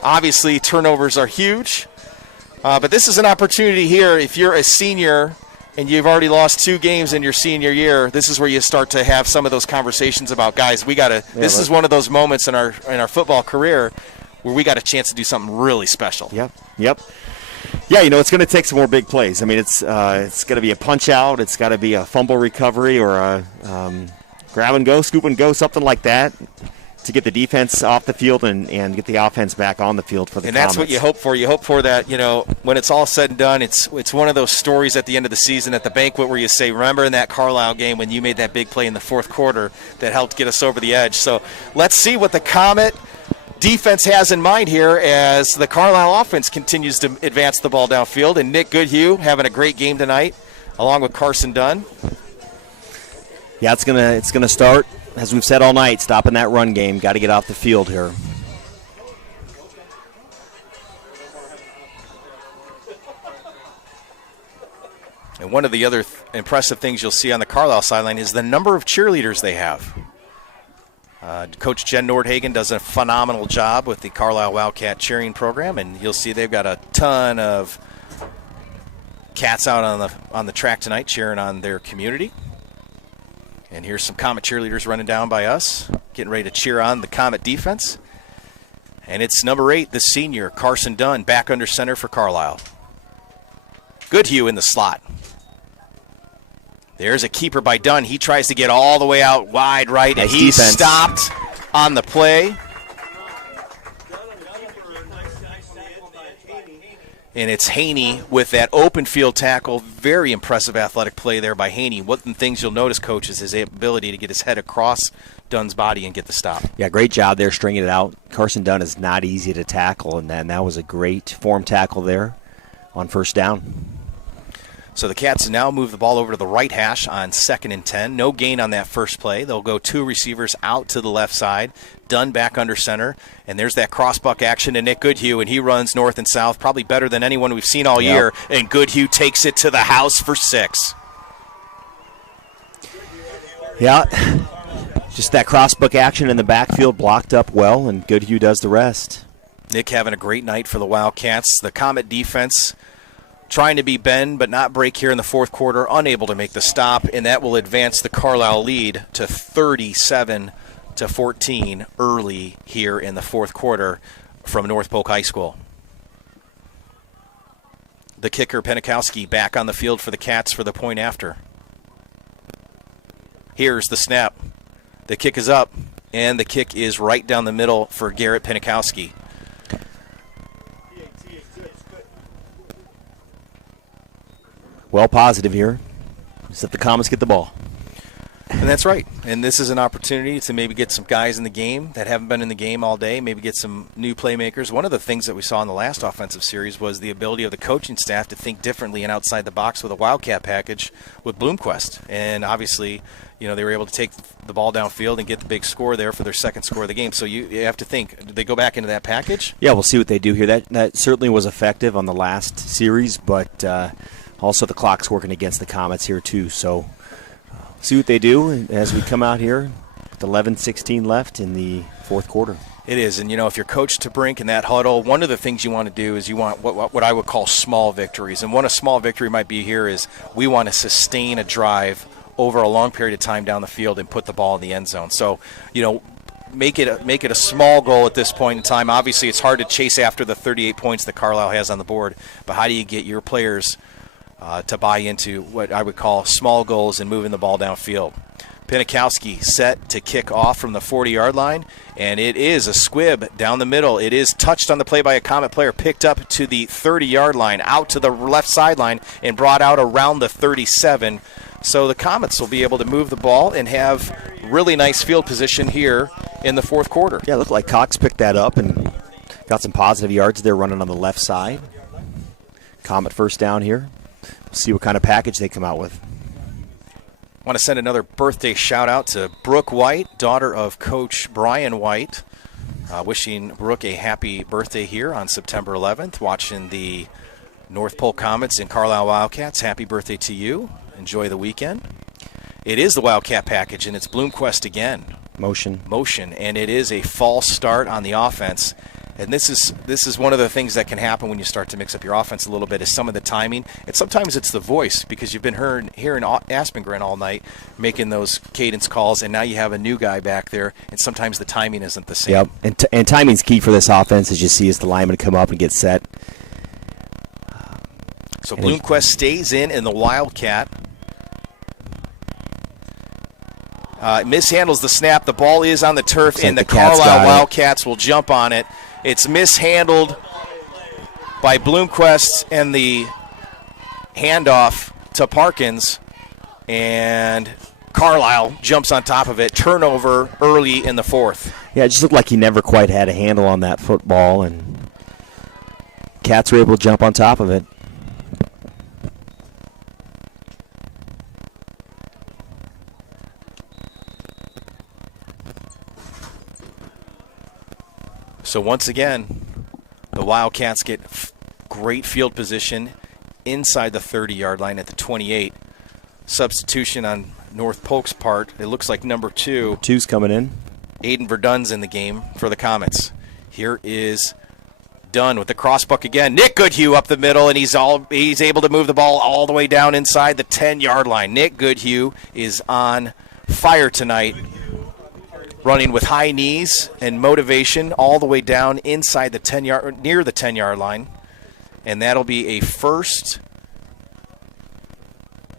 Obviously, turnovers are huge. But this is an opportunity here. If you're a senior and you've already lost 2 games in your senior year, this is where you start to have some of those conversations about, guys, we got to. This is one of those moments in our football career where we got a chance to do something really special. Yep. Yeah, it's going to take some more big plays. I mean, it's going to be a punch out. It's got to be a fumble recovery or a grab and go, scoop and go, something like that, to get the defense off the field and get the offense back on the field for the Comets. And that's what you hope for. You hope for that, when it's all said and done, it's one of those stories at the end of the season at the banquet where you say, remember in that Carlisle game when you made that big play in the fourth quarter that helped get us over the edge. So let's see what the Comet defense has in mind here as the Carlisle offense continues to advance the ball downfield. And Nick Goodhue having a great game tonight along with Carson Dunn. Yeah, it's gonna start, as we've said all night, stopping that run game. Got to get off the field here. And one of the other impressive things you'll see on the Carlisle sideline is the number of cheerleaders they have. Coach Jen Nordhagen does a phenomenal job with the Carlisle Wildcat cheering program, and you'll see they've got a ton of cats out on the track tonight cheering on their community. And here's some Comet cheerleaders running down by us, getting ready to cheer on the Comet defense. And it's number 8, the senior, Carson Dunn, back under center for Carlisle. Goodhue in the slot. There's a keeper by Dunn. He tries to get all the way out wide right, and he's stopped on the play. And it's Haney with that open field tackle. Very impressive athletic play there by Haney. One of the things you'll notice, Coach, is his ability to get his head across Dunn's body and get the stop. Yeah, great job there stringing it out. Carson Dunn is not easy to tackle, and that was a great form tackle there on first down. So the Cats now move the ball over to the right hash on 2nd and 10. No gain on that first play. They'll go 2 receivers out to the left side. Dunn back under center. And there's that cross-buck action to Nick Goodhue, and he runs north and south, probably better than anyone we've seen all year. And Goodhue takes it to the house for 6. Yeah, just that cross-buck action in the backfield blocked up well, and Goodhue does the rest. Nick having a great night for the Wildcats. The Comet defense trying to be bend but not break here in the fourth quarter, unable to make the stop, and that will advance the Carlisle lead to 37-14 early here in the fourth quarter from North Polk High School. The kicker, Penikowski, back on the field for the Cats for the point after. Here's the snap. The kick is up, and the kick is right down the middle for Garrett Penikowski. Well, positive here is that the Comets get the ball. And that's right. And this is an opportunity to maybe get some guys in the game that haven't been in the game all day, maybe get some new playmakers. One of the things that we saw in the last offensive series was the ability of the coaching staff to think differently and outside the box with a Wildcat package with Bloomquist. And obviously, you know, they were able to take the ball downfield and get the big score there for their second score of the game. So you have to think, did they go back into that package? Yeah, we'll see what they do here. That certainly was effective on the last series, but also the clock's working against the Comets here too. So see what they do as we come out here with 11:16 left in the fourth quarter. It is, and you know, if you're Coach Brink in that huddle, one of the things you want to do is you want what I would call small victories. And what a small victory might be here is we want to sustain a drive over a long period of time down the field and put the ball in the end zone. So, you know, make it a small goal at this point in time. Obviously, it's hard to chase after the 38 points that Carlisle has on the board, but how do you get your players to buy into what I would call small goals and moving the ball downfield? Penikowski set to kick off from the 40-yard line, and it is a squib down the middle. It is touched on the play by a Comet player, picked up to the 30-yard line, out to the left sideline, and brought out around the 37. So the Comets will be able to move the ball and have really nice field position here in the fourth quarter. Yeah, it looked like Cox picked that up and got some positive yards there running on the left side. Comet first down here. See what kind of package they come out with. I want to send another birthday shout-out to Brooke White, daughter of Coach Brian White. Wishing Brooke a happy birthday here on September 11th, watching the North Polk Comets and Carlisle Wildcats. Happy birthday to you. Enjoy the weekend. It is the Wildcat package, and it's Bloomquist again. Motion, and it is a false start on the offense. And this is one of the things that can happen when you start to mix up your offense a little bit, is some of the timing. And sometimes it's the voice, because you've been hearing Aspengren all night making those cadence calls, and now you have a new guy back there, and sometimes the timing isn't the same. Yep, and timing's key for this offense, as you see as the linemen come up and get set. So Bloomquist stays in the Wildcat. Mishandles the snap. The ball is on the turf, and the Carlisle Wildcats will jump on it. It's mishandled by Bloomquist, and the handoff to Parkins, and Carlisle jumps on top of it. Turnover early in the fourth. Yeah, it just looked like he never quite had a handle on that football, and Cats were able to jump on top of it. So once again, the Wildcats get great field position inside the 30-yard line at the 28. Substitution on North Polk's part. It looks like number 2. Two's coming in. Aiden Verdun's in the game for the Comets. Here is Dunn with the crossbuck again. Nick Goodhue up the middle, and he's able to move the ball all the way down inside the 10-yard line. Nick Goodhue is on fire tonight, running with high knees and motivation all the way down inside the 10-yard, near the 10-yard line, and that'll be a first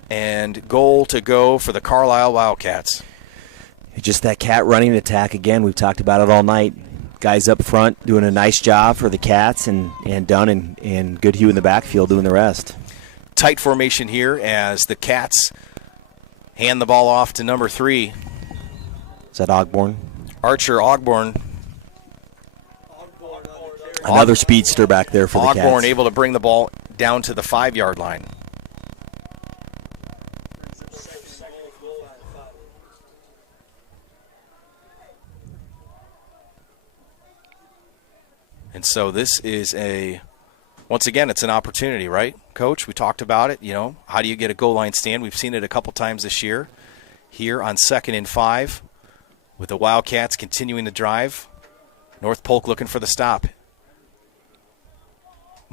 and goal to go for the Carlisle Wildcats. Just that cat running attack again. We've talked about it all night. Guys up front doing a nice job for the Cats, and Dunn and Goodhue in the backfield doing the rest. Tight formation here as the Cats hand the ball off to number 3. Is that Ogborn? Archer Ogborn. Another speedster back there for the Cats. Ogborn able to bring the ball down to the 5-yard line. And so this is once again, it's an opportunity, right, Coach? We talked about it, you know, how do you get a goal line stand? We've seen it a couple times this year. Here on 2nd and 5. With the Wildcats continuing to drive. North Polk looking for the stop.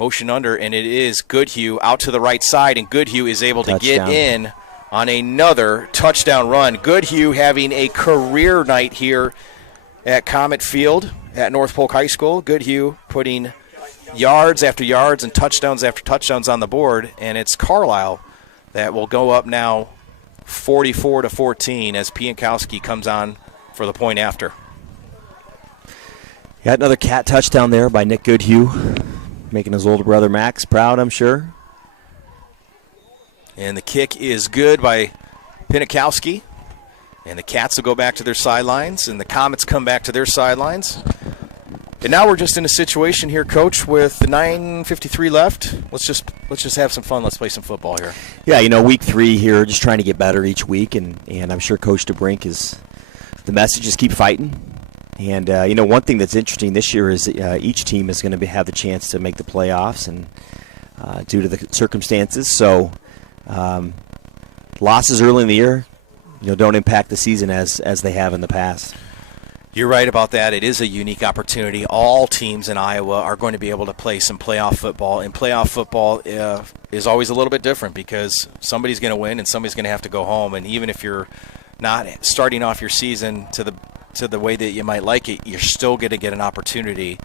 Motion under, and it is Goodhue out to the right side, and Goodhue is able to get in on another touchdown run. Goodhue having a career night here at Comet Field at North Polk High School. Goodhue putting yards after yards and touchdowns after touchdowns on the board, and it's Carlisle that will go up now 44-14 as Piankowski comes on for the point after. Got another cat touchdown there by Nick Goodhue, making his older brother Max proud, I'm sure. And the kick is good by Piankowski. And the Cats will go back to their sidelines, and the Comets come back to their sidelines. And now we're just in a situation here, Coach, with the 9:53 left. Let's just have some fun. Let's play some football here. Yeah, week 3 here, just trying to get better each week, and I'm sure Coach DeBrink the message is keep fighting. And, one thing that's interesting this year is each team is going to have the chance to make the playoffs and due to the circumstances. So losses early in the year, don't impact the season as they have in the past. You're right about that. It is a unique opportunity. All teams in Iowa are going to be able to play some playoff football, and playoff football is always a little bit different because somebody's going to win and somebody's going to have to go home. And even if you're not starting off your season to the way that you might like it, you're still going to get an opportunity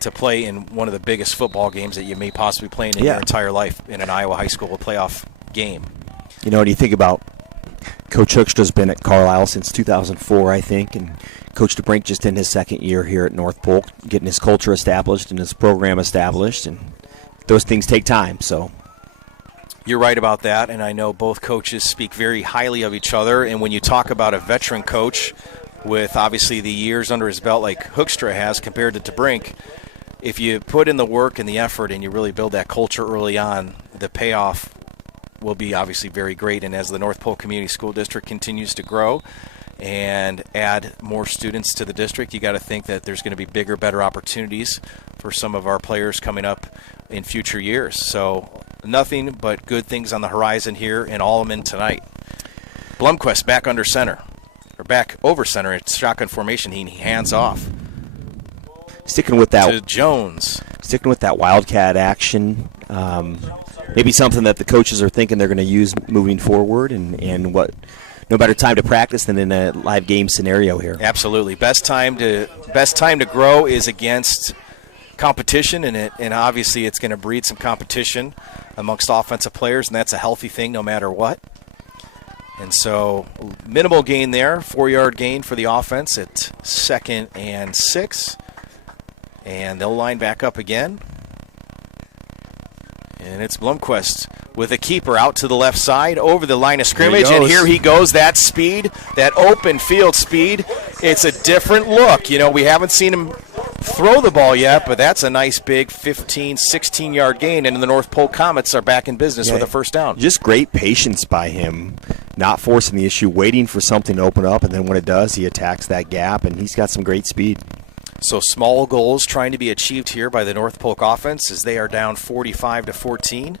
to play in one of the biggest football games that you may possibly play in your entire life in an Iowa high school playoff game. When you think about Coach Hoekstra's been at Carlisle since 2004, I think, and Coach DeBrink just in his second year here at North Polk, getting his culture established and his program established, and those things take time. So you're right about that, and I know both coaches speak very highly of each other. And when you talk about a veteran coach with obviously the years under his belt like Hoekstra has compared to DeBrink, if you put in the work and the effort and you really build that culture early on, the payoff will be obviously very great. And as the North Polk Community School District continues to grow and add more students to the district, you got to think that there's going to be bigger, better opportunities for some of our players coming up in future years. So nothing but good things on the horizon here in Alleman tonight. Blomquist back under center, or back over center. It's shotgun formation. He hands off. Sticking with that to Jones. Sticking with that Wildcat action. Maybe something that the coaches are thinking they're going to use moving forward, and what no better time to practice than in a live game scenario here. Absolutely. Best time to grow is against competition, and obviously it's going to breed some competition amongst offensive players, and that's a healthy thing no matter what. And so minimal gain there, 4-yard gain for the offense at 2nd and 6. And they'll line back up again. And it's Blomquist with a keeper out to the left side over the line of scrimmage. And here he goes, that speed, that open field speed. It's a different look. We haven't seen him throw the ball yet, but that's a nice big 15, 16-yard gain. And the North Polk Comets are back in business with a first down. Just great patience by him, not forcing the issue, waiting for something to open up. And then when it does, he attacks that gap, and he's got some great speed. So small goals trying to be achieved here by the North Polk offense as they are down 45-14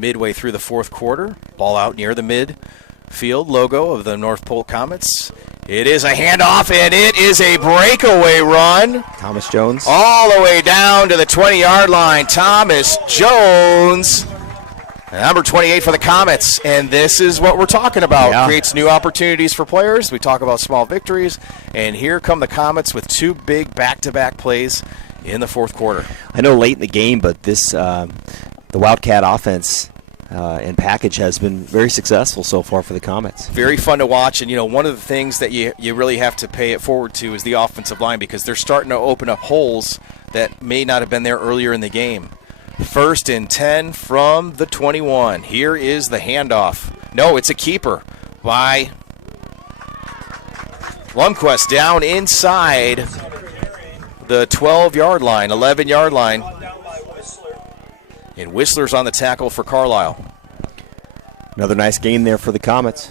midway through the fourth quarter. Ball out near the midfield logo of the North Polk Comets. It is a handoff, and it is a breakaway run. Thomas Jones. All the way down to the 20-yard line. Thomas Jones, number 28 for the Comets. And this is what we're talking about. Yeah. Creates new opportunities for players. We talk about small victories. And here come the Comets with 2 big back-to-back plays in the fourth quarter. I know late in the game, but this the Wildcat offense and package has been very successful so far for the Comets. Very fun to watch, and one of the things that you really have to pay it forward to is the offensive line, because they're starting to open up holes that may not have been there earlier in the game. 1st and 10 from the 21. Here is the handoff. No, it's a keeper by Blomquist down inside the 12-yard line, 11-yard line. And Whistler's on the tackle for Carlisle. Another nice gain there for the Comets.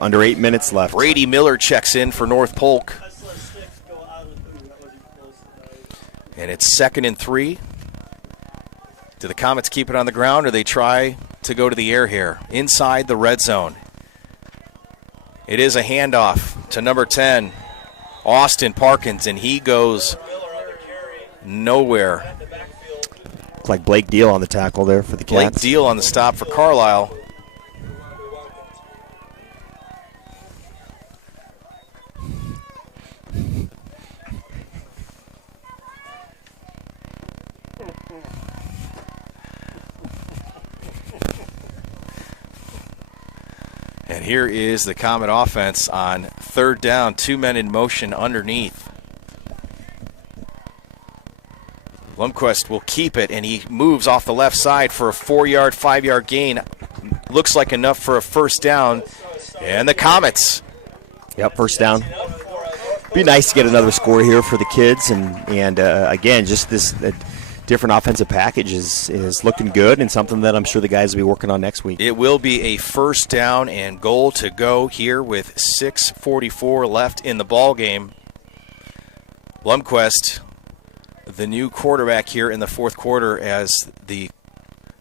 Under 8 minutes left. Brady Miller checks in for North Polk. And it's 2nd and 3. Do the Comets keep it on the ground, or they try to go to the air here? Inside the red zone. It is a handoff to number 10, Austin Parkins, and he goes nowhere. Looks like Blake Deal on the tackle there for the Cats. Blake Deal on the stop for Carlisle. And here is the Comet offense on third down, 2 men in motion underneath. Blomquist will keep it, and he moves off the left side for a 4-yard, 5-yard gain. Looks like enough for a first down. And the Comets. Yep, first down. Be nice to get another score here for the kids, and again, just this different offensive package is looking good, and something that I'm sure the guys will be working on next week. It will be a first down and goal to go here with 6:44 left in the ball game. Blomquist, the new quarterback here in the fourth quarter, as the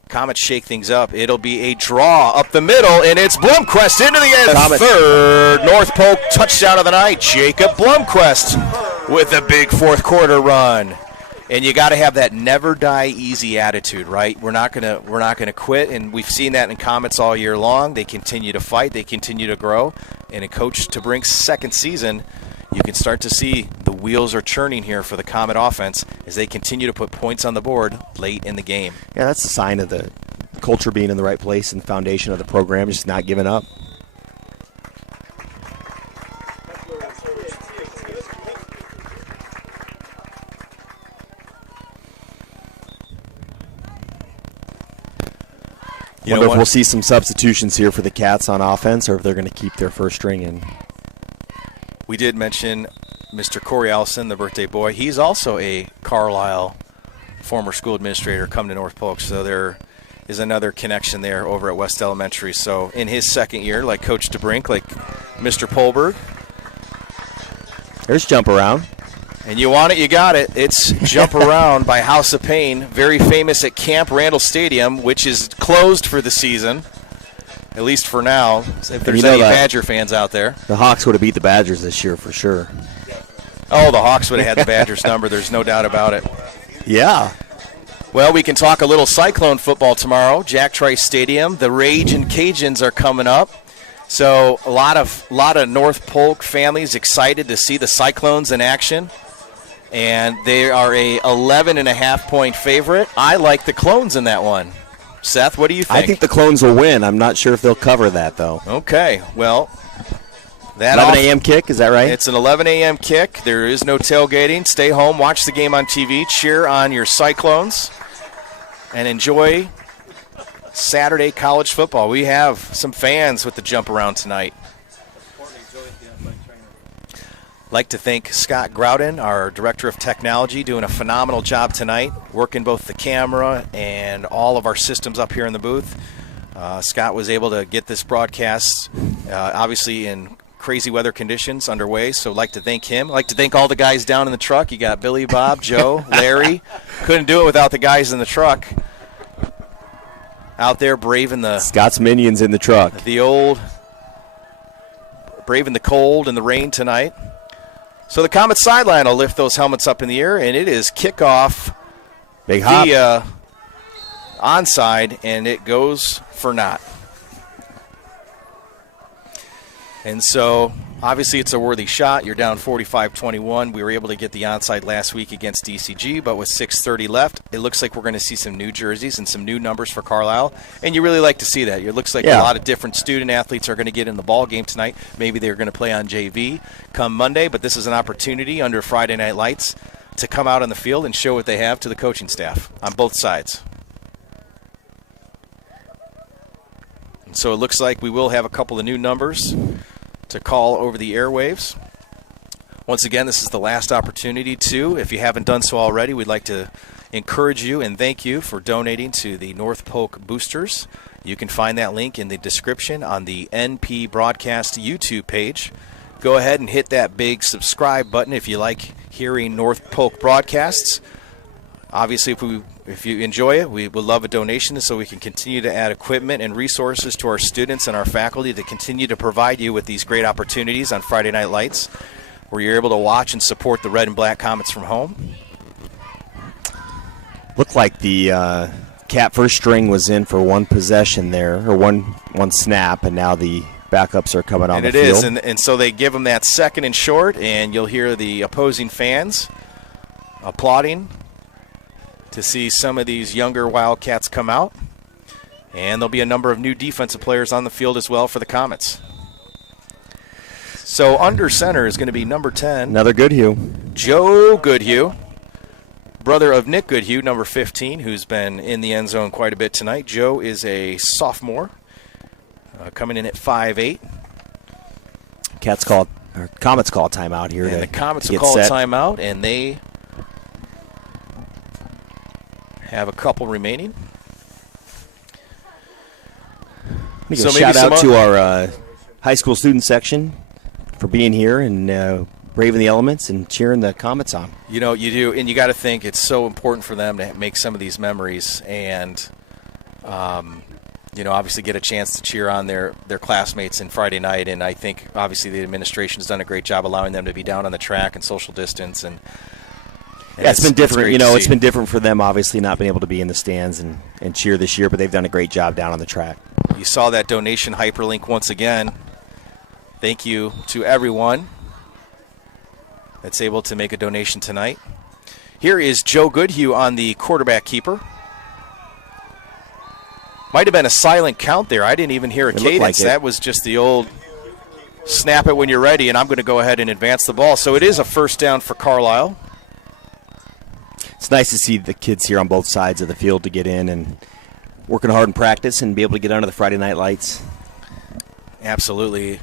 Comets shake things up. It'll be a draw up the middle, and it's Blomquist into the end. Comets. Third North Polk touchdown of the night. Jacob Blomquist with a big fourth quarter run. And you got to have that never die easy attitude, right? We're not gonna quit, and we've seen that in Comets all year long. They continue to fight, they continue to grow, and in Coach DeBrink's second season, you can start to see the wheels are churning here for the Comet offense as they continue to put points on the board late in the game. Yeah, that's a sign of the culture being in the right place and the foundation of the program, just not giving up. I wonder if we'll see some substitutions here for the Cats on offense, or if they're going to keep their first string in. We did mention Mr. Corey Allison, the birthday boy. He's also a Carlisle former school administrator come to North Polk, so there is another connection there over at West Elementary. So in his second year, like Coach DeBrink, like Mr. Polberg. There's Jump Around. And you want it, you got it. It's Jump Around by House of Pain, very famous at Camp Randall Stadium, which is closed for the season, at least for now, if there's any Badger fans out there. The Hawks would have beat the Badgers this year for sure. Oh, the Hawks would have had the Badgers number. There's no doubt about it. Yeah. Well, we can talk a little Cyclone football tomorrow. Jack Trice Stadium. The Rage and Cajuns are coming up. So a lot of North Polk families excited to see the Cyclones in action. And they are a 11.5-point favorite. I like the Clones in that one. Seth, what do you think? I think the Clones will win. I'm not sure if they'll cover that, though. Okay, well, that 11 a.m. kick, is that right? It's an 11 a.m. kick. There is no tailgating. Stay home, watch the game on TV, cheer on your Cyclones, and enjoy Saturday college football. We have some fans with the Jump Around tonight. Like to thank Scott Groudon, our Director of Technology, doing a phenomenal job tonight, working both the camera and all of our systems up here in the booth. Scott was able to get this broadcast, obviously in crazy weather conditions, underway, so I'd like to thank him. I'd like to thank all the guys down in the truck. You got Billy, Bob, Joe, Larry. Couldn't do it without the guys in the truck out there braving the... Scott's Minions in the truck. Braving the cold and the rain tonight. So the Comet sideline will lift those helmets up in the air, and it is kickoff Big hop. via onside, and it goes for naught. And so, obviously, it's a worthy shot. You're down 45-21. We were able to get the onside last week against DCG, but with 6:30 left, it looks like we're going to see some new jerseys and some new numbers for Carlisle, and you really like to see that. It looks like a lot of different student athletes are going to get in the ball game tonight. Maybe they're going to play on JV come Monday, but this is an opportunity under Friday Night Lights to come out on the field and show what they have to the coaching staff on both sides. And so it looks like we will have a couple of new numbers to call over the airwaves. Once again, this is the last opportunity to, if you haven't done so already, we'd like to encourage you and thank you for donating to the North Polk Boosters. You can find that link in the description on the NP Broadcast YouTube page. Go ahead and hit that big subscribe button if you like hearing North Polk broadcasts. Obviously, if you enjoy it, we would love a donation so we can continue to add equipment and resources to our students and our faculty to continue to provide you with these great opportunities on Friday Night Lights, where you're able to watch and support the Red and Black Comets from home. Looked like the Cat first string was in for one possession there, or one snap, and now the backups are coming on the field. And it is, and so they give them that second and short, and you'll hear the opposing fans applauding to see some of these younger Wildcats come out. And there'll be a number of new defensive players on the field as well for the Comets. So under center is going to be number 10. Another Goodhue. Joe Goodhue, brother of Nick Goodhue, number 15, who's been in the end zone quite a bit tonight. Joe is a sophomore, coming in at 5'8". Comets call a timeout here. And the Comets will call a timeout, and they have a couple remaining. So shout out to our high school student section for being here and braving the elements and cheering the Comets on. You know, you do, and you got to think it's so important for them to make some of these memories and, obviously get a chance to cheer on their classmates in Friday night. And I think, obviously, the administration has done a great job allowing them to be down on the track and social distance. And yeah, it's been different. It's been different for them, obviously, not being able to be in the stands and cheer this year, but they've done a great job down on the track. You saw that donation hyperlink once again. Thank you to everyone that's able to make a donation tonight. Here is Joe Goodhue on the quarterback keeper. Might have been a silent count there. I didn't even hear a cadence. That was just the old snap it when you're ready, and I'm going to go ahead and advance the ball. So it is a first down for Carlisle. It's nice to see the kids here on both sides of the field to get in and working hard in practice and be able to get under the Friday night lights. Absolutely.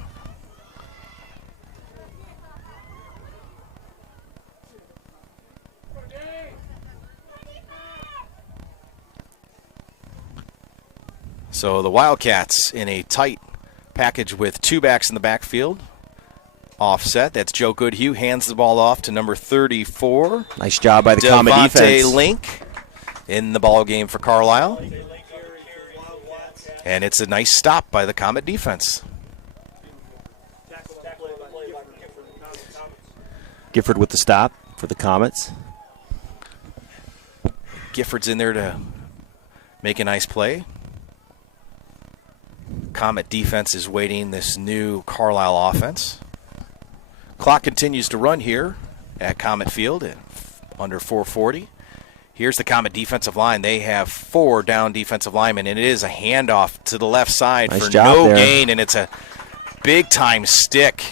So the Wildcats in a tight package with two backs in the backfield. Offset. That's Joe Goodhue. Hands the ball off to number 34. Nice job by the Comet defense. Link in the ball game for Carlisle. And it's a nice stop by the Comet defense. Gifford with the stop for the Comets. Gifford's in there to make a nice play. Comet defense is waiting this new Carlisle offense. Clock continues to run here at Comet Field at under 4:40. Here's the Comet defensive line. They have 4 down defensive linemen, and it is a handoff to the left side for no gain, and it's a big-time stick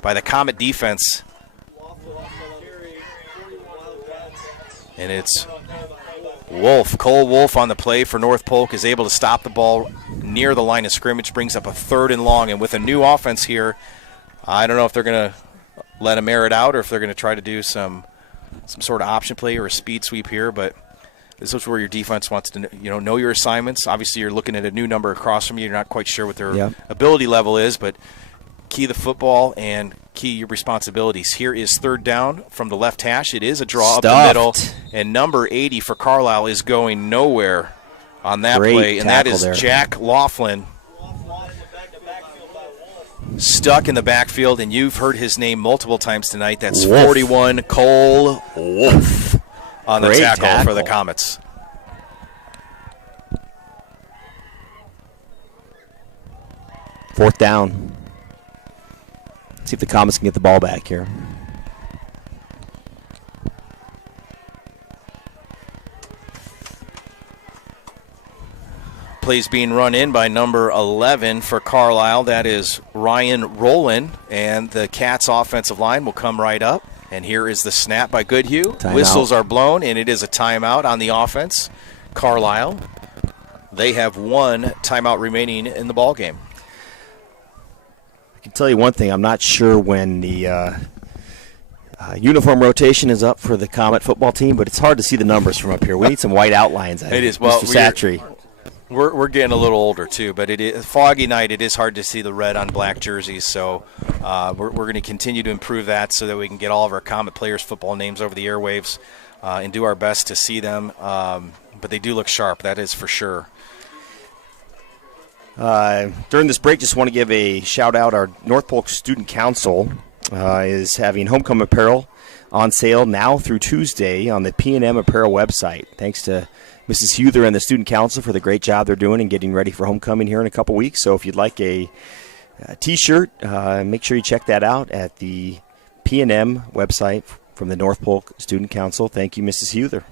by the Comet defense. And it's Cole Wolf on the play for North Polk is able to stop the ball near the line of scrimmage, brings up a 3rd and long. And with a new offense here, I don't know if they're going to let him air it out or if they're going to try to do some sort of option play or a speed sweep here. But this is where your defense wants to know your assignments. Obviously, you're looking at a new number across from you. You're not quite sure what their ability level is, but key the football and key your responsibilities. Here is 3rd down from the left hash. It is a draw up the middle, and number 80 for Carlisle is going nowhere on that play, and that is Jack Laughlin stuck in the backfield, and you've heard his name multiple times tonight. That's 41 Cole Wolf on the tackle for the Comets. Fourth down. See if the Comets can get the ball back here. Plays being run in by number 11 for Carlisle. That is Ryan Rowland, and the Cats offensive line will come right up. And here is the snap by Goodhue. Whistles are blown, and it is a timeout on the offense. Carlisle, they have 1 timeout remaining in the ball game. I can tell you one thing. I'm not sure when the uniform rotation is up for the Comet football team, but it's hard to see the numbers from up here. We need some white outlines. It is. Well, Mr. Satry. We're getting a little older too, but it is foggy night. It is hard to see the red on black jerseys, so we're going to continue to improve that so that we can get all of our Comet players' football names over the airwaves and do our best to see them. But they do look sharp, that is for sure. During this break, just want to give a shout out. Our North Polk Student Council is having homecoming apparel on sale now through Tuesday on the P&M Apparel website. Thanks to Mrs. Huther and the Student Council for the great job they're doing and getting ready for homecoming here in a couple weeks. So if you'd like a T-shirt, make sure you check that out at the P&M website from the North Polk Student Council. Thank you, Mrs. Huther.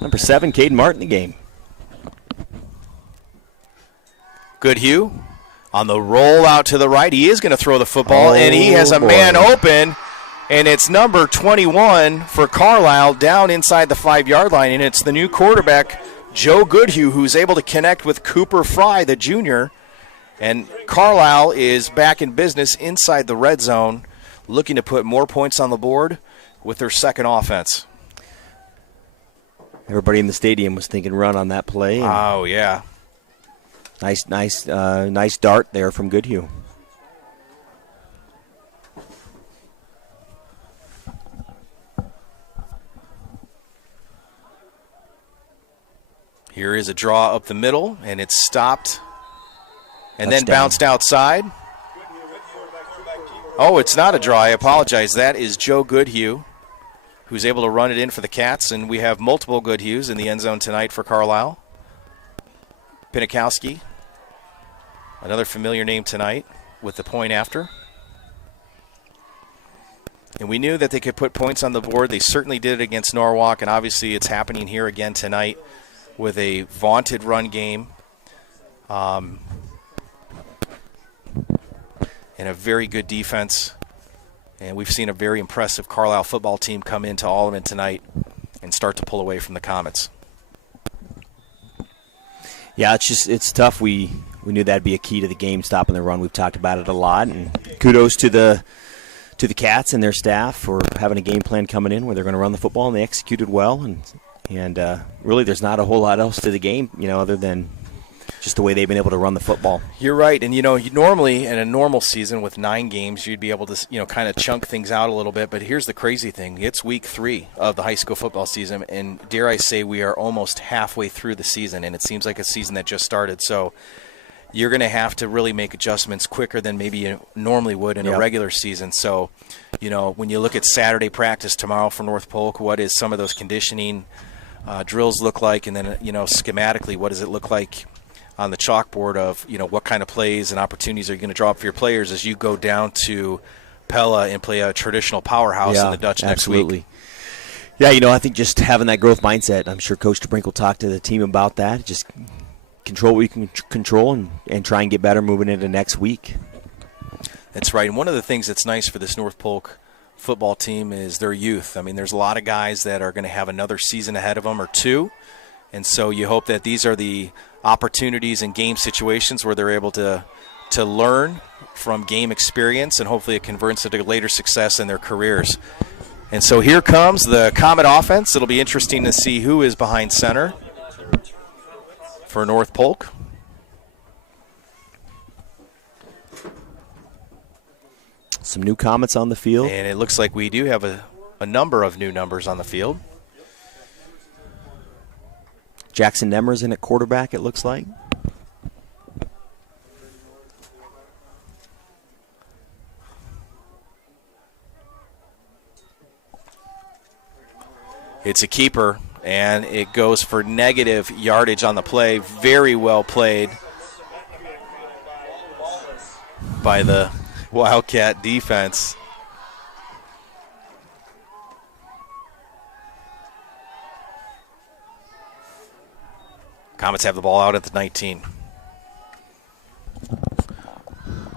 Number 7, Caden Martin, the game. Goodhue on the roll out to the right. He is going to throw the football, and he has a man open, and it's number 21 for Carlisle down inside the 5-yard line, and it's the new quarterback, Joe Goodhue, who's able to connect with Cooper Fry, the junior. And Carlisle is back in business inside the red zone, looking to put more points on the board with their second offense. Everybody in the stadium was thinking run on that play. Oh, yeah. Nice dart there from Goodhue. Here is a draw up the middle, and it's stopped and Touchdown. then bounced outside. Oh, it's not a draw. I apologize. That is Joe Goodhue, who's able to run it in for the Cats, and we have multiple Goodhues in the end zone tonight for Carlisle. Pinikowski, another familiar name tonight with the point after. And we knew that they could put points on the board. They certainly did it against Norwalk, and obviously it's happening here again tonight with a vaunted run game and a very good defense. And we've seen a very impressive Carlisle football team come into Alleman tonight and start to pull away from the Comets. Yeah, it's tough. We knew that'd be a key to the game, stopping the run. We've talked about it a lot, and kudos to the Cats and their staff for having a game plan coming in where they're going to run the football, and they executed well. And really, there's not a whole lot else to the game, other than just the way they've been able to run the football. You're right, and you normally in a normal season with 9 games, you'd be able to kind of chunk things out a little bit. But here's the crazy thing: it's week 3 of the high school football season, and dare I say, we are almost halfway through the season, and it seems like a season that just started. So you're going to have to really make adjustments quicker than maybe you normally would in a regular season. So, when you look at Saturday practice tomorrow for North Polk, what is some of those conditioning drills look like, and then schematically, what does it look like on the chalkboard of what kind of plays and opportunities are you going to draw up for your players as you go down to Pella and play a traditional powerhouse in the Dutch next week? Yeah, I think just having that growth mindset, I'm sure Coach DeBrink will talk to the team about that. Just control what we can control and try and get better moving into next week. That's right. And one of the things that's nice for this North Polk football team is their youth. I mean, there's a lot of guys that are going to have another season ahead of them or 2. And so you hope that these are the opportunities and game situations where they're able to learn from game experience, and hopefully it converts into later success in their careers. And so here comes the Comet offense. It'll be interesting to see who is behind center for North Polk. Some new Comets on the field. And it looks like we do have a number of new numbers on the field. Jackson Nemmer's in at quarterback, it looks like. It's a keeper, and it goes for negative yardage on the play. Very well played by the Wildcat defense. Comets have the ball out at the 19.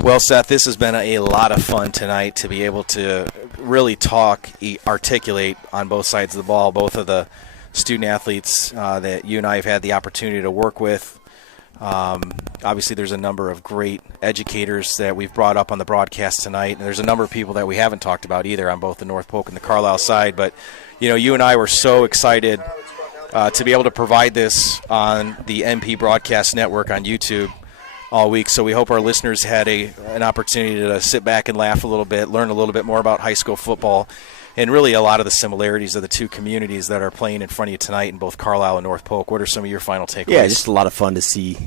Well, Seth, this has been a lot of fun tonight to be able to really talk, articulate on both sides of the ball, both of the student athletes that you and I have had the opportunity to work with. Obviously, there's a number of great educators that we've brought up on the broadcast tonight, and there's a number of people that we haven't talked about either on both the North Polk and the Carlisle side. But, you and I were so excited to be able to provide this on the MP Broadcast Network on YouTube all week. So we hope our listeners had an opportunity to sit back and laugh a little bit, learn a little bit more about high school football. and really a lot of the similarities of the two communities that are playing in front of you tonight in both Carlisle and North Polk. What are some of your final takeaways? Yeah, just a lot of fun to see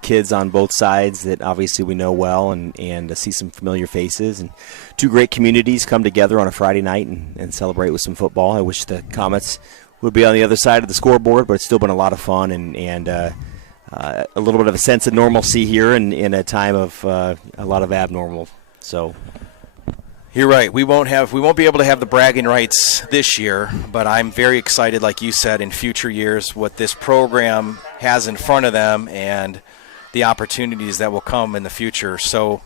kids on both sides that obviously we know well, and to see some familiar faces, and two great communities come together on a Friday night and celebrate with some football. I wish the Comets would be on the other side of the scoreboard, but it's still been a lot of fun and a little bit of a sense of normalcy here in a time of a lot of abnormal. So. You're right. We won't be able to have the bragging rights this year, but I'm very excited, like you said, in future years, what this program has in front of them and the opportunities that will come in the future. So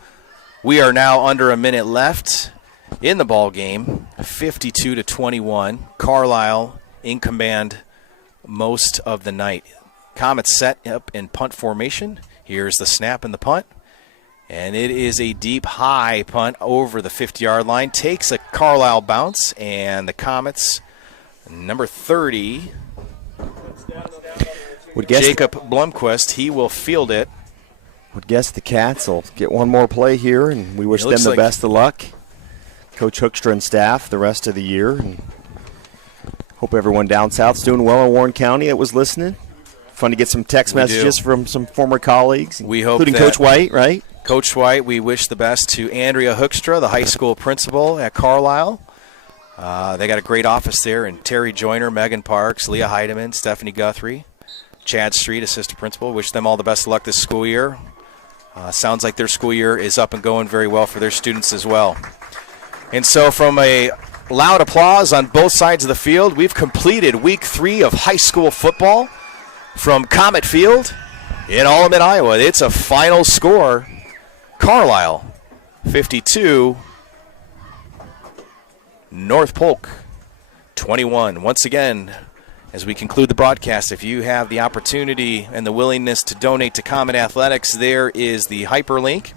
we are now under a minute left in the ball game, 52-21. Carlisle in command most of the night. Comets set up in punt formation. Here's the snap and the punt. And it is a deep, high punt over the 50-yard line. Takes a Carlisle bounce, and the Comets, number 30, Jacob Blomquist, he will field it. Would guess the Cats will get one more play here, and we wish them the best of luck. Coach Hoekstra and staff the rest of the year. And hope everyone down south's doing well in Warren County that was listening. Fun to get some text messages from some former colleagues, we hope including Coach White, right? Coach White, we wish the best to Andrea Hoekstra, the high school principal at Carlisle. They got a great office there, and Terry Joyner, Megan Parks, Leah Heidemann, Stephanie Guthrie, Chad Street, assistant principal. Wish them all the best of luck this school year. Sounds like their school year is up and going very well for their students as well. And so from a loud applause on both sides of the field, we've completed week 3 of high school football from Comet Field in Allman, Iowa. It's a final score. Carlisle 52, North Polk 21. Once again, as we conclude the broadcast, if you have the opportunity and the willingness to donate to Comet Athletics, there is the hyperlink.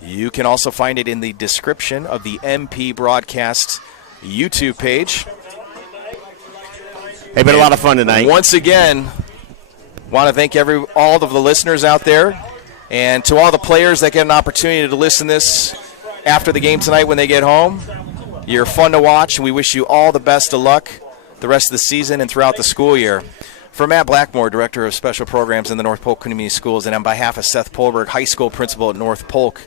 You can also find it in the description of the MP Broadcast YouTube page. Hey, been a lot of fun tonight. Once again, want to thank all of the listeners out there. And to all the players that get an opportunity to listen to this after the game tonight when they get home, you're fun to watch, and we wish you all the best of luck the rest of the season and throughout the school year. For Matt Blackmore, Director of Special Programs in the North Polk Community Schools, and on behalf of Seth Polberg, High School Principal at North Polk,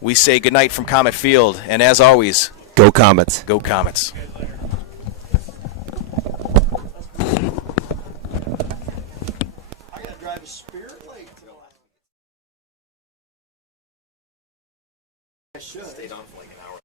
we say goodnight from Comet Field. And as always, go Comets. Go Comets. Stayed on for like an hour.